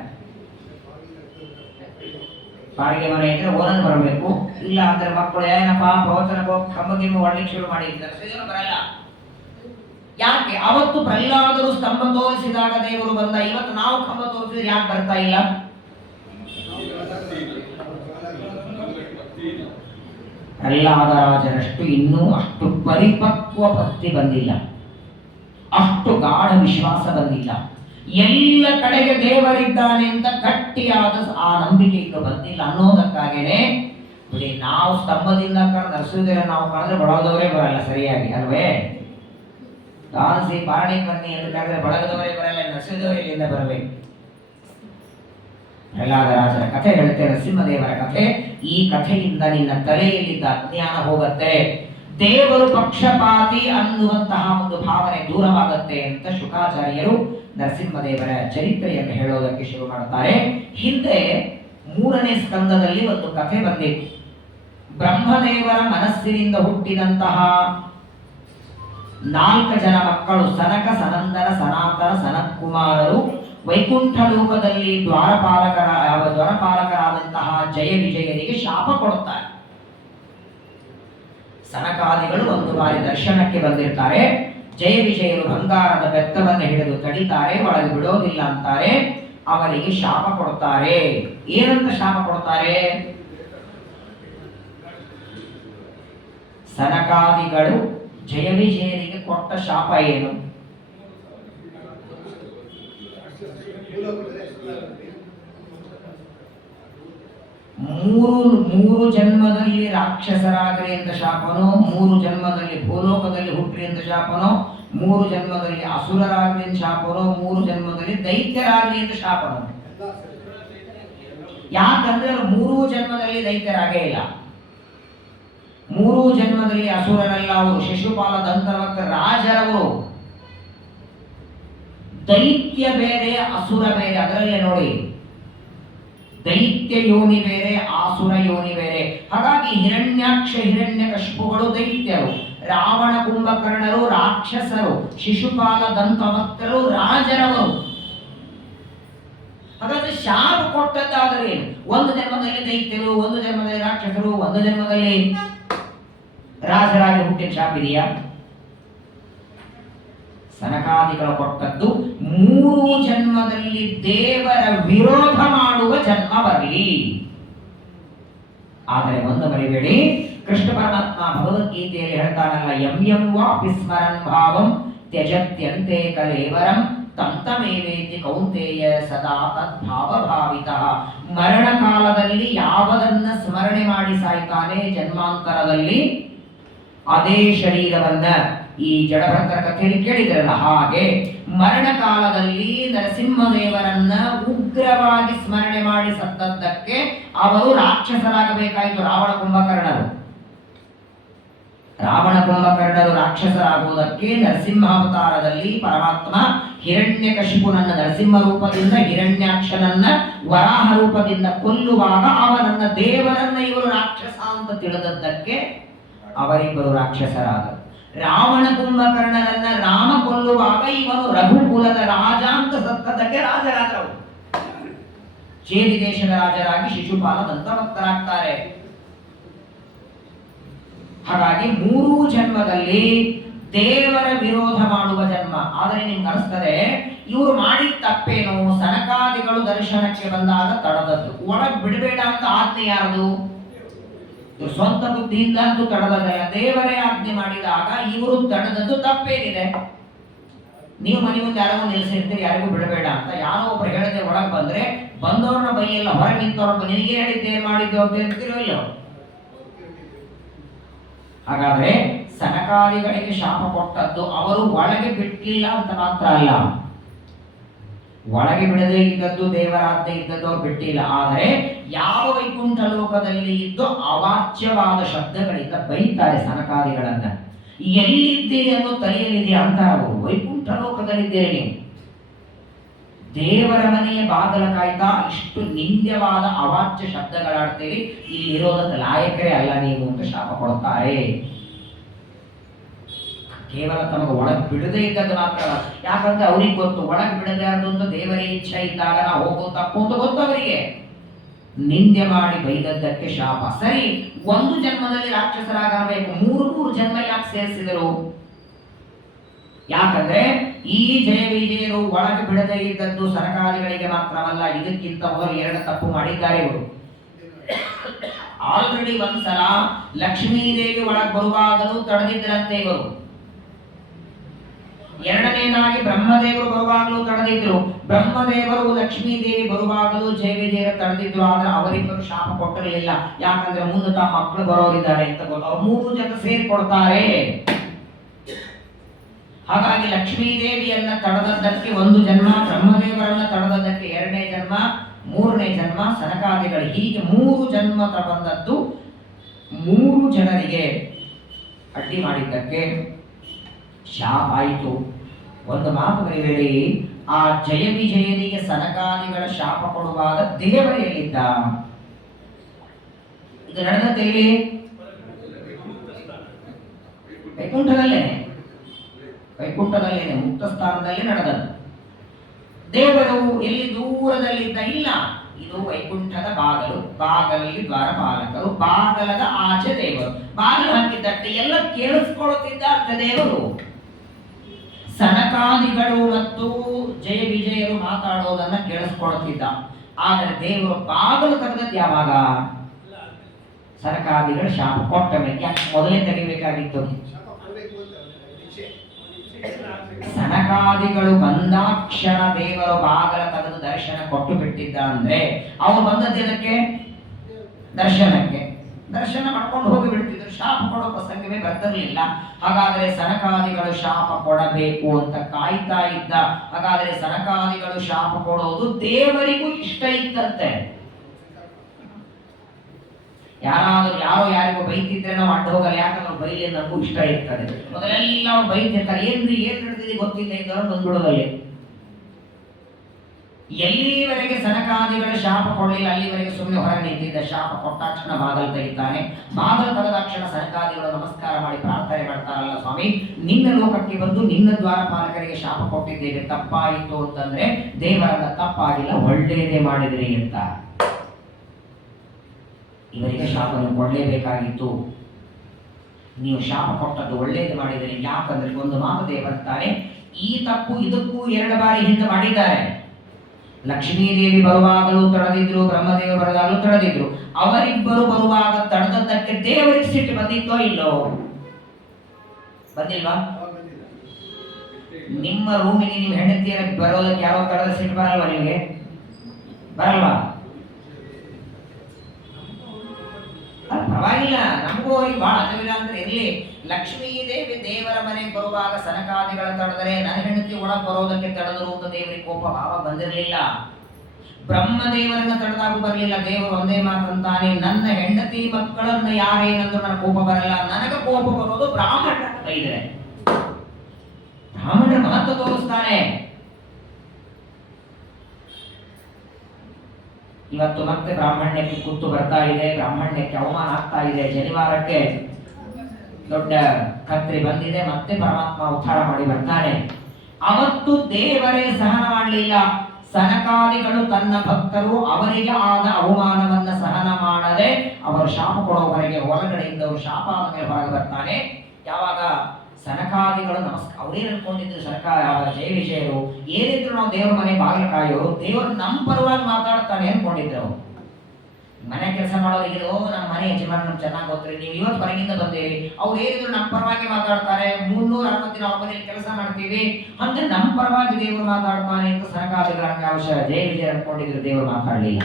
ಬಾಡಿಗೆ ಮನೆ ಇದ್ರೆ ಓನರ್ ಬರಬೇಕು, ಇಲ್ಲ ಅಂದ್ರೆ ಮಕ್ಕಳು ಏನಪ್ಪ ಪ್ರವಚನಕ್ಕೆ ಹೋಗಿ ಕಂಬ ಹೊಡ್ಲಿಕ್ಕೆ ಶುರು ಮಾಡಿದ್ದಾರೆ, ಬರಲ್ಲ. ಯಾಕೆ? ಅವತ್ತು ಪ್ರಹ್ಲಾದರು ಸ್ತಂಭ ತೋರಿಸಿದಾಗ ದೇವರು ಬಂದ. ಇವತ್ತು ನಾವು ಕಂಬ ತೋರಿಸಿದ್ರೆ ಯಾಕೆ ಬರ್ತಾ ಇಲ್ಲ? ಪ್ರಹ್ಲಾದರಾಜರಷ್ಟು ಇನ್ನೂ ಅಷ್ಟು ಪರಿಪಕ್ವ ಭಕ್ತಿ ಬಂದಿಲ್ಲ, ಅಷ್ಟು ಗಾಢ ವಿಶ್ವಾಸ ಬಂದಿಲ್ಲ. ಎಲ್ಲ ಕಡೆಗೆ ದೇವರಿದ್ದಾನೆ ಅಂತ ಗಟ್ಟಿಯಾದ ಆ ನಂಬಿಕೆ ಇನ್ನು ಬಂದಿಲ್ಲ ಅನ್ನೋದಕ್ಕಾಗೇನೆ ಬಿಡಿ, ನಾವು ಸ್ತಂಭದಿಂದ ನರಸಿಂಹದೇವರ ನಾವು ಕಾಣಿದ್ರೆ ಬಳಗದವರೇ ಬರಲ್ಲ ಸರಿಯಾಗಿ, ಅಲ್ವೇ? ದಾನಸಿ ಪಾರಣಿ ಬನ್ನಿ ಅಂತ ಕರೆದ್ರೆ ಬಳಗದವರೇ ಬರಲ್ಲ, ನರಸಿಂಹದೇವರು ಇಲ್ಲಿಂದ ಬರಬೇಕು. ಪ್ರಹ್ಲಾದರಾಜರ ಕಥೆ ಹೇಳುತ್ತೆ, ನರಸಿಂಹದೇವರ ಕಥೆ. ಈ ಕಥೆಯಿಂದ ನಿನ್ನ ತಲೆಯಲ್ಲಿದ್ದ ಅಜ್ಞಾನ ಹೋಗುತ್ತೆ, ದೇವರು ಪಕ್ಷಪಾತಿ ಅನ್ನುವಂತಹ ಒಂದು ಭಾವನೆ ದೂರವಾಗುತ್ತೆ ಅಂತ ಶುಕಾಚಾರ್ಯರು ನರಸಿಂಹದೇವರ ಚರಿತ್ರೆಯನ್ನು ಹೇಳೋದಕ್ಕೆ ಶುರು ಮಾಡ್ತಾರೆ. ಹಿಂದೆ 3ನೇ ಸ್ಕಂದದಲ್ಲಿ ಒಂದು ಕಥೆ ಬಂದಿತ್ತು. ಬ್ರಹ್ಮದೇವರ ಮನಸ್ಸಿನಿಂದ ಹುಟ್ಟಿದಂತಹ 4 ಜನ ಮಕ್ಕಳು, ಸನಕ, ಸನಂದನ, ಸನಾತನ, ಸನತ್ಕುಮಾರರು ವೈಕುಂಠ ಲೋಕದಲ್ಲಿ ದ್ವಾರಪಾಲಕರಾದಂತಹ ಜಯ ವಿಜಯನಿಗೆ ಶಾಪ ಕೊಡುತ್ತಾರೆ. ಸನಕಾದಿಗಳು ಒಂದು ಬಾರಿ ದರ್ಶನಕ್ಕೆ ಬಂದಿರ್ತಾರೆ. ಜಯ ವಿಜಯರು ಬಂಗಾರದ ಬೆತ್ತವನ್ನು ಹಿಡಿದು ತಡಿತಾರೆ, ಒಳಗೆ ಬಿಡೋದಿಲ್ಲ ಅಂತಾರೆ. ಅವರಿಗೆ ಶಾಪ ಕೊಡ್ತಾರೆ. ಏನಂತ ಶಾಪ ಕೊಡ್ತಾರೆ? ಸನಕಾದಿಗಳು ಜಯ ವಿಜಯರಿಗೆ ಕೊಟ್ಟ ಶಾಪ ಏನು? ಮೂರು ಜನ್ಮದಲ್ಲಿ ರಾಕ್ಷಸರಾಗಲಿ ಅಂತ ಶಾಪನೋ, 3 ಜನ್ಮದಲ್ಲಿ ಭೂಲೋಕದಲ್ಲಿ ಹುಟ್ಟಿ ಅಂತ ಶಾಪನೋ, 3 ಜನ್ಮದಲ್ಲಿ ಅಸುರರಾಗಲಿ ಅಂತ ಶಾಪನೋ, 3 ಜನ್ಮದಲ್ಲಿ ದೈತ್ಯರಾಗಲಿ ಅಂತ ಶಾಪನೋ. ಯಾಕಂದ್ರೆ 3 ಜನ್ಮದಲ್ಲಿ ದೈತ್ಯರಾಗೇ ಇಲ್ಲ, 3 ಜನ್ಮದಲ್ಲಿ ಅಸುರರಲ್ಲ ಅವರು, ಶಿಶುಪಾಲ ದಂತವಕ್ತ ರಾಜರವರು. ದೈತ್ಯ ಬೇರೆ, ಅಸುರ ಬೇರೆ. ಅದರಲ್ಲೇ ನೋಡಿ, ದೈತ್ಯ ಯೋನಿ ಬೇರೆ, ಆಸುರ ಯೋನಿ ಬೇರೆ. ಹಾಗಾಗಿ ಹಿರಣ್ಯಾಕ್ಷ ಹಿರಣ್ಯಕಶಿಪುಗಳು ದೈತ್ಯರು, ರಾವಣ ಕುಂಭಕರ್ಣರು ರಾಕ್ಷಸರು, ಶಿಶುಪಾಲ ದಂತವಕ್ತರು ರಾಜರವರು. ಹಾಗಾದ್ರೆ ಶಾಪ ಕೊಟ್ಟದ್ದಾದರೆ ಒಂದು ಜನ್ಮದಲ್ಲಿ ದೈತ್ಯರು, ಒಂದು ಜನ್ಮದಲ್ಲಿ ರಾಕ್ಷಸರು, ಒಂದು ಜನ್ಮದಲ್ಲಿ ರಾಜರಾಗಿ ಹುಟ್ಟಿದ ಶಾಪ ಇದೆಯಾ? ಸನಕಾದಿಗಳು ಕೊಟ್ಟದ್ದು 3 ಜನ್ಮದಲ್ಲಿ ದೇವರ ವಿರೋಧ ಮಾಡುವ ಜನ್ಮ ಬರಲಿ. ಆದರೆ ಒಂದು ಮರಿಬೇಡಿ, ಕೃಷ್ಣ ಪರಮಾತ್ಮ ಭಗವದ್ಗೀತೆಯಲ್ಲಿ ಹೇಳ್ತಾನಲ್ಲ, ಯಂ ವಾಪಿ ಸ್ಮರನ್ ಭಾವಂ ತ್ಯಜತ್ಯಂತೆ ಕಲೇವರಂ ತಂತಮೇವೇತಿ ಕೌಂತೇಯ ಸದಾ ತದ್ಭಾವ ಭಾವಿತಃ. ಮರಣ ಕಾಲದಲ್ಲಿ ಯಾವದನ್ನ ಸ್ಮರಣೆ ಮಾಡಿ ಸಾಯ್ತಾನೆ, ಜನ್ಮಾಂತರದಲ್ಲಿ ಅದೇ ಶರೀರವನ್ನ, ಈ ಜಡಭದ್ರ ಕಥೆಯಲ್ಲಿ ಕೇಳಿದ್ರಲ್ಲ ಹಾಗೆ ಮರಣ ಕಾಲದಲ್ಲಿ ನರಸಿಂಹದೇವರನ್ನ ಉಗ್ರವಾಗಿ ಸ್ಮರಣೆ ಮಾಡಿ ಸತ್ತದ್ದಕ್ಕೆ ಅವರು ರಾಕ್ಷಸರಾಗಬೇಕಾಯಿತು, ರಾವಣ ಕುಂಭಕರ್ಣರು. ರಾವಣ ಕುಂಭಕರ್ಣರು ರಾಕ್ಷಸರಾಗುವುದಕ್ಕೆ ನರಸಿಂಹಾವತಾರದಲ್ಲಿ ಪರಮಾತ್ಮ ಹಿರಣ್ಯಕಶಿಪುನನ್ನ ನರಸಿಂಹ ರೂಪದಿಂದ, ಹಿರಣ್ಯಾಕ್ಷನನ್ನ ವರಾಹ ರೂಪದಿಂದ ಕೊಲ್ಲುವಾಗ ಅವನನ್ನ ದೇವರನ್ನ ಇವರು ರಾಕ್ಷಸ ಅಂತ ತಿಳಿದದ್ದಕ್ಕೆ ಅವರಿಬ್ಬರು ರಾಕ್ಷಸರಾದರು. ರಾವಣ ಕುಂಭಕರ್ಣನನ್ನ ರಾಮ ಕೊಲ್ಲುವಾಗ ಇವನು ರಘುಕುಲದ ರಾಜ ಅಂತ ಸತ್ತದಕ್ಕೆ ರಾಜರಾದರು. ಚೇರಿ ದೇಶದ ರಾಜರಾಗಿ ಶಿಶುಪಾಲ ದಂತಭಕ್ತರಾಗ್ತಾರೆ. ಹಾಗಾಗಿ ಮೂರೂ ಜನ್ಮದಲ್ಲಿ ದೇವರ ವಿರೋಧ ಮಾಡುವ ಜನ್ಮ. ಆದರೆ ನಿಮ್ಗೆ ಅನಿಸ್ತದೆ ಇವರು ಮಾಡಿದ ತಪ್ಪೇನು? ಸನಕಾದಿಗಳು ದರ್ಶನಕ್ಕೆ ಬಂದಾಗ ತಡದದ್ದು. ಒಳಗ್ ಬಿಡಬೇಡ ಅಂತ ಆಜ್ಞೆ ಯಾರದು? ಇವರು ಸ್ವಂತ ಬುದ್ಧಿಯಿಂದ ಅಂತೂ ತಡದಲ್ಲ, ದೇವರೇ ಆಜ್ಞೆ ಮಾಡಿದಾಗ ಇವರು ತಡದದ್ದು ತಪ್ಪೇನಿದೆ? ನೀವು ಮನೆ ಮುಂದೆ ಯಾರಿಗೂ ನಿಲ್ಲಿಸಿರ್ತೀರಿ, ಯಾರಿಗೂ ಬಿಡಬೇಡ ಅಂತ. ಯಾರೋ ಒಬ್ರು ಹೇಳದೆ ಒಳಗೆ ಬಂದ್ರೆ ಬಂದವ್ರನ್ನ ಬೈಯಲ್ಲ, ಹೊರಗೆ ನಿಂತವ್ರ ನಿನಗೆ ಹೇಳಿದ್ದೆ ಮಾಡಿದ್ದೆ ಅಂತ ಹೇಳ್ತಿರೋ ಇಲ್ಲೋ? ಹಾಗಾದ್ರೆ ಸನಕಾದಿಗಳಿಗೆ ಶಾಪ ಕೊಟ್ಟದ್ದು ಅವರು ಒಳಗೆ ಬಿಟ್ಟಿಲ್ಲ ಅಂತ ಮಾತ್ರ ಅಲ್ಲ, ಒಳಗೆ ಬಿಡದೇ ಇದ್ದದ್ದು ದೇವರಾಜ್ಞೆ ಇದ್ದದ್ದು ಅವ್ರು ಬಿಟ್ಟಿಲ್ಲ. ಆದರೆ ಯಾವ ವೈಕುಂಠ ಲೋಕದಲ್ಲಿ ಇದ್ದು ಅವಾಚ್ಯವಾದ ಶಬ್ದಗಳಿಂದ ಬೈತಾರೆ ಸನಕಾದಿಗಳನ್ನ. ಎಲ್ಲಿದ್ದೀರಿ ಅನ್ನೋ ತಲೆಯಲ್ಲಿದೆಯಾ ಅಂತ ಅವರು. ವೈಕುಂಠ ಲೋಕದಲ್ಲಿದ್ದೀರಿ ನೀವು, ದೇವರ ಮನೆಯ ಬಾಗಲ ಕಾಯ್ತಾ ಇಷ್ಟು ನಿಂದ್ಯವಾದ ಅವಾಚ್ಯ ಶಬ್ದಗಳಾಡ್ತೀರಿ, ಇಲ್ಲಿ ಇರೋದಕ್ಕೆ ಲಾಯಕರೇ ಅಲ್ಲ ನೀವು ಅಂತ ಶಾಪ ಕೊಡ್ತಾರೆ. ಕೇವಲ ತಮಗೆ ಒಳಗೆ ಬಿಡದೇ ಇದ್ದದ್ದು ಮಾತ್ರ. ಯಾಕಂದ್ರೆ ಅವ್ರಿಗೆ ಗೊತ್ತು ಒಳಗೆ ಬಿಡದೆ ಅಂತ ದೇವರೇ ಇಚ್ಛೆ ಇದ್ದಾಗ ನಾವು ಹೋಗೋ ತಪ್ಪು ಅಂತ ಗೊತ್ತು ಅವರಿಗೆ. ನಿಂದೆ ಮಾಡಿ ಬೈದದ್ದಕ್ಕೆ ಶಾಪ. ಸರಿ, ಒಂದು ಜನ್ಮದಲ್ಲಿ ರಾಕ್ಷಸರಾಗಬೇಕು, ಮೂರು ಜನ್ಮ ಯಾಕೆ ಸೇರಿಸಿದರು? ಯಾಕಂದ್ರೆ ಈ ಜಯ ವಿಜಯರು ಒಳಗೆ ಬಿಡದೇ ಇದ್ದದ್ದು ಸನಕಾದಿಗಳಿಗೆ ಮಾತ್ರವಲ್ಲ, ಇದಕ್ಕಿಂತ ಮೊದಲು 2 ತಪ್ಪು ಮಾಡಿದ್ದಾರೆ ಇವರು. ಆಲ್ರೆಡಿ ಒಂದ್ಸಲ ಲಕ್ಷ್ಮೀದೇವಿ ಒಳಗೆ ಬರುವಾಗಲೂ ತಡೆದಿದ್ದರಂತೆ ಇವರು. ಎರಡನೇದಾಗಿ ಬ್ರಹ್ಮದೇವರು ಬರುವಾಗಲೂ ತಡೆದಿದ್ರು. ಬ್ರಹ್ಮದೇವರು ಲಕ್ಷ್ಮೀದೇವಿ ಬರುವಾಗಲೂ ಜಯ ವಿಜಯರ ತಡೆದಿದ್ರು. ಆದ್ರೆ ಅವರಿಬ್ಬರು ಶಾಪ ಕೊಟ್ಟಿರಲಿಲ್ಲ. ಯಾಕಂದ್ರೆ ಮುಂದೆ ತಮ್ಮ ಮಕ್ಕಳು ಬರೋರಿದ್ದಾರೆ ಅಂತ ಗೊತ್ತು. ಅವ್ರು 3 ಜನ ಸೇರಿಕೊಡ್ತಾರೆ. ಹಾಗಾಗಿ ಲಕ್ಷ್ಮೀದೇವಿಯನ್ನ ತಡೆದದ್ದಕ್ಕೆ 1 ಜನ್ಮ, ಬ್ರಹ್ಮದೇವರನ್ನ ತಡೆದದ್ದಕ್ಕೆ 2ನೇ ಜನ್ಮ, 3ನೇ ಜನ್ಮ ಸನಕಾದಿಗಳು. ಹೀಗೆ 3 ಜನ್ಮ ಬಂದದ್ದು 3 ಜನರಿಗೆ ಅಡ್ಡಿ ಮಾಡಿದ್ದಕ್ಕೆ ಶಾಪ ಆಯಿತು. ಒಂದು ಮಾತು ಬರೀಬೇಡಿ, ಆ ಜಯ ವಿಜಯನಿಗೆ ಸನಕಾದಿಗಳ ಶಾಪ ಕೊಡುವಾಗ ದೇವರ ಎಲ್ಲಿದ್ದ? ಇದು ನಡೆದದ್ದೇಳಿ ವೈಕುಂಠದಲ್ಲೇನೆ ಮುಕ್ತ ಸ್ಥಾನದಲ್ಲಿ ನಡೆದದ್ದು. ದೇವರು ಎಲ್ಲಿ ದೂರದಲ್ಲಿದ್ದ? ಇಲ್ಲ, ಇದು ವೈಕುಂಠದ ಬಾಗಲು, ಬಾಗಲಲ್ಲಿ ದ್ವಾರಪಾಲಕರು, ಬಾಗಲದ ಆಚೆ ದೇವರು. ಬಾಗಿಲು ಹಾಕಿದ್ದಕ್ಕೆ ಎಲ್ಲ ಕೇಳಿಸ್ಕೊಳ್ಳುತ್ತಿದ್ದ ಅಂತ ದೇವರು. ಸನಕಾದಿಗಳು ಮತ್ತು ಜಯ ವಿಜಯರು ಮಾತಾಡೋದನ್ನ ಕೇಳಿಸ್ಕೊಳ್ಳುತ್ತಿದ್ದ. ಆದರೆ ದೇವರು ಬಾಗಲು ತೆಗೆದದ್ದು ಯಾವಾಗ? ಸನಕಾದಿಗಳು ಶಾಪ ಕೊಟ್ಟ ಮೇಲೆ. ಯಾಕೆ ಮೊದಲೇ ತೆಗಿಬೇಕಾಗಿತ್ತು? ಸನಕಾದಿಗಳು ಬಂದಾಕ್ಷಣ ದೇವರು ಬಾಗಲ ತೆಗೆದು ದರ್ಶನ ಕೊಟ್ಟು ಬಿಟ್ಟಿದ್ದ ಅಂದ್ರೆ ಅವರು ಬಂದದ್ದೇನಕ್ಕೆ? ದರ್ಶನಕ್ಕೆ. ದರ್ಶನ ಮಾಡ್ಕೊಂಡು ಹೋಗಿ ಬಿಡ್ತಿದ್ರು, ಶಾಪ ಕೊಡೋ ಪ್ರಸಂಗವೇ ಬರ್ತಿರ್ಲಿಲ್ಲ. ಹಾಗಾದ್ರೆ ಸನಕಾದಿಗಳು ಶಾಪ ಕೊಡಬೇಕು ಅಂತ ಕಾಯ್ತಾ ಇದ್ದ. ಹಾಗಾದ್ರೆ ಸನಕಾದಿಗಳು ಶಾಪ ಕೊಡೋದು ದೇವರಿಗೂ ಇಷ್ಟ ಇತ್ತಂತೆ. ಯಾರೋ ಯಾರಿಗೂ ಬೈತಿದ್ರೆ ನಾವು ಅಡ್ಡ ಹೋಗಲ್ಲ, ಯಾಕಂದ್ರೆ ಬೈಲಿ ನಮಗೂ ಇಷ್ಟ ಇರ್ತದೆ. ಮೊದಲೆಲ್ಲ ಅವ್ರು ಬೈತಿರ್ತಾರೆ, ಏನ್ ನಡೆದಿದೆ ಗೊತ್ತಿಲ್ಲ ಇದ್ದವ್ರು ಬಂದ್ಬಿಡೋದಲ್ಲಿ. ಎಲ್ಲಿವರೆಗೆ ಸನಕಾದಿಗಳ ಶಾಪ ಕೊಡಲಿಲ್ಲ ಅಲ್ಲಿವರೆಗೆ ಸುಮ್ಮನೆ ಹೊರಗೆ ನಿಂತಿದ್ದ. ಶಾಪ ಕೊಟ್ಟಾಕ್ಷಣ ಬಾಗಲು ತೆಗಿತಾನೆ. ಬಾಗಲು ತೆಗೆದಾಕ್ಷಣ ಸನಕಾದಿಗಳು ನಮಸ್ಕಾರ ಮಾಡಿ ಪ್ರಾರ್ಥನೆ ಮಾಡ್ತಾರಲ್ಲ, ಸ್ವಾಮಿ ನಿನ್ನ ಲೋಕಕ್ಕೆ ಬಂದು ನಿನ್ನ ದ್ವಾರಪಾಲಕರಿಗೆ ಶಾಪ ಕೊಟ್ಟಿದ್ದೇವೆ, ತಪ್ಪಾಯಿತು ಅಂತಂದ್ರೆ ದೇವರನ್ನ ತಪ್ಪಾಗಿಲ್ಲ, ಒಳ್ಳೇದೇ ಮಾಡಿದ್ರಿ ಅಂತ. ಇವರಿಗೆ ಶಾಪವನ್ನು ಕೊಡಲೇಬೇಕಾಗಿತ್ತು. ನೀವು ಶಾಪ ಕೊಟ್ಟದ್ದು ಒಳ್ಳೇದು ಮಾಡಿದರೆ. ಯಾಕಂದ್ರೆ ಒಂದು ಮಾತು ದೇವರ್ತಾರೆ, ಈ ತಪ್ಪು ಇದಕ್ಕೂ 2 ಬಾರಿ ಹಿಂದೆ ಮಾಡಿದ್ದಾರೆ. ಲಕ್ಷ್ಮೀದೇವಿ ಬರುವಾಗಲೂ ತಡೆದಿದ್ರು, ಬ್ರಹ್ಮದೇವ ಬರದಾಗಲೂ ತಡೆದಿದ್ರು. ಅವರಿಬ್ಬರು ಬರುವಾಗ ತಡೆದದ್ದಕ್ಕೆ ದೇವರಿಗೆ ಸಿಟ್ಟು ಬಂದಿತ್ತೋ ಇಲ್ಲೋ? ಬಂದಿಲ್ವಾ? ನಿಮ್ಮ ರೂಮಿಗೆ ನಿಮ್ಮ ಹೆಂಡತಿಯರ ಬರೋದಕ್ಕೆ ಯಾರೋ ತಡೆದ ಸಿಟ್ಟು ಬರಲ್ವಾ ನಿಮಗೆ? ಬರಲ್ವಾ? ಪರವಾಗಿಲ್ಲ, ನಮಗೂ ಅವ್ರಿಗೆ ಬಹಳ ಅಜವಿಲ್ಲ ಅಂದ್ರೆ ಇರಲಿ. ಲಕ್ಷ್ಮೀದೇವಿ ದೇವರ ಮನೆಗೆ ಬರುವಾಗ ಸನಕಾದಿಗಳ ತಡೆದರೆ ನನ್ನ ಹೆಂಡತಿ ಒಳಗೆ ಬರೋದಕ್ಕೆ ತಡೆದರು ಅಂತ ದೇವರಿಗೆ ಕೋಪ ಭಾವ ಬಂದಿರಲಿಲ್ಲ. ಬ್ರಹ್ಮದೇವರನ್ನ ತಡೆದಾಗೂ ಬರಲಿಲ್ಲ. ದೇವರು ಒಂದೇ ಮಾತಂತಾನೆ, ನನ್ನ ಹೆಂಡತಿ ಮಕ್ಕಳನ್ನ ಯಾರೇನಂದ್ರು ನನ್ನ ಕೋಪ ಬರಲ್ಲ, ನನಗೆ ಕೋಪ ಬರೋದು ಬ್ರಾಹ್ಮಣರ ಬೈದರೆ. ಬ್ರಾಹ್ಮಣರ ಮಹತ್ವ ತೋರಿಸ್ತಾನೆ. ಇವತ್ತು ಮತ್ತೆ ಬ್ರಾಹ್ಮಣ್ಯಕ್ಕೆ ಕುತ್ತು ಬರ್ತಾ ಇದೆ, ಬ್ರಾಹ್ಮಣ್ಯಕ್ಕೆ ಅವಮಾನ ಆಗ್ತಾ ಇದೆ. ಶನಿವಾರಕ್ಕೆ ದೊಡ್ಡ ಕತ್ರಿ ಬಂದಿದೆ, ಮತ್ತೆ ಪರಮಾತ್ಮ ಉದ್ಧಾರ ಮಾಡಿ ಬರ್ತಾನೆ. ಅವತ್ತು ದೇವರೇ ಸಹನ ಮಾಡಲಿಲ್ಲ. ಸನಕಾದಿಗಳು ತನ್ನ ಭಕ್ತರು ಅವರಿಗೆ ಆದ ಅವಮಾನವನ್ನ ಸಹನ ಮಾಡದೆ ಅವರು ಶಾಪ ಕೊಡುವವರೆಗೆ ಒಳಗಡೆಯಿಂದ ಅವರು ಶಾಪ ಆದ ಮೇಲೆ ಹೊರಗೆ ಬರ್ತಾನೆ. ಯಾವಾಗ ಸನಕಾದಿಗಳು ಅವರೇನು ಅನ್ಕೊಂಡಿದ್ರು, ಜಯ ವಿಜಯರು ಏನಿದ್ರು ನಾವು ದೇವ್ರ ಮನೆ ಬಾಗಿಲು ಕಾಯೋರು, ದೇವರು ನಮ್ಮ ಪರವಾಗಿ ಮಾತಾಡ್ತಾನೆ ಅನ್ಕೊಂಡಿದ್ರು. ಮನೆ ಕೆಲಸ ಮಾಡೋರಿಗೆ ನಮ್ಮ ಮನೆ ಯಜಮಾನ ನಮ್ಗೆ ಚೆನ್ನಾಗಿ ಗೊತ್ತಿರಿ, ನೀವು ಇವತ್ತು ಹೊರಗಿಂದ ಬಂದೇರಿ, ಅವ್ರು ಏನಿದ್ರು ನಮ್ಮ ಪರವಾಗಿ ಮಾತಾಡ್ತಾರೆ, 360 ದಿನ ಅವ್ರ ಮನೇಲಿ ಕೆಲಸ ಮಾಡ್ತೀವಿ, ಅಂದ್ರೆ ನಮ್ಮ ಪರವಾಗಿ ದೇವರು ಮಾತಾಡ್ತಾನೆ ಅಂತ ಸನಕಾದಿಗಳ ಅವಶ್ಯ ಜಯ ವಿಜಯ ಅನ್ಕೊಂಡಿದ್ರು. ದೇವರು ಮಾತಾಡ್ಲಿಲ್ಲ.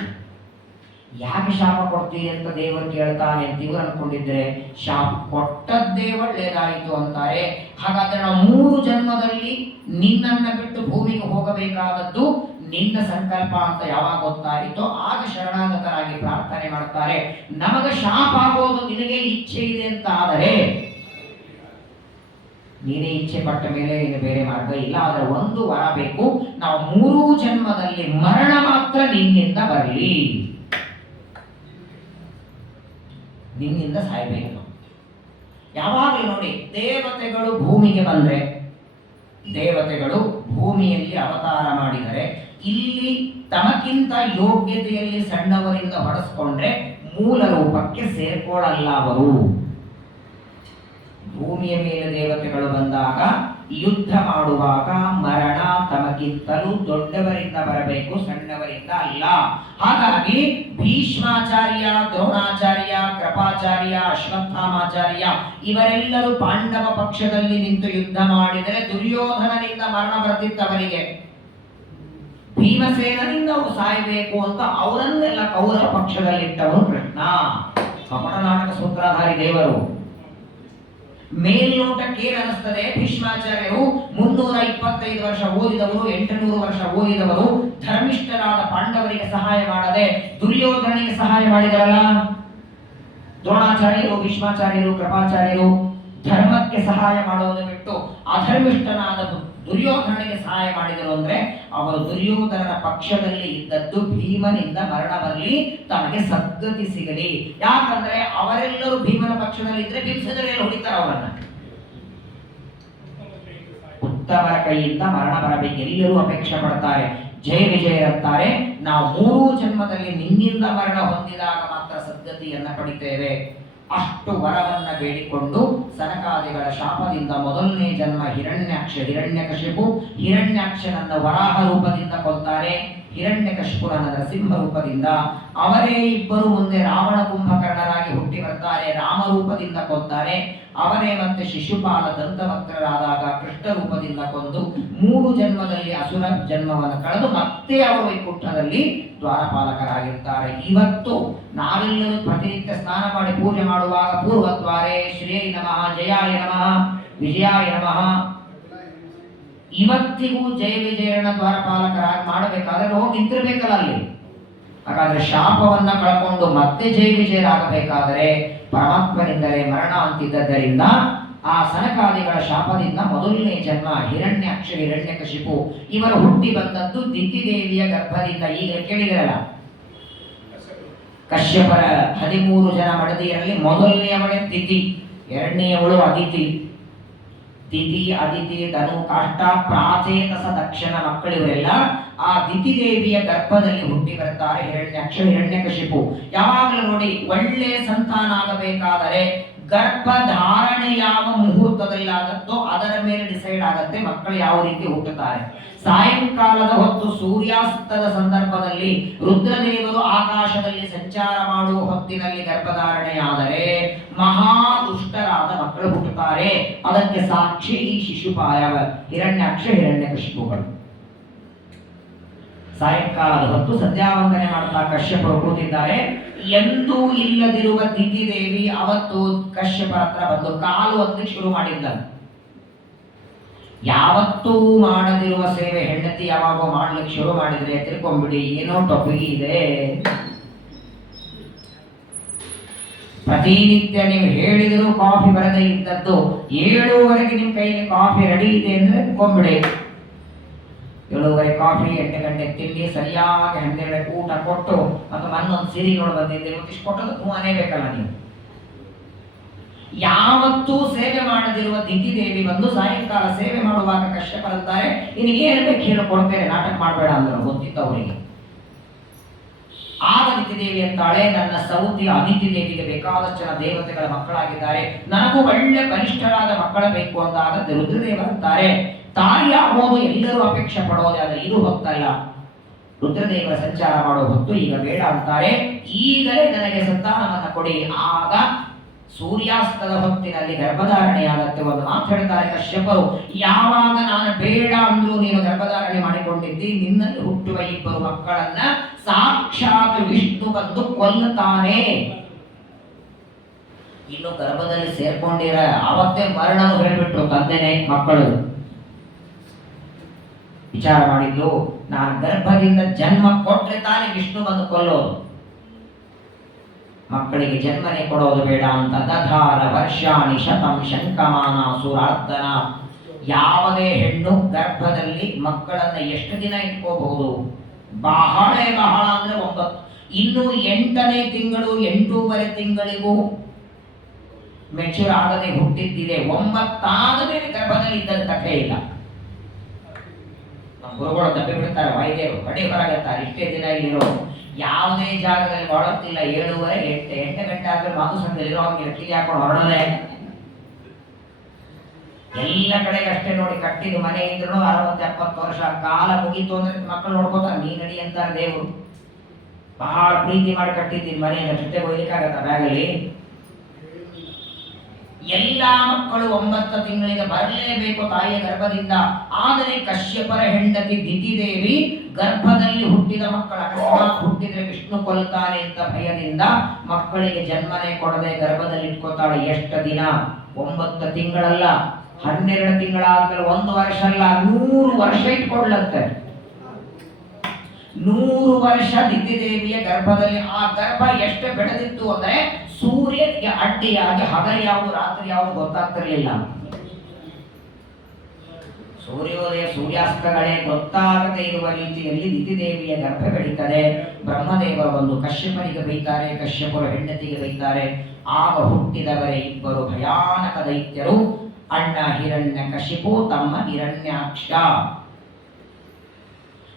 ಯಾಕೆ ಶಾಪ ಕೊಡ್ತೀರಿ ಅಂತ ದೇವರು ಕೇಳ್ತಾನೆ ಅಂತ ಇವರು ಅನ್ಕೊಂಡಿದ್ರೆ, ಶಾಪ ಕೊಟ್ಟದ್ದೇ ಒಳ್ಳೇದಾಯಿತು ಅಂತಾರೆ. ಹಾಗಾದ್ರೆ ನಾವು 3 ಜನ್ಮದಲ್ಲಿ ನಿನ್ನನ್ನ ಬಿಟ್ಟು ಭೂಮಿಗೆ ಹೋಗಬೇಕಾದದ್ದು ನಿನ್ನ ಸಂಕಲ್ಪ ಅಂತ ಯಾವಾಗ ಗೊತ್ತಾಯಿತೋ ಆಗ ಶರಣಾಗತರಾಗಿ ಪ್ರಾರ್ಥನೆ ಮಾಡ್ತಾರೆ. ನಮಗ ಶಾಪ ಆಗೋದು ನಿನಗೆ ಇಚ್ಛೆ ಇದೆ ಅಂತ ಆದರೆ, ನೀನೇ ಇಚ್ಛೆ ಪಟ್ಟ ಮೇಲೆ ಇನ್ನು ಬೇರೆ ಮಾರ್ಗ ಇಲ್ಲ. ಆದ್ರೆ ಒಂದು ವರ ಬೇಕು, ನಾವು 3 ಜನ್ಮದಲ್ಲಿ ಮರಣ ಮಾತ್ರ ನಿನ್ನಿಂದ ಬರಲಿ, ನಿನ್ನಿಂದ ಸಾಯ್ಬೇಕು. ಯಾವಾಗಲೂ ನೋಡಿ, ದೇವತೆಗಳು ಭೂಮಿಗೆ ಬಂದ್ರೆ, ದೇವತೆಗಳು ಭೂಮಿಯಲ್ಲಿ ಅವತಾರ ಮಾಡಿದರೆ, ಇಲ್ಲಿ ತಮಗಿಂತ ಯೋಗ್ಯತೆಯಲ್ಲಿ ಸಣ್ಣವರಿಂದ ಹೊಡೆಸ್ಕೊಂಡ್ರೆ ಮೂಲ ರೂಪಕ್ಕೆ ಸೇರ್ಕೊಳ್ಳಲ್ಲ ಅವರು. ಭೂಮಿಯ ಮೇಲೆ ದೇವತೆಗಳು ಬಂದಾಗ ಯುದ್ಧ ಮಾಡುವಾಗ ಮರಣ ತಮಗಿಂತಲೂ ದೊಡ್ಡವರಿಂದ ಬರಬೇಕು, ಸಣ್ಣವರಿಂದ ಅಲ್ಲ. ಹಾಗಾಗಿ ಭೀಷ್ಮಾಚಾರ್ಯ, ದ್ರೋಣಾಚಾರ್ಯ, ಕೃಪಾಚಾರ್ಯ, ಅಶ್ವತ್ಥಾಮಾಚಾರ್ಯ ಇವರೆಲ್ಲರೂ ಪಾಂಡವ ಪಕ್ಷದಲ್ಲಿ ನಿಂತು ಯುದ್ಧ ಮಾಡಿದರೆ ದುರ್ಯೋಧನನಿಂದ ಮರಣ ಬರ್ತಿತ್ತವರಿಗೆ. ಭೀಮಸೇನನಿಂದ ಅವರು ಸಾಯಬೇಕು ಅಂತ ಅವರನ್ನೆಲ್ಲ ಕೌರವ ಪಕ್ಷದಲ್ಲಿಟ್ಟವರು ಕೃಷ್ಣ. ಕಪಟ ನಾಟಕ ಸೂತ್ರಧಾರಿ ದೇವರು. ಮೇಲ್ನೋಟಕ್ಕೆ ಏನಿಸ್ತದೆ, ಭೀಷ್ಮಾಚಾರ್ಯರು 325 ವರ್ಷ ಓದಿದವರು, 800 ವರ್ಷ ಓದಿದವರು, ಧರ್ಮಿಷ್ಠರಾದ ಪಾಂಡವರಿಗೆ ಸಹಾಯ ಮಾಡದೆ ದುರ್ಯೋಧನಿಗೆ ಸಹಾಯ ಮಾಡಿದರಲ್ಲ. ದ್ರೋಣಾಚಾರ್ಯರು, ಭೀಷ್ಮಾಚಾರ್ಯರು, ಕೃಪಾಚಾರ್ಯರು ಧರ್ಮಕ್ಕೆ ಸಹಾಯ ಮಾಡೋದು ಬಿಟ್ಟು ಅಧರ್ಮಿಷ್ಠನಾದ ದುರ್ಯೋಧನಿಗೆ ಸಹಾಯ ಮಾಡಿದರು. ಅಂದ್ರೆ ಅವರು ದುರ್ಯೋಧನನ ಪಕ್ಷದಲ್ಲಿ ಇದ್ದದ್ದು ಭೀಮನಿಂದ ಮರಣ ಬರಲಿ, ತಮಗೆ ಸದ್ಗತಿ ಸಿಗಲಿ. ಯಾಕಂದ್ರೆ ಅವರೆಲ್ಲರೂ ಭೀಮನ ಪಕ್ಷದಲ್ಲಿ ಇದ್ರೆ ಭೀಮಸೇನರಲ್ಲಿ ಹೊಡಿತಾರೆ ಅವರನ್ನ. ಉತ್ತಮರ ಕೈಯಿಂದ ಮರಣ ಬರಬೇಕು ಎಲ್ಲರೂ ಅಪೇಕ್ಷೆ ಪಡ್ತಾರೆ. ಜಯ ವಿಜಯರಂತಾರೆ, ನಾವು 3 ಜನ್ಮದಲ್ಲಿ ನಿನ್ನಿಂದ ಮರಣ ಹೊಂದಿದಾಗ ಮಾತ್ರ ಸದ್ಗತಿಯನ್ನ ಪಡಿತೇವೆ. ಅಷ್ಟು ವರವನ್ನ ಬೇಡಿಕೊಂಡು ಸನಕಾದಿಗಳ ಶಾಪದಿಂದ ಮೊದಲನೇ ಜನ್ಮ ಹಿರಣ್ಯಕಶಿಪು. ಹಿರಣ್ಯಾಕ್ಷನನ್ನ ವರಾಹ ರೂಪದಿಂದ ಕೊಲ್ತಾರೆ, ಹಿರಣ್ಯಕಶಿಪುರನ ನರಸಿಂಹ ರೂಪದಿಂದ. ಅವರೇ ಇಬ್ಬರು ಮುಂದೆ ರಾವಣ ಕುಂಭಕರ್ಣರಾಗಿ ಹುಟ್ಟಿ ಬರ್ತಾರೆ, ರಾಮರೂಪದಿಂದ ಕೊಲ್ತಾರೆ. ಅವರೇ ಮತ್ತೆ ಶಿಶುಪಾಲ ದಂತವಕ್ರರಾದಾಗ ಕೃಷ್ಣ ರೂಪದಿಂದ ಕೊಂದು 3 ಜನ್ಮದಲ್ಲಿ ಅಸುರ ಜನ್ಮವನ್ನು ಕಳೆದು ಮತ್ತೆ ಅವರು ವೈಕುಂಠದಲ್ಲಿ ದ್ವಾರಪಾಲಕರಾಗಿರ್ತಾರೆ. ಇವತ್ತು ನಾವೆಲ್ಲರೂ ಪ್ರತಿನಿತ್ಯ ಸ್ನಾನ ಮಾಡಿ ಪೂಜೆ ಮಾಡುವಾಗ ಪೂರ್ವದ್ವಾರೇ ಶ್ರೀ ನಮಃ, ಜಯಾಯ ನಮಃ, ವಿಜಯಾಯ ನಮಃ. ಇವತ್ತಿಗೂ ಜಯ ವಿಜಯನ ದ್ವಾರಪಾಲಕರಾಗಿ ಮಾಡಬೇಕಾದ್ರೆ ಹೋಗಿ ನಿಂತಿರ್ಬೇಕಲ್ಲ ಅಲ್ಲಿ. ಹಾಗಾದ್ರೆ ಶಾಪವನ್ನ ಕಳ್ಕೊಂಡು ಮತ್ತೆ ಜಯ ವಿಜಯರಾಗಬೇಕಾದರೆ ಪರಮಾತ್ಮನಿಂದಲೇ ಮರಣ ಅಂತಿದ್ದರಿಂದ ಆ ಸನಕಾದಿಗಳ ಶಾಪದಿಂದ ಮೊದಲನೇ ಜನ್ಮ ಹಿರಣ್ಯಕಶಿಪು ಇವರು ಹುಟ್ಟಿ ಬಂದದ್ದು ದಿತಿದೇವಿಯ ಗರ್ಭದಿಂದ. ಈಗ ಕೇಳಿದಿರಲ್ಲ, ಕಶ್ಯಪರ 13 ಜನ ಮಡದಿಯರಲ್ಲಿ ಮೊದಲನೆಯವಳೆ ದಿತಿ, ಎರಡನೆಯವಳು ಅದಿತಿ. ದಿತಿ, ಅದಿತಿ, ಧನು, ಕಾಷ್ಟ, ಪ್ರಾಚೇತಸ, ದಕ್ಷಿಣ ಮಕ್ಕಳಿವರೆಲ್ಲ ಆ ದಿತಿದೇವಿಯ ಗರ್ಭದಲ್ಲಿ ಹುಟ್ಟಿ ಬರ್ತಾರೆ. ಹಿರಣ್ಯಕಶಿಪು ಯಾವಾಗಲೂ ನೋಡಿ, ಒಳ್ಳೆ ಸಂತಾನ ಆಗಬೇಕಾದರೆ ಗರ್ಭಧಾರಣೆ ಯಾವ ಮುಹೂರ್ತದಲ್ಲಿ ಆಗುತ್ತೋ ಅದರ ಮೇಲೆ ಡಿಸೈಡ್ ಆಗುತ್ತೆ ಮಕ್ಕಳು ಯಾವ ರೀತಿ ಹುಟ್ಟುತ್ತಾರೆ. ಸಾಯಂಕಾಲದ ಹೊತ್ತು ಸೂರ್ಯಾಸ್ತದ ಸಂದರ್ಭದಲ್ಲಿ ರುದ್ರದೇವರು ಆಕಾಶದಲ್ಲಿ ಸಂಚಾರ ಮಾಡುವ ಹೊತ್ತಿನಲ್ಲಿ ಗರ್ಭಧಾರಣೆಯಾದರೆ ಮಹಾ ದುಷ್ಟರಾದ ಮಕ್ಕಳು ಹುಟ್ಟುತ್ತಾರೆ. ಅದಕ್ಕೆ ಸಾಕ್ಷಿ ಈ ಶಿಶುಪಾಲ, ಹಿರಣ್ಯಕಶಿಪುಗಳು. ಸಾಯಂಕಾಲದ ಹೊತ್ತು ಸಂಧ್ಯಾವಂದನೆ ಮಾಡ್ತಾ ಕಶ್ಯಪರು ಕೂತಿದ್ದಾರೆ. ಎಂದೂ ಇಲ್ಲದಿರುವ ದಿತಿದೇವಿ ಅವತ್ತು ಕಶ್ಯಪರ ಹತ್ರ ಬಂದು ಕಾಲು ಒತ್ತಲಿಕ್ಕೆ ಶುರು ಮಾಡಿದ್ದ. ಯಾವತ್ತೂ ಮಾಡದಿರುವ ಸೇವೆ ಹೆಂಡತಿ ಯಾವಾಗ ಮಾಡ್ಲಿಕ್ಕೆ ಶುರು ಮಾಡಿದ್ರೆ ತಿಳ್ಕೊಂಡ್ಬಿಡಿ ಏನೋ ಟೊಪಿಗೆ ಇದೆ. ಪ್ರತಿನಿತ್ಯ ನೀವು ಹೇಳಿದರೂ ಕಾಫಿ ಬರದೇ ಇದ್ದದ್ದು 7:00ವರೆಗೆ ನಿಮ್ಮ ಕೈಯಲ್ಲಿ ಕಾಫಿ ರೆಡಿ ಇದೆ ಅಂದ್ರೆ ತಿಳ್ಕೊಂಡ್ಬಿಡಿ. 7:30 ಕಾಫಿ, 8 ಗಂಟೆ ತಿಂಡಿ, ಸರಿಯಾಗಿ 12 ಊಟ ಕೊಟ್ಟು ಮತ್ತು ಮನ್ನೊಂದು ಸಿರಿ ನೋಡಿ ಬಂದಿದ್ದೀರಿ ಇಷ್ಟು ಕೊಟ್ಟದ್ದು ತುಂಬಾನೇ ಬೇಕಲ್ಲ ನೀವು. ಯಾವತ್ತೂ ಸೇವೆ ಮಾಡದಿರುವ ದಿತಿದೇವಿ ಬಂದು ಸಾಯಂಕಾಲ ಸೇವೆ ಮಾಡುವಾಗ ಕಶ್ಯಪರಂತಾರೆ ನಿನಗೇನು ಬೇಕು ಹೇಳಿ ಕೊಡ್ತೇನೆ, ನಾಟಕ ಮಾಡಬೇಡ ಅಂದ್ರು ಗೊತ್ತಿತ್ತು ಅವರಿಗೆ. ಆಗ ದಿತಿದೇವಿ ಅಂತಾಳೆ, ನನ್ನ ಸೌತಿ ಅದಿತಿ ದೇವಿಗೆ ಬೇಕಾದಷ್ಟು ಜನ ದೇವತೆಗಳ ಮಕ್ಕಳಾಗಿದ್ದಾರೆ, ನನಗೂ ಒಳ್ಳೆ ಬಲಿಷ್ಠರಾದ ಮಕ್ಕಳ ಬೇಕು ಅಂದಾಗ ರುದ್ರದೇವ ಅಂತಾರೆ, ತಾಯಿ ಆಗೋದು ಎಲ್ಲರೂ ಅಪೇಕ್ಷೆ ಪಡೋದು, ಆದರೆ ಇದು ಹೊತ್ತಲ್ಲ, ರುದ್ರದೇವರ ಸಂಚಾರ ಮಾಡೋ ಹೊತ್ತು ಈಗ ಬೇಡ ಅಂತಾರೆ. ಈಗಲೇ ನನಗೆ ಸಂತಾನವನ್ನ ಕೊಡಿ. ಆಗ ಸೂರ್ಯಾಸ್ತದ ಹೊತ್ತಿನಲ್ಲಿ ಗರ್ಭಧಾರಣೆಯಾಗತ್ತೆ. ಒಂದು ಮಾತು ಹೇಳ್ತಾರೆ ಕಶ್ಯಪರು, ಯಾವಾಗ ನಾನು ಬೇಡ ಅಂದ್ರೂ ನೀನು ಗರ್ಭಧಾರಣೆ ಮಾಡಿಕೊಂಡಿದ್ದಿ, ನಿನ್ನಲ್ಲಿ ಹುಟ್ಟುವ 2 ಮಕ್ಕಳನ್ನ ಸಾಕ್ಷಾತ್ ವಿಷ್ಣು ಬಂದು ಕೊಲ್ಲುತ್ತಾನೆ. ಇನ್ನು ಗರ್ಭದಲ್ಲಿ ಸೇರ್ಕೊಂಡಿರ ಅವತ್ತೇ ಮರಣನು ಹೇಳ್ಬಿಟ್ರು ತಂದೆನೆ ಮಕ್ಕಳು. ವಿಚಾರ ಮಾಡಿದ್ಲು, ನಾನು ಗರ್ಭದಿಂದ ಜನ್ಮ ಕೊಟ್ರೆ ತಾನೇ ವಿಷ್ಣು ಬಂದು ಕೊಲ್ಲೋದು, ಮಕ್ಕಳಿಗೆ ಜನ್ಮನೆ ಕೊಡೋದು ಬೇಡ ಅಂತ. ದಧಾರ ವರ್ಷಾಣಿ ಶತಂ ಶಂಕಮಾನ ಸುರಾರ್ದನ. ಯಾವುದೇ ಹೆಣ್ಣು ಗರ್ಭದಲ್ಲಿ ಮಕ್ಕಳನ್ನ ಎಷ್ಟು ದಿನ ಇಟ್ಕೋಬಹುದು? ಬಹಳ ಅಂದ್ರೆ 9. ಇನ್ನು 8ನೇ ತಿಂಗಳು 8.5 ತಿಂಗಳಿಗೂ ಮೆಚೂರ್ ಆಗದೆ ಹುಟ್ಟಿದ್ದಿದೆ. 9 ಆದ ಮೇಲೆ ಗರ್ಭದಲ್ಲಿ ಇದ್ದಂತ ಕಥೆ ಇಲ್ಲ. ಗುರುಗಳು ತಪ್ಪಿ ಬಿಡ್ತಾರೆ, ವೈದ್ಯರು ಬಡಿ ಹೊರಗತ್ತಾರೆ, ಇಷ್ಟೇ ದಿನ ಇಲ್ಲಿರೋ ಯಾವುದೇ ಜಾಗದಲ್ಲಿ ಬಾಳುತ್ತಿಲ್ಲ. 7:30 8 ಗಂಟೆ ಆದ್ಮೇಲೆ ಮಾತುಸಂದಲ್ಲಿ ಇರೋ ಕಿಲಿ ಹಾಕೊಂಡು ಹೊರಡೋದೆ. ಎಲ್ಲ ಕಡೆಗೆ ಅಷ್ಟೇ ನೋಡಿ, ಕಟ್ಟಿದ್ದು ಮನೆ ಇದ್ರು 60-70 ವರ್ಷ ಕಾಲ ಮುಗೀತು ಅಂದ್ರೆ ಮಕ್ಕಳು ನೋಡ್ಕೋತಾರೆ, ನೀ ನಡಿ ಅಂತಾರೆ ದೇವರು. ಬಹಳ ಪ್ರೀತಿ ಮಾಡಿ ಕಟ್ಟಿದ್ದೀನಿ ಮನೆಯಿಂದ, ಜೊತೆ ಹೋಗ್ಲಿಕ್ಕಾಗತ್ತ ಬ್ಯಾಗಲ್ಲಿ. ಎಲ್ಲಾ ಮಕ್ಕಳು 9 ತಿಂಗಳಿಗೆ ಬರಲೇಬೇಕು ತಾಯಿಯ ಗರ್ಭದಿಂದ. ಆದರೆ ಕಶ್ಯಪರ ಹೆಂಡತಿ ದಿತಿದೇವಿ ಗರ್ಭದಲ್ಲಿ ಹುಟ್ಟಿದ ಮಕ್ಕಳ ಅಕಸ್ಮಾತ್ ಹುಟ್ಟಿದ್ರೆ ವಿಷ್ಣು ಕೊಲ್ತಾನೆ ಅಂತ ಭಯದಿಂದ ಮಕ್ಕಳಿಗೆ ಜನ್ಮನೆ ಕೊಡದೆ ಗರ್ಭದಲ್ಲಿ ಇಟ್ಕೋತಾಳೆ. ಎಷ್ಟು ದಿನ? 9 ತಿಂಗಳಲ್ಲ, 12 ತಿಂಗಳಾದ್ಮೇಲೆ 1 ವರ್ಷ ಅಲ್ಲ, 100 ವರ್ಷ ಇಟ್ಕೊಳ್ಳುತ್ತೆ. 100 ವರ್ಷ ದಿತಿದೇವಿಯ ಗರ್ಭದಲ್ಲಿ. ಆ ಗರ್ಭ ಎಷ್ಟು ಬೆಳೆದಿತ್ತು ಅಂದ್ರೆ ಸೂರ್ಯನಿಗೆ ಅಡ್ಡಿಯಾಗಿ ಹಗಲು ಯಾವುದು ರಾತ್ರಿ ಯಾವುದು ಗೊತ್ತಾಗ್ತಿರ್ಲಿಲ್ಲ. ಸೂರ್ಯೋದಯ ಸೂರ್ಯಾಸ್ತಗಳೇ ಗೊತ್ತಾಗದೇ ಇರುವ ರೀತಿಯಲ್ಲಿ ದಿತಿದೇವಿಯ ಗರ್ಭ ಬೆಳೀತದೆ. ಬ್ರಹ್ಮದೇವರು ಬಂದು ಕಶ್ಯಪನಿಗೆ ಬೈತಾರೆ, ಕಶ್ಯಪರು ಹೆಂಡತಿಗೆ ಬೈತಾರೆ. ಆಗ ಹುಟ್ಟಿದವರೇ 2 ಭಯಾನಕ ದೈತ್ಯರು, ಅಣ್ಣ ಹಿರಣ್ಯಕಶಿಪು, ತಮ್ಮ ಹಿರಣ್ಯಾಕ್ಷ.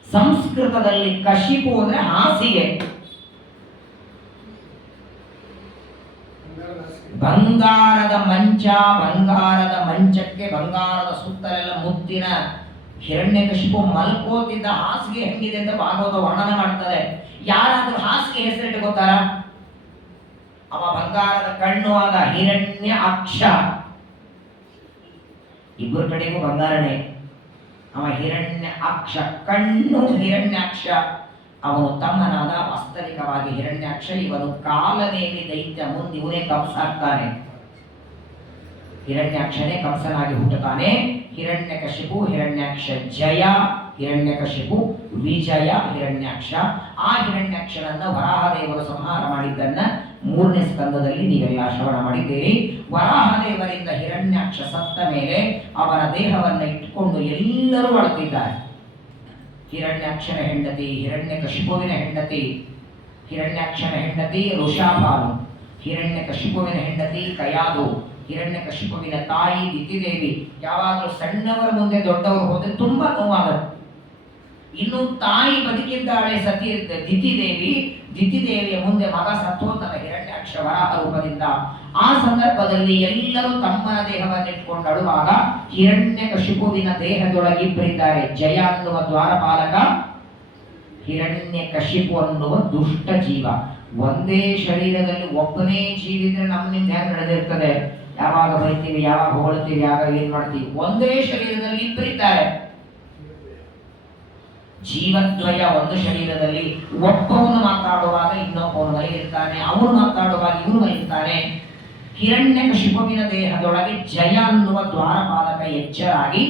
ಸಂಸ್ಕೃತದಲ್ಲಿ ಕಶಿಪು ಅಂದ್ರೆ ಹಾಸಿಗೆ, ಬಂಗಾರದ ಮಂಚ, ಬಂಗಾರದ ಮಂಚಕ್ಕೆ ಬಂಗಾರದ ಸುತ್ತಲೆಲ್ಲ ಮುತ್ತಿನ ಹಿರಣ್ಯಕಶಿಪು ಮಲ್ಕೋತಿದ್ದ ಹಾಸಿಗೆ ಹೆಂಗಿದೆ ಅಂತ ಭಾಗವತ ವರ್ಣನೆ ಮಾಡ್ತದೆ. ಯಾರಾದ್ರೂ ಹಾಸಿಗೆ ಹೆಸರಿಟ್ಟು ಗೊತ್ತಾರ? ಅವ ಬಂಗಾರದ ಕಣ್ಣು ಆದ ಹಿರಣ್ಯ ಅಕ್ಷ. 2 ಕಡೆಗೂ ಬಂಗಾರನೇ. ಅವ ಹಿರಣ್ಯ ಅಕ್ಷ, ಕಣ್ಣು ಹಿರಣ್ಯಾಕ್ಷ. ಅವನು ತಮ್ಮನಾದ ವಾಸ್ತವಿಕವಾಗಿ ಹಿರಣ್ಯಾಕ್ಷ. ಇವನು ಕಾಲನೇಮಿ ದೈತ್ಯ, ಮುಂದೆ ಇವನೇ ಕಂಸಾಗ್ತಾನೆ. ಹಿರಣ್ಯಾಕ್ಷನೇ ಕಂಸನಾಗಿ ಹುಟ್ಟುತ್ತಾನೆ. ಹಿರಣ್ಯಕಶಿಪು ಹಿರಣ್ಯಾಕ್ಷ ಜಯ, ಹಿರಣ್ಯಕಶಿಪು ವಿಜಯ, ಹಿರಣ್ಯಾಕ್ಷ. ಆ ಹಿರಣ್ಯಾಕ್ಷನನ್ನ ವರಾಹದೇವರು ಸಂಹಾರ ಮಾಡಿದ್ದನ್ನ 3ನೇ ಸ್ಕಂದದಲ್ಲಿ ನೀವೆಲ್ಲ ಶ್ರವಣ ಮಾಡಿದ್ದೀರಿ. ವರಾಹದೇವರಿಂದ ಹಿರಣ್ಯಾಕ್ಷ ಸತ್ತ ಮೇಲೆ ಅವನ ದೇಹವನ್ನು ಇಟ್ಟುಕೊಂಡು ಎಲ್ಲರೂ ಅಳುತ್ತಿದ್ದಾರೆ. ಹಿರಣ್ಯಾಕ್ಷನ ಹೆಂಡತಿ, ಹಿರಣ್ಯಕಶಿಪುವಿನ ಹೆಂಡತಿ. ಹಿರಣ್ಯಾಕ್ಷನ ಹೆಂಡತಿ ಋಷಾಪಾಲು, ಹಿರಣ್ಯಕಶಿಪುವಿನ ಹೆಂಡತಿ ಕಯಾದು, ಹಿರಣ್ಯಕಶಿಪುವಿನ ತಾಯಿ ದಿತಿದೇವಿ. ಯಾವಾಗಲೂ ಸಣ್ಣವರ ಮುಂದೆ ದೊಡ್ಡವರು ಹೋದ್ರೆ ತುಂಬಾ ನೋವಾಗುತ್ತೆ. ಇನ್ನು ತಾಯಿ ಬದುಕಿದ್ದಾಳೆ ಸತಿ ದಿತಿದೇವಿ. ದಿತಿದೇವಿಯ ಮುಂದೆ ಮಗ ಸತ್ತೋತನ ಹಿರಣ್ಯಾಕ್ಷ ವರಾಹ ರೂಪದಿಂದ. ಆ ಸಂದರ್ಭದಲ್ಲಿ ಎಲ್ಲರೂ ತಮ್ಮನ ದೇಹವನ್ನಿಟ್ಕೊಂಡು ಅಳುವಾಗ ಹಿರಣ್ಯಕಶಿಪುವಿನ ದೇಹದೊಳಗೆ 2 ಇದ್ದಾರೆ. ಜಯ ಅನ್ನುವ ದ್ವಾರಪಾಲಕ, ಹಿರಣ್ಯಕಶಿಪು ಅನ್ನುವ ದುಷ್ಟ ಜೀವ. ಒಂದೇ ಶರೀರದಲ್ಲಿ ಒಬ್ಬನೇ ಜೀವಿದ್ರೆ ನಮ್ಮಿಂದ ಹೇಗೆ ನಡೆದಿರ್ತದೆ? ಯಾವಾಗ ಬೈತೀವಿ, ಯಾವಾಗ ಹೊಗಳ್ತೀವಿ, ಯಾವಾಗ ಏನ್ ಮಾಡ್ತೀವಿ? ಒಂದೇ ಶರೀರದಲ್ಲಿ 2 ಇದ್ದಾರೆ. ಜೀವದ್ವಯ ಒಂದು ಶರೀರದಲ್ಲಿ. ಒಬ್ಬವನು ಮಾತಾಡುವಾಗ ಇನ್ನೊಬ್ಬವನು ಮಲಗಿರ್ತಾನೆ, ಅವನು ಮಾತಾಡುವಾಗ ಇವನು ಮಲಗಿರ್ತಾನೆ. ಹಿರಣ್ಯಕಶಿಪುವಿನ ದೇಹದೊಳಗೆ ಜಯ ಅನ್ನುವ ದ್ವಾರಪಾಲಕ ಎಚ್ಚರಾಗಿ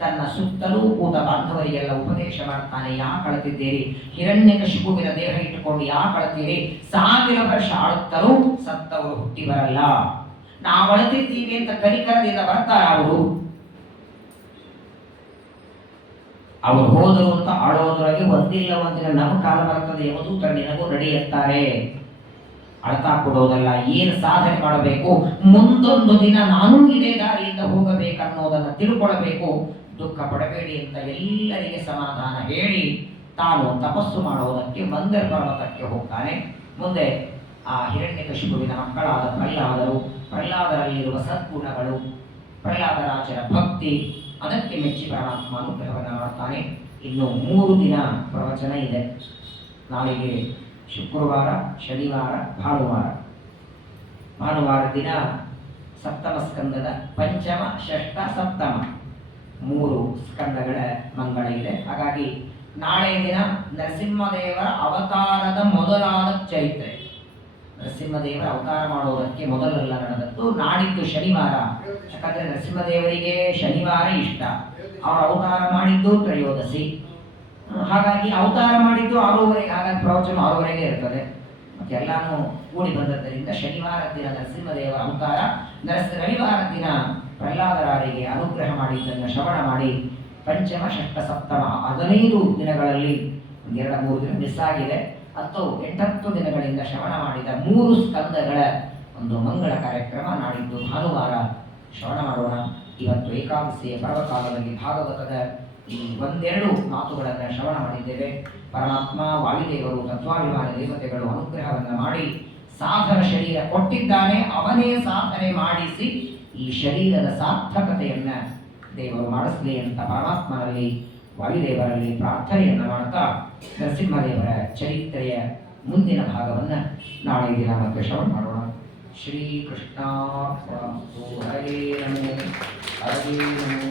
ತನ್ನ ಸುತ್ತಲೂ ಕೂತ ಬಾಂಧವರಿಗೆಲ್ಲ ಉಪದೇಶ ಮಾಡ್ತಾನೆ. ಯಾಕೆ ಅಳುತ್ತಿದ್ದೀರಿ? ಹಿರಣ್ಯಕಶಿಪುವಿನ ದೇಹ ಇಟ್ಟುಕೊಂಡು ಯಾಕೆ ಅಳುತ್ತೀರಿ? 1000 ವರ್ಷ ಆಳುತ್ತಲೂ ಸತ್ತವರು ಹುಟ್ಟಿ ಬರಲ್ಲ. ನಾವು ಅಳುತ್ತಿದ್ದೀವಿ ಅಂತ ಕನಿಕರದಿಂದ ಬರ್ತಾರ ಅವರು ಹೋದರು ಅಂತ ಆಳೋದ್ರಾಗೆ ಒಂದಿಲ್ಲ ಒಂದಿನ ನಮ್ಮ ಕಾಲ ಬರ್ತದೆ ಯಮದೂತರು ನಿನಗೂ ನಡೆಯುತ್ತಾರೆ. ಅಳ್ತಾ ಕೊಡೋದಲ್ಲ, ಏನು ಸಾಧನೆ ಮಾಡಬೇಕು, ಮುಂದೊಂದು ದಿನ ನಾನೂ ಇದೇ ದಾರಿಯಿಂದ ಹೋಗಬೇಕನ್ನೋದನ್ನು ತಿಳ್ಕೊಳ್ಬೇಕು. ದುಃಖ ಪಡಬೇಡಿ ಅಂತ ಎಲ್ಲರಿಗೆ ಸಮಾಧಾನ ಹೇಳಿ ತಾನು ತಪಸ್ಸು ಮಾಡುವುದಕ್ಕೆ ಮಂದರ ಪರ್ವತಕ್ಕೆ ಹೋಗ್ತಾನೆ. ಮುಂದೆ ಆ ಹಿರಣ್ಯಕಶಿಪುವಿನ ಮಕ್ಕಳಾದ ಪ್ರಹ್ಲಾದರಲ್ಲಿರುವ ಸದ್ಗುಣಗಳು, ಪ್ರಹ್ಲಾದರಾಜರ ಭಕ್ತಿ, ಅದಕ್ಕೆ ಮೆಚ್ಚಿ ಪರಮಾತ್ಮ ಅನುಗ್ರಹವನ್ನು ಮಾಡ್ತಾನೆ. ಇನ್ನು 3 ದಿನ ಪ್ರವಚನ ಇದೆ. ನಾಳೆಗೆ ಶುಕ್ರವಾರ, ಶನಿವಾರ, ಭಾನುವಾರ ದಿನ ಸಪ್ತಮ ಸ್ಕಂದದ ಪಂಚಮ, ಷಷ್ಠ, ಸಪ್ತಮ 3 ಸ್ಕಂದಗಳ ಮಂಗಳ ಇದೆ. ಹಾಗಾಗಿ ನಾಳೆ ದಿನ ನರಸಿಂಹದೇವರ ಅವತಾರದ ಮೊದಲಾದ ಚೈತ್ರೆ. ನರಸಿಂಹದೇವರ ಅವತಾರ ಮಾಡುವುದಕ್ಕೆ ಮೊದಲೆಲ್ಲ ನಡೆದದ್ದು. ನಾಡಿದ್ದು ಶನಿವಾರ, ಯಾಕಂದ್ರೆ ನರಸಿಂಹದೇವರಿಗೆ ಶನಿವಾರ ಇಷ್ಟ. ಅವರು ಅವತಾರ ಮಾಡಿದ್ದು ತ್ರಯೋದಶಿ, ಹಾಗಾಗಿ ಅವತಾರ ಮಾಡಿದ್ದು 6:30, ಹಾಗಾಗಿ ಪ್ರವಚನ 6:30ಗೆ ಇರ್ತದೆ. ಮತ್ತೆ ಎಲ್ಲಾನು ಕೂಡಿ ಬಂದದ್ದರಿಂದ ಶನಿವಾರ ದಿನ ನರಸಿಂಹದೇವರ ಅವತಾರ, ರವಿವಾರ ದಿನ ಪ್ರಹ್ಲಾದರಾರಿಗೆ ಅನುಗ್ರಹ ಮಾಡಿದ್ದನ್ನು ಶ್ರವಣ ಮಾಡಿ ಪಂಚಮ, ಷಷ್ಠ, ಸಪ್ತಮ 15 ದಿನಗಳಲ್ಲಿ 2-3 ದಿನ ಮಿಸ್ ಆಗಿದೆ. 8 ದಿನಗಳಿಂದ ಶ್ರವಣ ಮಾಡಿದ 3 ಸ್ಕಂದಗಳ ಒಂದು ಮಂಗಳ ಕಾರ್ಯಕ್ರಮ ನಾಡಿದ್ದು ಭಾನುವಾರ ಶ್ರವಣ ಮಾಡೋಣ. ಇವತ್ತು ಏಕಾದಶಿಯ ಪರ್ವಕಾಲದಲ್ಲಿ ಭಾಗವತದ ಈ 1-2 ಮಾತುಗಳನ್ನು ಶ್ರವಣ ಮಾಡಿದ್ದೇವೆ. ಪರಮಾತ್ಮ ವಾಯುದೇವರು, ತತ್ವಾಭಿಮಾನಿ ದೇವತೆಗಳು ಅನುಗ್ರಹವನ್ನು ಮಾಡಿ ಸಾಧನ ಶರೀರ ಕೊಟ್ಟಿದ್ದಾನೆ. ಅವನೇ ಸಾಧನೆ ಮಾಡಿಸಿ ಈ ಶರೀರದ ಸಾರ್ಥಕತೆಯನ್ನ ದೇವರು ಮಾಡಿಸಲಿ ಅಂತ ಪರಮಾತ್ಮನಲ್ಲಿ, ವಾಯುದೇವರಲ್ಲಿ ಪ್ರಾರ್ಥನೆಯನ್ನು ಮಾಡ್ತಾ ನರಸಿಂಹದೇವರ ಚರಿತ್ರೆಯ ಮುಂದಿನ ಭಾಗವನ್ನು ನಾಳೆ ದಿನ ಮತ್ತೆ ಶ್ರವಣ ಮಾಡೋಣ. ಶ್ರೀಕೃಷ್ಣ ಹರೇ ನಮೋ ಹರೇ ನಮೋ